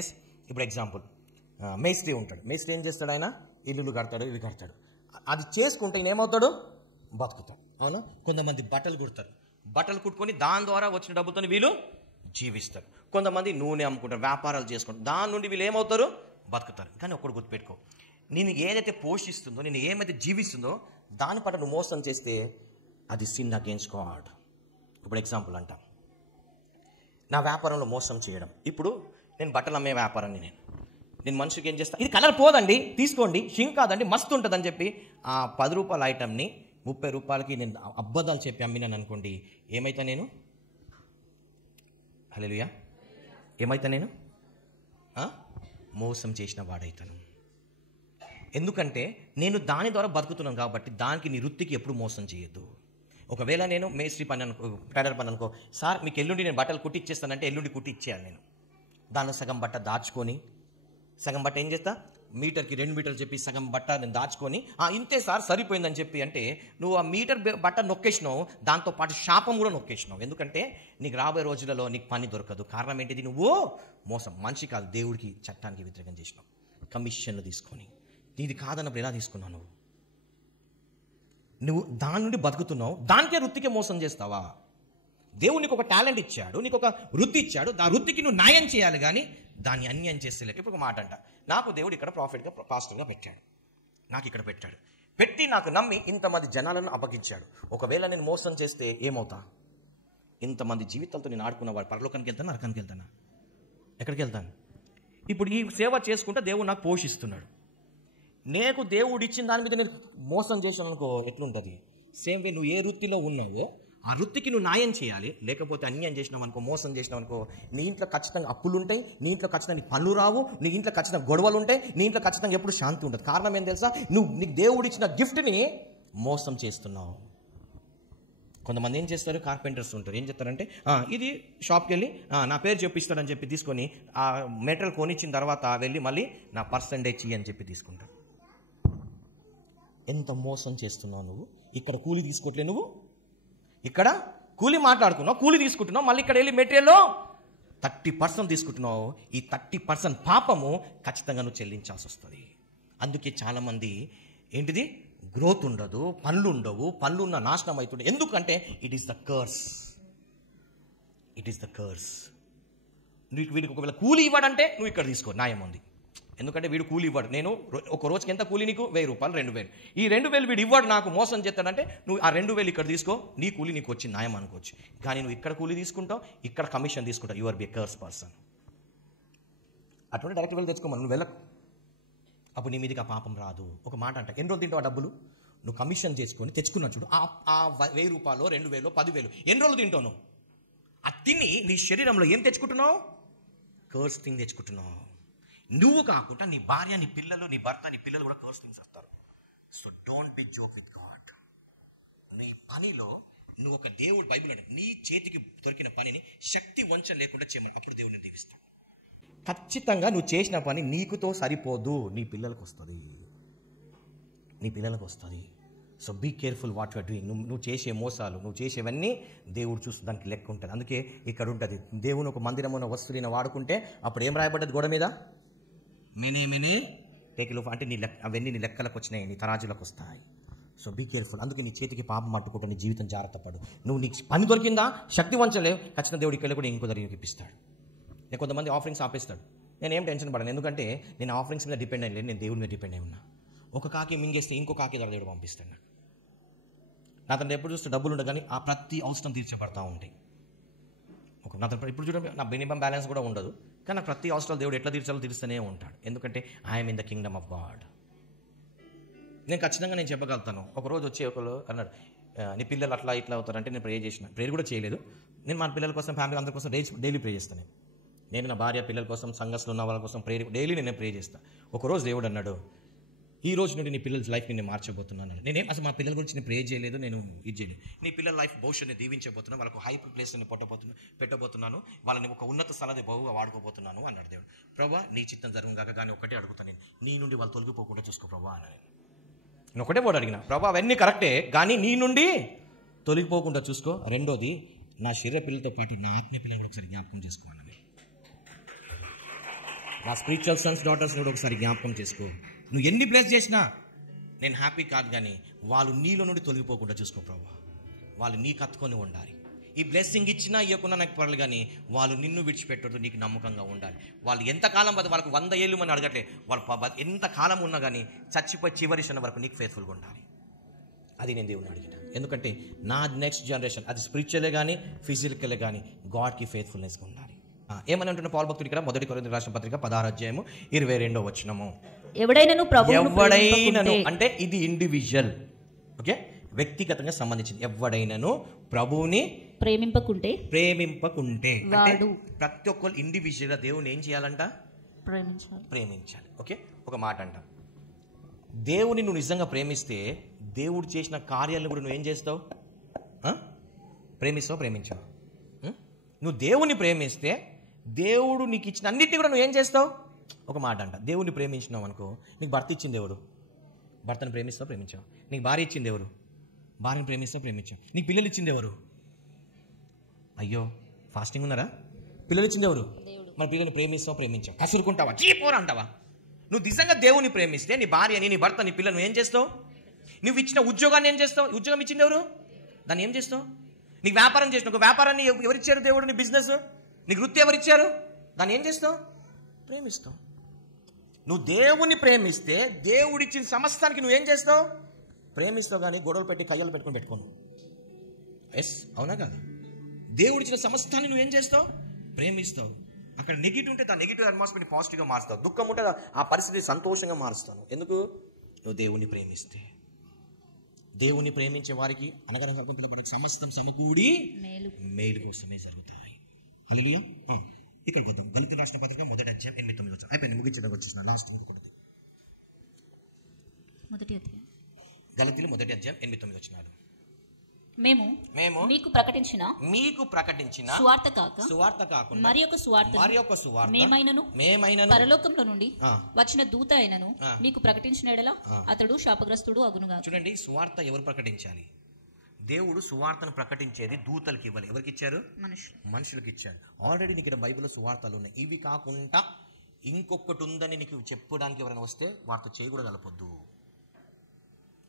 ఎస్. ఇప్పుడు ఎగ్జాంపుల్, మేస్త్రి ఉంటాడు. మేస్త్రి ఏం చేస్తాడు? ఆయన ఇల్లులు కడతాడు, ఇవి కడతాడు. అది చేసుకుంటే ఈయన ఏమవుతాడు? బతుకుతాడు. అవునా? కొంతమంది బట్టలు కుడతారు. బట్టలు కుట్టుకొని దాని ద్వారా వచ్చిన డబ్బుతో వీళ్ళు జీవిస్తారు. కొంతమంది నూనె అమ్ముకుంటారు, వ్యాపారాలు చేసుకుంటారు. దాని నుండి వీళ్ళు ఏమవుతారు? బతుకుతారు. కానీ ఒక్కడు గుర్తుపెట్టుకో, నేను ఏదైతే పోషిస్తుందో, నేను ఏమైతే జీవిస్తుందో దాని పట్ల నువ్వు మోసం చేస్తే అది సిన్ అగేన్స్ట్ గాడ్. ఇప్పుడు ఎగ్జాంపుల్ అంట, నా వ్యాపారంలో మోసం చేయడం. ఇప్పుడు నేను బట్టలు అమ్మే వ్యాపారాన్ని నేను మనిషికి ఏం చేస్తాను? ఇది కలర్ పోదండి, తీసుకోండి, షింక్ కాదండి, మస్తు ఉంటుందని చెప్పి ఆ 10 రూపాయల ఐటమ్ని 30 రూపాయలకి నేను అబద్ధాలు చెప్పి అమ్మినాను అనుకోండి, ఏమైతా నేను? హల్లెలూయా. ఏమైతా నేను? మోసం చేసిన వాడైతాను. ఎందుకంటే నేను దాని ద్వారా బతుకుతున్నాను కాబట్టి దానికి నీ వృత్తికి ఎప్పుడు మోసం చేయొద్దు. ఒకవేళ నేను మేస్త్రి పని అనుకో, టైలర్ పని అనుకో, సార్ మీకు ఎల్లుండి నేను బట్టలు కుట్టి ఇచ్చేస్తానంటే ఎల్లుండి కుట్టి ఇచ్చేయాలి. నేను దానిలో సగం బట్ట దాచుకొని, సగం బట్ట ఏం చేస్తా? మీటర్కి 2 మీటర్లు చెప్పి సగం బట్ట నేను దాచుకొని, ఇంతే సార్ సరిపోయిందని చెప్పి అంటే నువ్వు ఆ మీటర్ బట్ట నొక్కేసినావు, దాంతోపాటు శాపం కూడా నొక్కేసినావు. ఎందుకంటే నీకు రాబోయే రోజులలో నీకు పని దొరకదు. కారణం ఏంటిది? నువ్వు మోసం. మనిషి కాదు, దేవుడికి, చట్టానికి వ్యతిరేకం చేసినావు. కమిషన్లు తీసుకొని ఇది కాదన్నప్పుడు ఎలా తీసుకున్నావు? నువ్వు దాని నుండి బతుకుతున్నావు, దానికే వృత్తికే మోసం చేస్తావా? దేవుడు నీకు ఒక టాలెంట్ ఇచ్చాడు, నీకు ఒక వృత్తి ఇచ్చాడు, ఆ వృత్తికి నువ్వు న్యాయం చేయాలి, కానీ దాన్ని అన్యాయం చేస్తలేదు. ఇప్పుడు ఒక మాట అంట, నాకు దేవుడు ఇక్కడ ప్రాఫిట్గా, పాస్టర్గా పెట్టాడు, నాకు ఇక్కడ పెట్టాడు, పెట్టి నాకు నమ్మి ఇంతమంది జనాలను అప్పగించాడు. ఒకవేళ నేను మోసం చేస్తే ఏమవుతా? ఇంతమంది జీవితాలతో నేను ఆడుకున్న వాడు పరలోకానికి వెళ్తాను, నరకానికి వెళ్తానా? ఎక్కడికి వెళ్తాను? ఇప్పుడు ఈ సేవ చేసుకుంటే దేవుడు నాకు పోషిస్తున్నాడు. నీకు దేవుడు ఇచ్చిన దాని మీద నేను మోసం చేసాను అనుకో, ఎట్లుంటుంది? సేమ్ వే నువ్వు ఏ వృత్తిలో ఉన్నావో ఆ వృత్తికి నువ్వు న్యాయం చేయాలి. లేకపోతే అన్యాయం చేసినావు అనుకో, మోసం చేసినావు అనుకో, నీ ఇంట్లో ఖచ్చితంగా అప్పులు ఉంటాయి, నీ ఇంట్లో ఖచ్చితంగా నీ పనులు రావు, నీ ఇంట్లో ఖచ్చితంగా గొడవలు ఉంటాయి, నీ ఇంట్లో ఖచ్చితంగా ఎప్పుడు శాంతి ఉంటుంది. కారణం ఏం తెలుసా? నీకు దేవుడు ఇచ్చిన గిఫ్ట్ని మోసం చేస్తున్నావు. కొంతమంది ఏం చేస్తారు, కార్పెంటర్స్ ఉంటారు, ఏం చేస్తారంటే ఇది షాప్కి వెళ్ళి నా పేరు చెప్పిస్తాడని చెప్పి తీసుకొని ఆ మెటీరియల్ కొనిచ్చిన తర్వాత వెళ్ళి మళ్ళీ నా పర్సంటేజ్ అని చెప్పి తీసుకుంటాడు. ఎంత మోసం చేస్తున్నావు నువ్వు. ఇక్కడ కూలి తీసుకోవట్లే, నువ్వు ఇక్కడ కూలి మాట్లాడుకున్నావు, కూలి తీసుకుంటున్నావు, మళ్ళీ ఇక్కడ వెళ్ళి మెటీరియల్లో 30% తీసుకుంటున్నావు. ఈ 30% పాపము ఖచ్చితంగా నువ్వు చెల్లించాల్సి వస్తుంది. అందుకే చాలామంది ఏంటిది గ్రోత్ ఉండదు, పనులు ఉండవు, పనులు ఉన్న నాశనం అవుతుంది. ఎందుకంటే it is the curse. It is the curse. వీడికి ఒకవేళ కూలి ఇవ్వడంటే నువ్వు ఇక్కడ తీసుకో, న్యాయం ఉంది. ఎందుకంటే వీడు కూలి ఇవ్వడు. నేను ఒక రోజుకి ఎంత కూలి నీకు? 1000 రూపాయలు, 2000. ఈ 2000 వీడు ఇవ్వడు, నాకు మోసం చేస్తాడంటే నువ్వు ఆ 2000 ఇక్కడ తీసుకో, నీ కూలి నీకు వచ్చి న్యాయం అనుకోవచ్చు. కానీ నువ్వు ఇక్కడ కూలి తీసుకుంటావు, ఇక్కడ కమిషన్ తీసుకుంటావు. You are be a curse person. అటువంటి డైరెక్ట్ వెళ్ళి తెచ్చుకోమని నువ్వు వెళ్ళకు, అప్పుడు నీ మీదకి ఆ పాపం రాదు. ఒక మాట అంట, ఎన్ని రోజులు తింటావు ఆ డబ్బులు? నువ్వు కమిషన్ చేసుకొని తెచ్చుకున్నావు చూడు, ఆ 1000 రూపాయలు, 2000, 10,000 ఎన్ని రోజులు తింటావు నువ్వు? ఆ తిని నీ శరీరంలో ఏం తెచ్చుకుంటున్నావు? Curse thing తెచ్చుకుంటున్నావు. నువ్వు కాకుండా నీ భార్య, నీ పిల్లలు, నీ భర్త, నీ పిల్లలు కూడా కర్స్ థింగ్స్ వస్తారు. So don't be joke with God. నీ పనిలో నువ్వు ఒక దేవుడు, బైబిల్ అంటే నీ చేతికి దొరికిన పనిని శక్తి వంచన లేకుండా చేయమని, అప్పుడు దేవుడిని దీవిస్తాడు. ఖచ్చితంగా నువ్వు చేసిన పని నీకుతో సరిపోదు, నీ పిల్లలకు వస్తుంది, నీ పిల్లలకు వస్తుంది. So be careful what you are doing. నువ్వు చేసే మోసాలు, నువ్వు చేసేవన్నీ దేవుడు చూస్తూ దానికి లెక్క ఉంటుంది. అందుకే ఇక్కడ ఉంటుంది, దేవుని ఒక మందిరమున వస్తువుని వాడుకుంటే అప్పుడు ఏం రాయబడ్డది గోడ మీద? మెనే టేకిలో, అంటే నీ లెక్క, అవన్నీ నీ లెక్కలకు వచ్చినాయి, నీ తరాజులకు వస్తాయి. So be careful. అందుకే నీ చేతికి పాపం పట్టుకుంటా నీ జీవితం జాగ్రత్త పడు. నువ్వు నీకు పని దొరికిందా, శక్తి వంచలేవు, ఖచ్చితంగా దేవుడికి వెళ్ళి కూడా ఇంకో దగ్గరికి ఇప్పిస్తాడు. నేను కొంతమంది ఆఫరింగ్స్ ఆపేస్తాడు, నేనేం టెన్షన్ పడను, ఎందుకంటే నేను ఆఫరింగ్స్ మీద డిపెండ్ అయ్యి లేదు, నేను దేవుడి మీద డిపెండ్ అయి ఉన్నా. ఒక కాకి మింగేస్తే ఇంకో కాకి ద్వారా దేవుడు పంపిస్తాడు నాకు. నా తను ఎప్పుడు చూస్తే డబ్బులు ఉండదు, కానీ ఆ ప్రతి అవసరం తీర్చబడతా ఉంటాయి. నా తను ఇప్పుడు చూడండి, నా మినిమం బ్యాలెన్స్ కూడా ఉండదు, కానీ నాకు ప్రతి అవసరాలు దేవుడు ఎట్లా తీర్చాలో తీరుస్తూనే ఉంటాడు. ఎందుకంటే I'm in the Kingdom of God. నేను ఖచ్చితంగా నేను చెప్పగలుగుతాను. ఒకరోజు వచ్చి ఒకరు అన్నాడు, నీ పిల్లలు అట్లా ఇట్లా అవుతారంటే నేను ప్రే చేసిన, ప్రేయర్ కూడా చేయలేదు. నేను మన పిల్లల కోసం, ఫ్యామిలీ అందరి కోసం డైలీ ప్రే చేస్తాను. నేను నా భార్య, పిల్లల కోసం, సంఘస్లో ఉన్న వాళ్ళ కోసం ప్రేయర్ డైలీ నేను ప్రే చేస్తాను. ఒకరోజు దేవుడు అన్నాడు, ఈ రోజు నుండి నీ పిల్లల లైఫ్ నేను మార్చబోతున్నాను. నేనేం అసలు మా పిల్లల గురించి నేను ప్రే చేయలేదు, నేను ఇది చేయలేదు. నీ పిల్లల లైఫ్ భవిష్యత్తుని దీవించబోతున్నాను, వాళ్ళకు హై ప్లేస్ని పెట్టబోతున్నాను, వాళ్ళని ఒక ఉన్నత స్థలాన్ని బహుగా వాడుకోబోతున్నాను అన్నాడు దేవుడు. ప్రభా నీ చిత్తం జరుగును కాక, కానీ ఒకటే అడుగుతాను, నేను నీ నుండి వాళ్ళు తొలగిపోకుండా చూసుకో ప్రభా అని. నేను ఒకటే పోటీ అడిగిన, ప్రభా అవన్నీ కరెక్టే, కానీ నీ నుండి తొలగిపోకుండా చూసుకో. రెండోది, నా శరీర పిల్లలతో పాటు నా ఆత్మీయ పిల్లలు కూడా ఒకసారి జ్ఞాపకం చేసుకోవాలని, నా స్పిరిచువల్ సన్స్, డాటర్స్ కూడా ఒకసారి జ్ఞాపకం చేసుకో. నువ్వు ఎన్ని బ్లెస్ చేసినా నేను హ్యాపీ కాదు, కానీ వాళ్ళు నీలో నుండి తొలగిపోకుండా చూసుకో ప్రభా. వాళ్ళు నీకు హత్తుకొని ఉండాలి. ఈ బ్లెస్సింగ్ ఇచ్చినా ఇవ్వకుండా నాకు పర్లేదు, కానీ వాళ్ళు నిన్ను విడిచిపెట్టదు, నీకు నమ్మకంగా ఉండాలి. వాళ్ళు ఎంతకాలం వాళ్ళకు 100 ఏళ్ళు మనం అడగట్లే, వాళ్ళు ఎంతకాలం ఉన్నా కానీ చచ్చిపోయి చివరి క్షణం వరకు నీకు ఫేత్ఫుల్గా ఉండాలి. అది నేను దేవుని అడిగిన. ఎందుకంటే నా నెక్స్ట్ జనరేషన్ అది స్పిరిచువలే కానీ ఫిజికలే కానీ గాడ్కి ఫేత్ఫుల్నెస్గా ఉండాలి. ఏమని అంటున్న పౌలు భక్తుడు ఇక్కడ 1 కొరింథీయులకు రాసిన పత్రిక 16:22 ఎవడైనను అంటే ఇది ఇండివిజువల్, ఓకే, వ్యక్తిగతంగా సంబంధించింది. ఎవడైనను ప్రభువుని ప్రేమింపకుంటే అంటే ప్రతి ఒక్కరు ఇండివిజువల్గా దేవుని ఏం చేయాలంట? ప్రేమించాలి. ఓకే, ఒక మాట అంట, దేవుని నువ్వు నిజంగా ప్రేమిస్తే దేవుడు చేసిన కార్యాలను కూడా నువ్వేం చేస్తావు? ప్రేమించావు. నువ్వు దేవుని ప్రేమిస్తే దేవుడు నీకు ఇచ్చిన అన్నిటిని కూడా నువ్వేం చేస్తావు? ఒక మాట అంట, దేవుడిని ప్రేమించినావు అనుకో, నీకు భర్త ఇచ్చింది ఎవరు? భర్తను ప్రేమించావు. నీకు భార్య ఇచ్చింది ఎవరు? భార్యను ప్రేమించావు. నీకు పిల్లలు ఇచ్చింది ఎవరు? అయ్యో ఫాస్టింగ్ ఉన్నారా? పిల్లలు ఇచ్చింది ఎవరు? మరి పిల్లల్ని ప్రేమించావు. కసురుకుంటావా, చీపోరా అంటావా? నువ్వు నిజంగా దేవుని ప్రేమిస్తే నీ భార్యని, నీ భర్త, నీ పిల్లలు ఏం చేస్తావు? నువ్వు ఇచ్చిన ఉద్యోగాన్ని ఏం చేస్తావు? ఉద్యోగం ఇచ్చింది ఎవరు? దాన్ని ఏం చేస్తావు? నీకు వ్యాపారం చేసిన ఒక వ్యాపారాన్ని ఎవరిచ్చారు? దేవుడు. నీ బిజినెస్, నీకు వృత్తి ఎవరిచ్చారు? దాన్ని ఏం చేస్తావు? ప్రేమిస్తావు. నువ్వు దేవుని ప్రేమిస్తే దేవుడిచ్చిన సమస్తానికి నువ్వేం చేస్తావు? ప్రేమిస్తావు. కానీ గొడవలు పెట్టి కయ్యలు పెట్టుకోను. ఎస్, అవునా కాదు? దేవుడిచ్చిన సమస్తాన్ని నువ్వేం చేస్తావు? ప్రేమిస్తావు. అక్కడ నెగిటివ్ ఉంటే దాని నెగిటివ్ అట్మాస్ఫియర్ని పాజిటివ్గా మారుస్తావు. దుఃఖం ఉంటే ఆ పరిస్థితి సంతోషంగా మారుస్తాను. ఎందుకు? నువ్వు దేవుని ప్రేమిస్తే. దేవుని ప్రేమించే వారికి అనగా పిల్లబడకు సమస్తం సమకూడి మేలు కోసమే జరుగుతాయి. హల్లెలూయా. ఇక్కడికి వద్దాం. గలితీయులకు రాసిన పత్రిక 1:8-9 అయిపోయింది, ముగించడానికి వచ్చేసిన లాస్ట్ ఇంకొకటి. గలితీయులు 1:8-9. మేము మీకు ప్రకటించిన సువార్త కాకుండా మరి ఒక సువార్త మేమైనను పరలోకంలో నుండి వచ్చిన దూత అయినను మీకు ప్రకటించిన ఎడల అతడు శాపగ్రస్తుడు అగునుగా. చూడండి, సువార్త ఎవరు ప్రకటించాలి? దేవుడు సువార్తను ప్రకటించేది దూతలకి ఇవ్వాలి. ఎవరికి ఇచ్చారు? మనుషులకు ఇచ్చారు. ఆల్రెడీ నీకు ఇక్కడ బైబిల్లో సువార్తలు ఉన్నాయి. ఇవి కాకుండా ఇంకొకటి ఉందని నీకు చెప్పడానికి ఎవరైనా వస్తే వారితో చేయకూడదు, కలపొద్దు.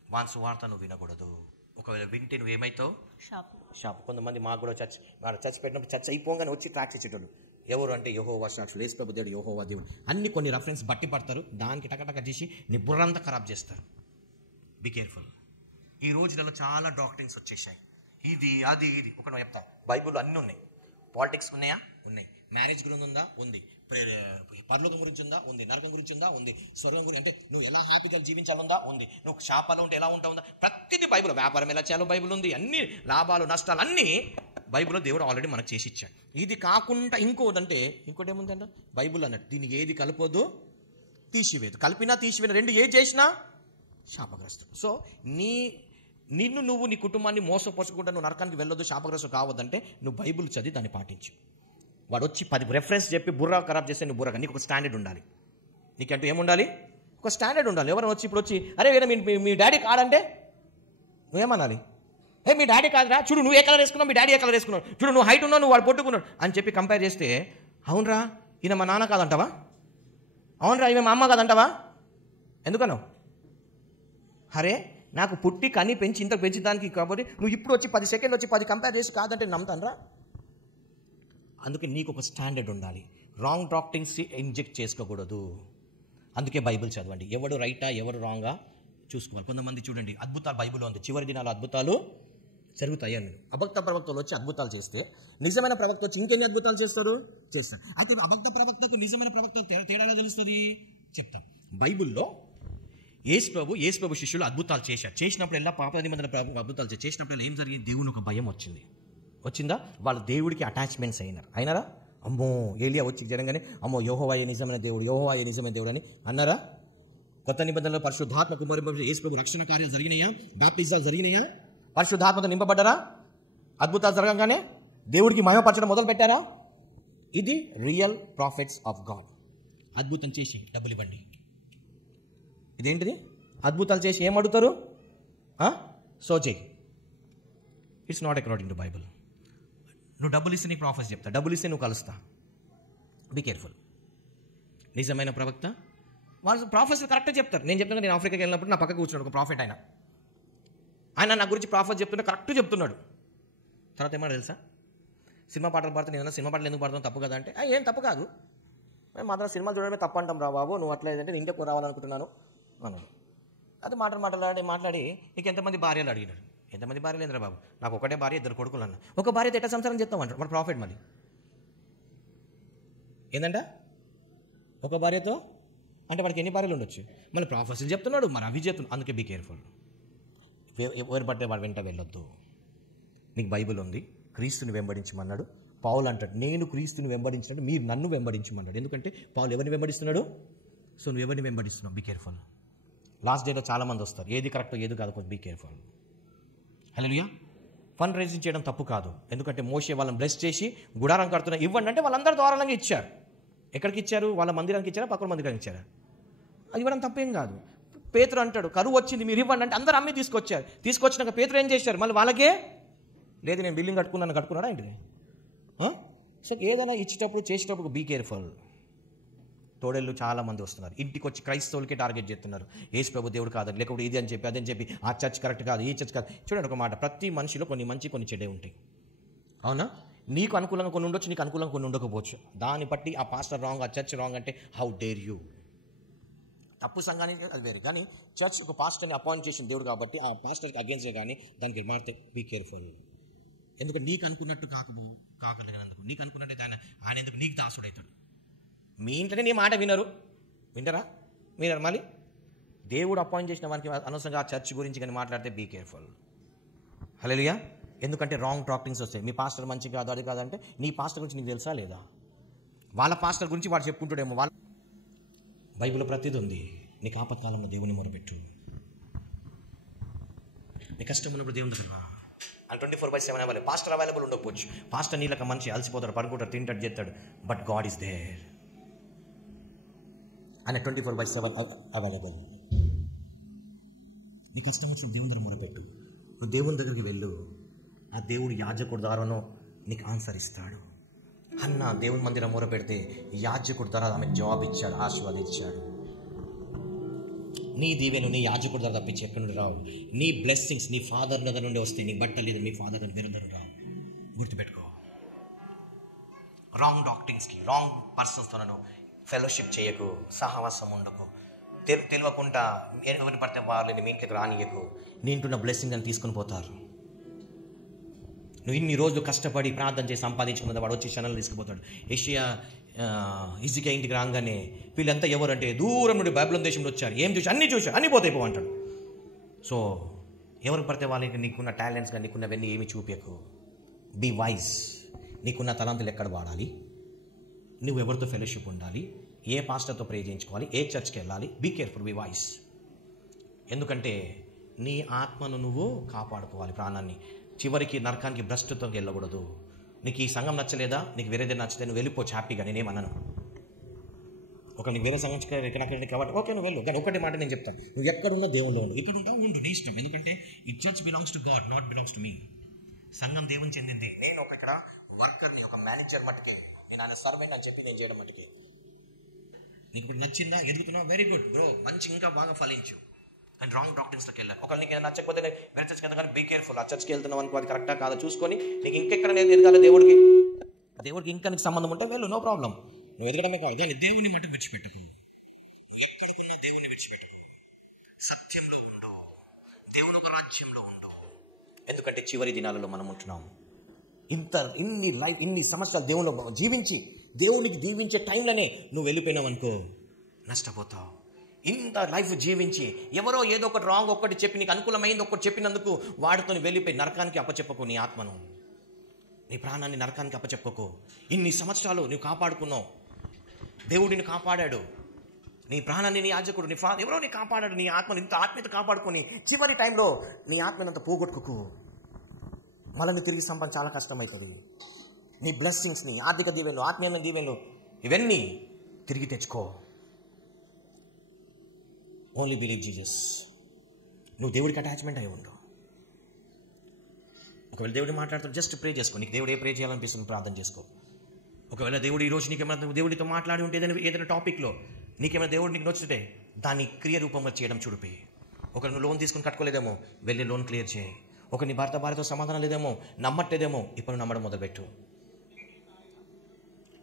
వాని సువార్త నువ్వు వినకూడదు. ఒకవేళ వింటే నువ్వు ఏమవుతావు? షాపు. కొంతమంది మాకు కూడా చర్చ్ పెట్టినప్పుడు చర్చ్ అయిపోగానే వచ్చి ట్రాక్ చేసేటోడు. ఎవరు అంటే యెహోవా సాక్షులు, యేసు ప్రభు దేవుడు, యెహోవా దేవుడు అన్ని కొన్ని రెఫరెన్స్ బట్టి పడతారు. దానికి టకటక చేసి నీ బుర్రంతా ఖరాబ్ చేస్తారు. Be careful. ఈ రోజులలో చాలా డాక్టరీన్స్ వచ్చేసాయి. ఇది ఒక చెప్తా. బైబిల్లో అన్నీ ఉన్నాయి. పాలిటిక్స్ ఉన్నాయా? ఉన్నాయి. మ్యారేజ్ గురించి ఉందా? ఉంది. పరలోకం గురించి ఉందా? ఉంది. నరకం గురించి ఉందా? ఉంది. స్వర్గం గురించి అంటే నువ్వు ఎలా హ్యాపీగా జీవించాలుందా? ఉంది. నువ్వు శాపాలు ఉంటే ఎలా ఉంటావుందా? ప్రతిదీ బైబిల్. వ్యాపారం ఎలా చేయాలో బైబిల్ ఉంది. అన్ని లాభాలు నష్టాలు అన్నీ బైబిల్లో దేవుడు ఆల్రెడీ మనకు చేసి ఇచ్చాడు. ఇది కాకుండా ఇంకోటి ఏముందంట బైబిల్ అన్నట్టు, దీన్ని ఏది కలపొద్దు, తీసివేదు. కలిపినా తీసివేదు, రెండు ఏది చేసినా శాపగ్రస్తుడు. సో నిన్ను నువ్వు నీ కుటుంబాన్ని మోసపరుచుకుంటా నువ్వు నరకానికి వెళ్ళొద్దు, శాపగ్రస్తుడు కావద్దంటే నువ్వు బైబిల్ చదివి దాన్ని పాటించు. వాడు వచ్చి 10 రెఫరెన్స్ చెప్పి బుర్రా ఖరాబ్ చేస్తే నువ్వు బుర్రగా. నీకు ఒక స్టాండర్డ్ ఉండాలి. నీకంటూ ఏముండాలి? ఒక స్టాండర్డ్ ఉండాలి. ఎవరైనా వచ్చి అరే వేరే మీ డాడీ కాడంటే నువ్వేమనాలి? మీ డాడీ కాదురా, చూడు నువ్వు ఏ కలర్ వేసుకున్నావు, మీ డాడీ ఏ కలర్ వేసుకున్నావు, చూడు నువ్వు హైట్ ఉన్నావు, నువ్వు వాడు పొట్టుకున్నాడు అని చెప్పి కంపేర్ చేస్తే, అవునరా ఈయన మా నాన్న కాదంటావా? అవునరా ఈమె మా అమ్మ కాదంటావా? ఎందుకనో? అరే నాకు పుట్టి కని పెంచి ఇంత పెంచడానికి కాబట్టి నువ్వు ఇప్పుడు వచ్చి 10 సెకండ్లు వచ్చి 10 కంపేర్ చేసి కాదంటే నమ్ముతానరా? అందుకే నీకు ఒక స్టాండర్డ్ ఉండాలి. రాంగ్ డాక్టరింగ్స్ ఇంజెక్ట్ చేసుకోకూడదు. అందుకే బైబిల్ చదవండి. ఎవడు రైటా ఎవరు రాంగా చూసుకోవాలి. కొంతమంది చూడండి, అద్భుతాలు బైబిల్లో ఉంది. చివరి దినాలు అద్భుతాలు జరుగుతాయని. అభక్త ప్రవక్తలు వచ్చి అద్భుతాలు చేస్తే నిజమైన ప్రవక్త వచ్చి ఇంకెన్ని అద్భుతాలు చేస్తారు. అయితే అభక్త ప్రవక్తకు నిజమైన ప్రవక్త తేడా తెలుస్తుంది. చెప్తాం. బైబిల్లో యేసు ప్రభు శిష్యులు అద్భుతాలు చేసినప్పుడు పాత నిబంధన అద్భుతాలు చేసినప్పుడు ఏం జరిగింది? దేవుని ఒక భయం వచ్చిందా? వాళ్ళు దేవుడికి అటాచ్మెంట్స్ అయినారా? అమ్మో ఏలియా వచ్చి జరగానే అమ్మో యెహోవాయే నిజమైన దేవుడు అని అన్నారా? కొత్త నిబంధనలో పరిశుద్ధాత్మ కుమారుడు యేసు ప్రభు రక్షణ కార్యాలు జరిగినాయా? బాప్టిజాలు జరిగినాయా? పరిశుద్ధాత్మతో నింపబడ్డారా? అద్భుతాలు జరగగానే దేవుడికి మహిమపరచడం మొదలు పెట్టారా? ఇది రియల్ ప్రాఫిట్స్ ఆఫ్ గాడ్. అద్భుతం చేసి డబ్బులు ఇవ్వండి. ఇదేంటిది? అద్భుతాలు చేసి ఏం అడుగుతారు? సో చెయ్యి. It's not according to Bible. నువ్వు డబ్బులు ఇస్తే నీకు ప్రాఫెస్ చెప్తా, డబ్బులు ఇస్తే నువ్వు కలుస్తా. Be careful. నిజమైన ప్రవక్త వాళ్ళు ప్రాఫెస్ కరెక్ట్గా చెప్తారు. నేను చెప్తాను, నేను ఆఫ్రికాకి వెళ్ళినప్పుడు నా పక్కకు కూర్చున్నాడు ఒక ప్రాఫిట్. ఆయన నా గురించి ప్రాఫెస్ చెప్తుంటే కరెక్ట్ చెప్తున్నాడు. తర్వాత ఏమన్నా తెలుసా? సినిమా పాటలు పాడితే నేను సినిమా పాటలు ఎందుకు పాడతాను తప్పు కదా అంటే, ఏం తప్పు కాదు, మేము మాత్రం సినిమాలు చూడడమే తప్పు అంటాం రా బాబు, నువ్వు అట్లా ఏదంటే ఇంటికి రావాలనుకుంటున్నాను అన్నాడు. అది మాట్లాడి నీకు ఎంతమంది భార్యలు అడిగినాడు. ఎంతమంది భార్యలు ఏంద్రా బాబు? నాకు ఒకటే భార్య, 2 కొడుకులు అన్న. ఒక భార్యతో ఎట్లా సంసారం చేస్తాం అంటారు. మన ప్రాఫిట్ మళ్ళీ ఏంటంట ఒక భార్యతో అంటే వాడికి ఎన్ని భార్యలు ఉండొచ్చు? మళ్ళీ ప్రాఫెసర్లు చెప్తున్నాడు, మరి అవి చెప్తున్నాడు. అందుకే బీ కేర్ఫుల్. ఎవరు పట్టే వాడు వెంట వెళ్ళొద్దు. నీకు బైబిల్ ఉంది, క్రీస్తుని వెంబడించమన్నాడు. పౌలు అంటాడు, నేను క్రీస్తుని వెంబడించినట్టు మీరు నన్ను వెంబడించమన్నాడు. ఎందుకంటే పౌలు ఎవరిని వెంబడిస్తున్నాడు? సో నువ్వు ఎవరిని వెంబడిస్తున్నావు? Be careful. లాస్ట్ డేలో చాలామంది వస్తారు, ఏది కరెక్టో ఏది కాదు, కొంచెం be careful. Hallelujah. Fund raising చేయడం తప్పు కాదు. ఎందుకంటే మోషే వాళ్ళని బ్లెస్ చేసి గుడారం కడుతున్నా ఇవ్వండి అంటే వాళ్ళందరూ ద్వారాలంగా ఇచ్చారు. ఎక్కడికి ఇచ్చారు? వాళ్ళ మందిరానికి ఇచ్చారా, పక్కన మందిరానికి ఇచ్చారా? అది ఇవ్వడం తప్పేం కాదు. పేతురు అంటాడు, కరువు వచ్చింది మీరు ఇవ్వండి అంటే అందరూ అమ్మి తీసుకొచ్చినాక పేతురు ఏం చేశారు? మళ్ళీ వాళ్ళకే లేదు నేను బిల్డింగ్ కట్టుకున్నాడా ఏంటిది? సో ఏదైనా ఇచ్చేటప్పుడు చేసేటప్పుడు బీ కేర్ఫుల్. తోడేళ్ళు చాలా మంది వస్తున్నారు, ఇంటికి వచ్చి క్రైస్తవులకే టార్గెట్ చేస్తున్నారు. యేసు ప్రభు దేవుడు కాదని, లేకపోతే ఇది అని చెప్పి అదని చెప్పి ఆ చర్చ్ కరెక్ట్ కాదు, ఈ చర్చ్ కాదు. చూడండి ఒక మాట, ప్రతి మనిషిలో కొన్ని మంచి కొన్ని చెడే ఉంటాయి. అవునా? నీకు అనుకూలంగా కొన్ని ఉండొచ్చు, నీకు అనుకూలంగా కొన్ని ఉండకపోవచ్చు. దాన్ని బట్టి ఆ పాస్టర్ రాంగ్, ఆ చర్చ్ రాంగ్ అంటే హౌ డేర్ యూ. తప్పు సంఘానికి అది వేరు, కానీ చర్చ్ ఒక పాస్టర్ని అపాయింట్ చేసిన దేవుడు కాబట్టి ఆ పాస్టర్కి అగేన్స్ట్గా కానీ దానికి మారితే బీ కేర్ఫుల్. ఎందుకంటే నీకు అనుకున్నట్టు కాకలేనందుకు, నీకు అనుకున్నట్టు ఆయన ఎందుకు నీకు దాసుడవుతాడు. మీ ఇంట్లోనే నీ మాట వింటారా? మళ్ళీ దేవుడు అపాయింట్ చేసిన వారికి అనవసరంగా ఆ చర్చ్ గురించి కానీ మాట్లాడితే బీ కేర్ఫుల్. హల్లెలూయా. ఎందుకంటే రాంగ్ టాకింగ్స్ వస్తాయి. మీ పాస్టర్ మంచి కాదు, అది కాదంటే నీ పాస్టర్ గురించి నీకు తెలుసా లేదా? వాళ్ళ పాస్టర్ గురించి వాడు చెప్పుకుంటాడేమో. వాళ్ళ బైబిల్లో ప్రతిదీ ఉంది. నీకు ఆపత్కాలంలో దేవుని మొరపెట్టు, నీ కష్టం ఉన్నప్పుడు దేవుని దగ్గర అండ్ 24/7 అవ్వాలి. పాస్టర్ అవైలబుల్ ఉండకపోవచ్చు. పాస్టర్ నీళ్ళక మనిషి అలసిపోతాడు, పడుకుంటాడు, తింటాడు, చేస్తాడు. But God is there. ఆయన 24/7 అవైలబుల్. నీకు కష్టం వచ్చిన దేవుని దగ్గర మొరపెట్టు. నువ్వు దేవుని దగ్గరికి వెళ్ళు. ఆ దేవుడు యాజకుడి ద్వారానో నీకు ఆన్సర్ ఇస్తాడు. అన్న దేవుని మందిరం మొరపెడితే యాజకుడి ద్వారా ఆమె జవాబు ఇచ్చాడు, ఆశీర్వాదించాడు. నీ దీవెను నీ యాజకుడి ద్వారా తప్పించి ఎక్కడి నుండి రావు. నీ బ్లెస్సింగ్స్ నీ ఫాదర్ దగ్గర నుండి వస్తాయి. నీ బట్టలు లేదు, మీ ఫాదర్ దగ్గర వేరే దగ్గర రావు. గుర్తుపెట్టుకో. రాంగ్ డాక్టరింగ్స్కి, రాంగ్ పర్సన్స్తో ఫెలోషిప్ చేయకు, సహవాసం ఉండకు. తెలియకుండా ఎవరిని పడితే వాళ్ళని మీ ఇంట్లోకి రానియకు. నీ ఇంటున్న బ్లెస్సింగ్ అని తీసుకుని పోతారు. నువ్వు ఇన్ని రోజులు కష్టపడి ప్రార్థన చేసి సంపాదించుకున్నది వాడు వచ్చి క్షణాలు తీసుకుపోతాడు. ఏషియా ఈజీగా ఇంటికి రాగానే వీళ్ళంతా ఎవరంటే దూరం నుండి బైబిల్ దేశంలో వచ్చారు, ఏం చూసి అన్నీ పోతాయి పో అంటాడు. సో ఎవరికి పడితే వాళ్ళకి నీకున్న టాలెంట్స్గా నీకున్నవన్నీ ఏమి చూపించకు. Be wise. నీకున్న తలాంతులు ఎక్కడ వాడాలి, నువ్వు ఎవరితో ఫెలోషిప్ ఉండాలి, ఏ పాస్టర్తో ప్రే చేయించుకోవాలి, ఏ చర్చ్కి వెళ్ళాలి. Be careful, be wise. ఎందుకంటే నీ ఆత్మను నువ్వు కాపాడుకోవాలి, ప్రాణాన్ని. చివరికి నరకానికి భ్రష్టుతో వెళ్ళకూడదు. నీకు ఈ సంఘం నచ్చలేదా, నీకు వేరేదే నచ్చితే నువ్వు వెళ్ళిపోవచ్చు హ్యాపీగా. నేనేమన్నాను, ఒక నీకు వేరే సంఘం కాబట్టి ఓకే నువ్వు వెళ్ళు. కానీ ఒకటి మాట నేను చెప్తాను, నువ్వు ఎక్కడున్నా దేవుళ్ళు ఉండు, ఇక్కడ ఉంటావు ఉండు, నీ ఇష్టం. ఎందుకంటే ఈ church belongs to God, not belongs to me. సంఘం దేవుని చెందింది. నేను ఒక ఇక్కడ వర్కర్ని, ఒక మేనేజర్ మట్టుకే. నేను ఆయన సర్వెంట్ అని చెప్పి నేను చేయడం మట్టుకే. నీకు ఇప్పుడు నచ్చిందా, ఎదుగుతున్నావు, వెరీ గుడ్ బ్రో, మంచి ఇంకా బాగా ఫలించు. అండ్ రాంగ్ డాక్టర్స్లోకి వెళ్ళాలి. ఒకవేళ నీకు నచ్చకపోతే వేరే చర్చ్కి వెళ్తా, కానీ బీ కేర్ఫుల్. ఆ చర్చ్కి వెళ్తున్నావు అనుకో, అది కరెక్టా కాదా చూసుకొని నీకు ఇంకెక్కడ ఎదగాలి, దేవుడికి ఇంకా నీకు సంబంధం ఉంటే వెళ్ళు, నో ప్రాబ్లం. నువ్వు ఎదగడమే కాదు, దేవుని మాట విడిచిపెట్టుకో. ఎక్కడున్నా దేవుని విడిచిపెట్టుకో. సత్యంలో ఉండవు, దేవుని ఒక రాజ్యంలో ఉండవు. ఎందుకంటే చివరి దినాలలో మనం ఉంటున్నాం. ఇన్ని సంవత్సరాలు దేవునిలో జీవించి దేవునికి దీవించే టైంలోనే నువ్వు వెళ్ళిపోయినావు అనుకో, నష్టపోతావు. ఇంత లైఫ్ జీవించి ఎవరో ఏదో ఒకటి రాంగ్ ఒక్కటి చెప్పి నీకు అనుకూలమైంది ఒక్కటి చెప్పినందుకు వాడితో వెళ్ళిపోయి నరకానికి అప్పచెప్పకు. నీ ఆత్మను, నీ ప్రాణాన్ని నరకానికి అప్పచెప్పకు. ఇన్ని సంవత్సరాలు నువ్వు కాపాడుకున్నావు, దేవుడిని కాపాడాడు. నీ ప్రాణాన్ని నీ యాజకుడు, నీ ఎవరో నీ కాపాడాడు. నీ ఆత్మను ఇంత ఆత్మీయత కాపాడుకొని చివరి టైంలో నీ ఆత్మనంత పోగొట్టుకోకు. మళ్ళీ తిరిగి సంపాదన చాలా కష్టమవుతుంది. నీ బ్లెస్సింగ్స్ని, ఆర్థిక దీవెనలు, ఆత్మీయ దీవెనలు ఇవన్నీ తిరిగి తెచ్చుకో. Only believe Jesus. నువ్వు దేవుడికి అటాచ్మెంట్ అయి ఉండు. ఒకవేళ దేవుడు మాట్లాడుతూ జస్ట్ ప్రే చేసుకో. నీకు దేవుడు ఏ ప్రే చేయాలనిపిస్తుంది ప్రార్థన చేసుకో. ఒకవేళ దేవుడు ఈరోజు నీకేమైనా దేవుడితో మాట్లాడి ఉంటే ఏదైనా టాపిక్లో నీకేమైనా దేవుడు నీకు నచ్చుతే దాన్ని క్రియ రూపంగా చేయడం చూడిపోయి. ఒకవేళ నువ్వు లోన్ తీసుకుని కట్టుకోలేదేమో, వెళ్ళి లోన్ క్లియర్ చేయి. ఒక నీ భార్యతో సమాధానం లేదేమో, నమ్మట్లేదేమో, ఇప్పుడు నమ్మడం మొదలుపెట్టు.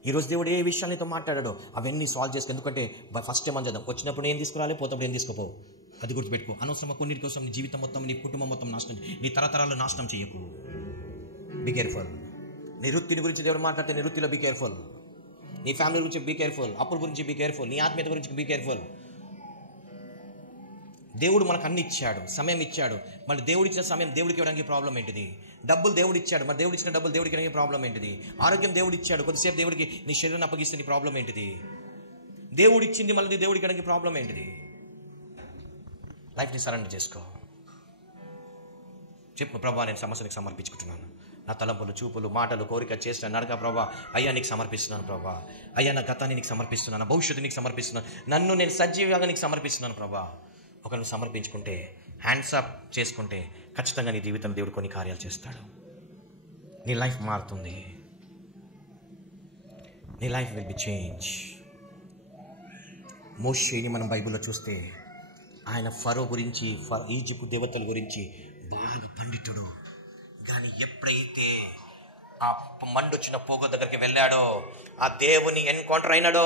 ఈరోజు దేవుడు ఏ విషయాలు నీతో మాట్లాడాడో అవన్నీ సాల్వ్ చేసుకో. ఎందుకంటే ఫస్ట్ టైం చేద్దాం, వచ్చినప్పుడు ఏం తీసుకురాలి, పోతప్పుడు ఏం తీసుకుపోవు. అది గుర్తుపెట్టుకో. అనవసరంగా కొన్నిటి కోసం నీ జీవితం మొత్తం, నీ కుటుంబం మొత్తం నాశనం, నీ తరతరాలు నాశనం చేయకు. Be careful. నీ వృత్తిని గురించి దేవుడు మాట్లాడితే నీ వృత్తిలో బీ కేర్ఫుల్. నీ ఫ్యామిలీ గురించి బీ కేర్ఫుల్. అప్పుల గురించి బీ కేర్ఫుల్. నీ ఆత్మీయత గురించి బీ కేర్ఫుల్. దేవుడు మనకు అన్ని ఇచ్చాడు, సమయం ఇచ్చాడు. మళ్ళీ దేవుడు ఇచ్చిన సమయం దేవుడికి ఇవ్వడానికి ప్రాబ్లం ఏంటిది? డబ్బులు దేవుడు ఇచ్చాడు, మరి దేవుడు ఇచ్చిన డబ్బులు దేవుడికి ఇవ్వడానికి ప్రాబ్లం ఏంటిది? ఆరోగ్యం దేవుడు ఇచ్చాడు, కొద్దిసేపు దేవుడికి నీ శరీరాన్ని అప్పగిస్తే నీ ప్రాబ్లం ఏంటిది? దేవుడు ఇచ్చింది మళ్ళీ దేవుడికి ఇవ్వడానికి ప్రాబ్లం ఏంటిది? లైఫ్ని సరెండర్ చేసుకో. చెప్పు, ప్రభా నేను సమస్యనికి సమర్పించుకుంటున్నాను. నా తలంపులు, చూపులు, మాటలు, కోరిక, చేసిన నడక ప్రభా అయ్యా నీకు సమర్పిస్తున్నాను. ప్రభా అయ్యా నా గతాన్ని నీకు సమర్పిస్తున్నాను, నా భవిష్యత్తు నీకు సమర్పిస్తున్నాను, నన్ను నేను సజీవంగా నీకు సమర్పిస్తున్నాను. ప్రభా ఒకరిని సమర్పించుకుంటే, హ్యాండ్స్ అప్ చేసుకుంటే ఖచ్చితంగా నీ జీవితం దేవుడు కొన్ని కార్యాలు చేస్తాడు. నీ లైఫ్ మారుతుంది. నీ లైఫ్ విల్ బి చేంజ్. మోషేని మనం బైబిల్లో చూస్తే ఆయన ఫరో గురించి, ఈజిప్ట్ దేవతల గురించి బాగా పండితుడు. కానీ ఎప్పుడైతే ఆ మండొచ్చిన పోగ దగ్గరికి వెళ్ళాడో, ఆ దేవుని ఎన్కౌంటర్ అయినాడో,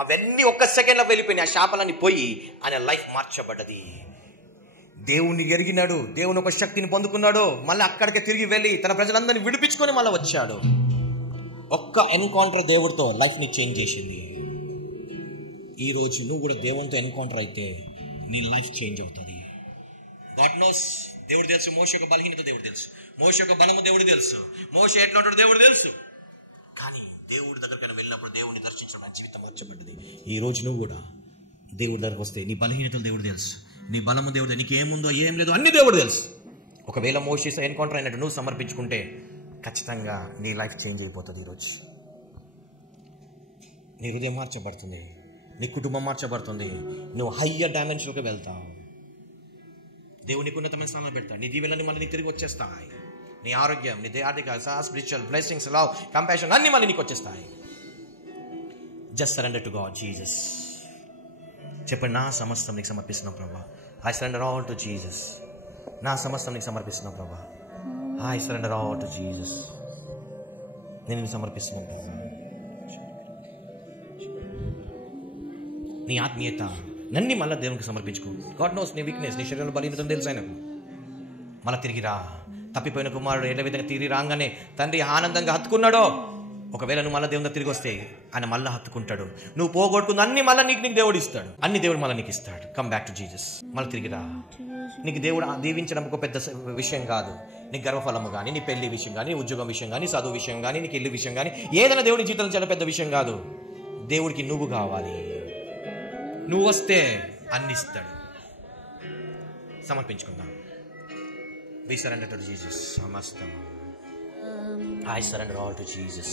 అవన్నీ ఒక్క సెకండ్లో వెళ్ళిపోయినాయి. ఆ శాపాలన్నీ పోయి ఆయన లైఫ్ మార్చబడ్డది. దేవుణ్ణి ఎరిగినాడు, దేవుని ఒక శక్తిని పొందుకున్నాడు. మళ్ళీ అక్కడికి తిరిగి వెళ్ళి తన ప్రజలందరినీ విడిపించుకొని మళ్ళీ వచ్చాడు. ఒక్క ఎన్కౌంటర్ దేవుడితో లైఫ్ని చేంజ్ చేసింది. ఈరోజు నువ్వు కూడా దేవునితో ఎన్కౌంటర్ అయితే నీ లైఫ్ చేంజ్ అవుతుంది. God knows. దేవుడు తెలుసు మోషే యొక్క బలహీనత, దేవుడు తెలుసు మోషే యొక్క బలము, దేవుడు తెలుసు మోషే ఎట్లా ఉంటాడు, దేవుడు తెలుసు. కానీ దేవుడి దగ్గరికి వెళ్ళినప్పుడు దేవుడిని దర్శించడం నా జీవితం మార్చబడ్డది. ఈ రోజు నువ్వు కూడా దేవుడి దగ్గరకు వస్తే నీ బలహీనతలు దేవుడు తెలుసు, నీ బలము దేవుడు, నీకు ఏముందో ఏం లేదో అన్ని దేవుడు తెలుసు. ఒకవేళ మోషేస్ ఎన్కౌంటర్ అయినట్టు నువ్వు సమర్పించుకుంటే ఖచ్చితంగా నీ లైఫ్ చేంజ్ అయిపోతుంది. ఈరోజు నీ హృదయం మార్చబడుతుంది, నీ కుటుంబం మార్చబడుతుంది, నువ్వు హయ్యర్ డైమెన్షన్లోకి వెళ్తావు. దేవునికి ఉన్నతమైన స్థానంలో పెడతాడు. నీ దీవెనలన్నీ మళ్ళీ నీకు తిరిగి వచ్చేస్తాయి. నీ ఆరోగ్యం, నీ ఆర్థిక, స్పిరిచువల్ బ్లెస్సింగ్స్, లవ్, కంపాషన్ అన్నీ మళ్ళీ నీకు వచ్చేస్తాయి. Just surrender to God. Jesus చెప్పండి, నా సమస్తం నీకు సమర్పిస్తున్నాం ప్రభా. I surrender all to Jesus. నా సమస్తం నీకు సమర్పిస్తున్నాం ప్రభా. I surrender all to Jesus. నేను సమర్పిస్తున్నాను ప్రభా. నీ ఆత్మీయత నన్ను మళ్ళీ దేవునికి సమర్పించుకో. గాడ్ నోస్ నీ వీక్నెస్, నీ శరీరంలో బలహీనత తెలుసు ఆయనకు. మళ్ళీ తిరిగి రా. తప్పిపోయిన కుమారుడు ఏ విధంగా తిరిగి రాగానే తండ్రి ఆనందంగా హత్తుకున్నాడో, ఒకవేళ నువ్వు మళ్ళీ దేవుని తిరిగి వస్తే ఆయన మళ్ళీ హత్తుకుంటాడు. నువ్వు పోగొట్టుకుంది అన్ని మళ్ళీ నీకు దేవుడు ఇస్తాడు. అన్ని దేవుడు మళ్ళీ నీకు ఇస్తాడు. Come back to Jesus. మళ్ళీ తిరిగి రా. నీకు దేవుడు దీవించడం ఒక పెద్ద విషయం కాదు. నీ గర్వఫలము కానీ, నీ పెళ్లి విషయం కానీ, ఉద్యోగం విషయం కానీ, చదువు విషయం కానీ, నీకు ఇల్లు విషయం కానీ, ఏదైనా దేవుడి జీవితంలో చాలా పెద్ద విషయం కాదు. దేవుడికి నువ్వు కావాలి. నువ్వు వస్తే అన్ని ఇస్తాడు. సమర్పించుకుందాం. We surrender to Jesus. Samastam. I surrender all to Jesus.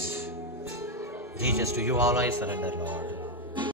Jesus, to you all I surrender, Lord.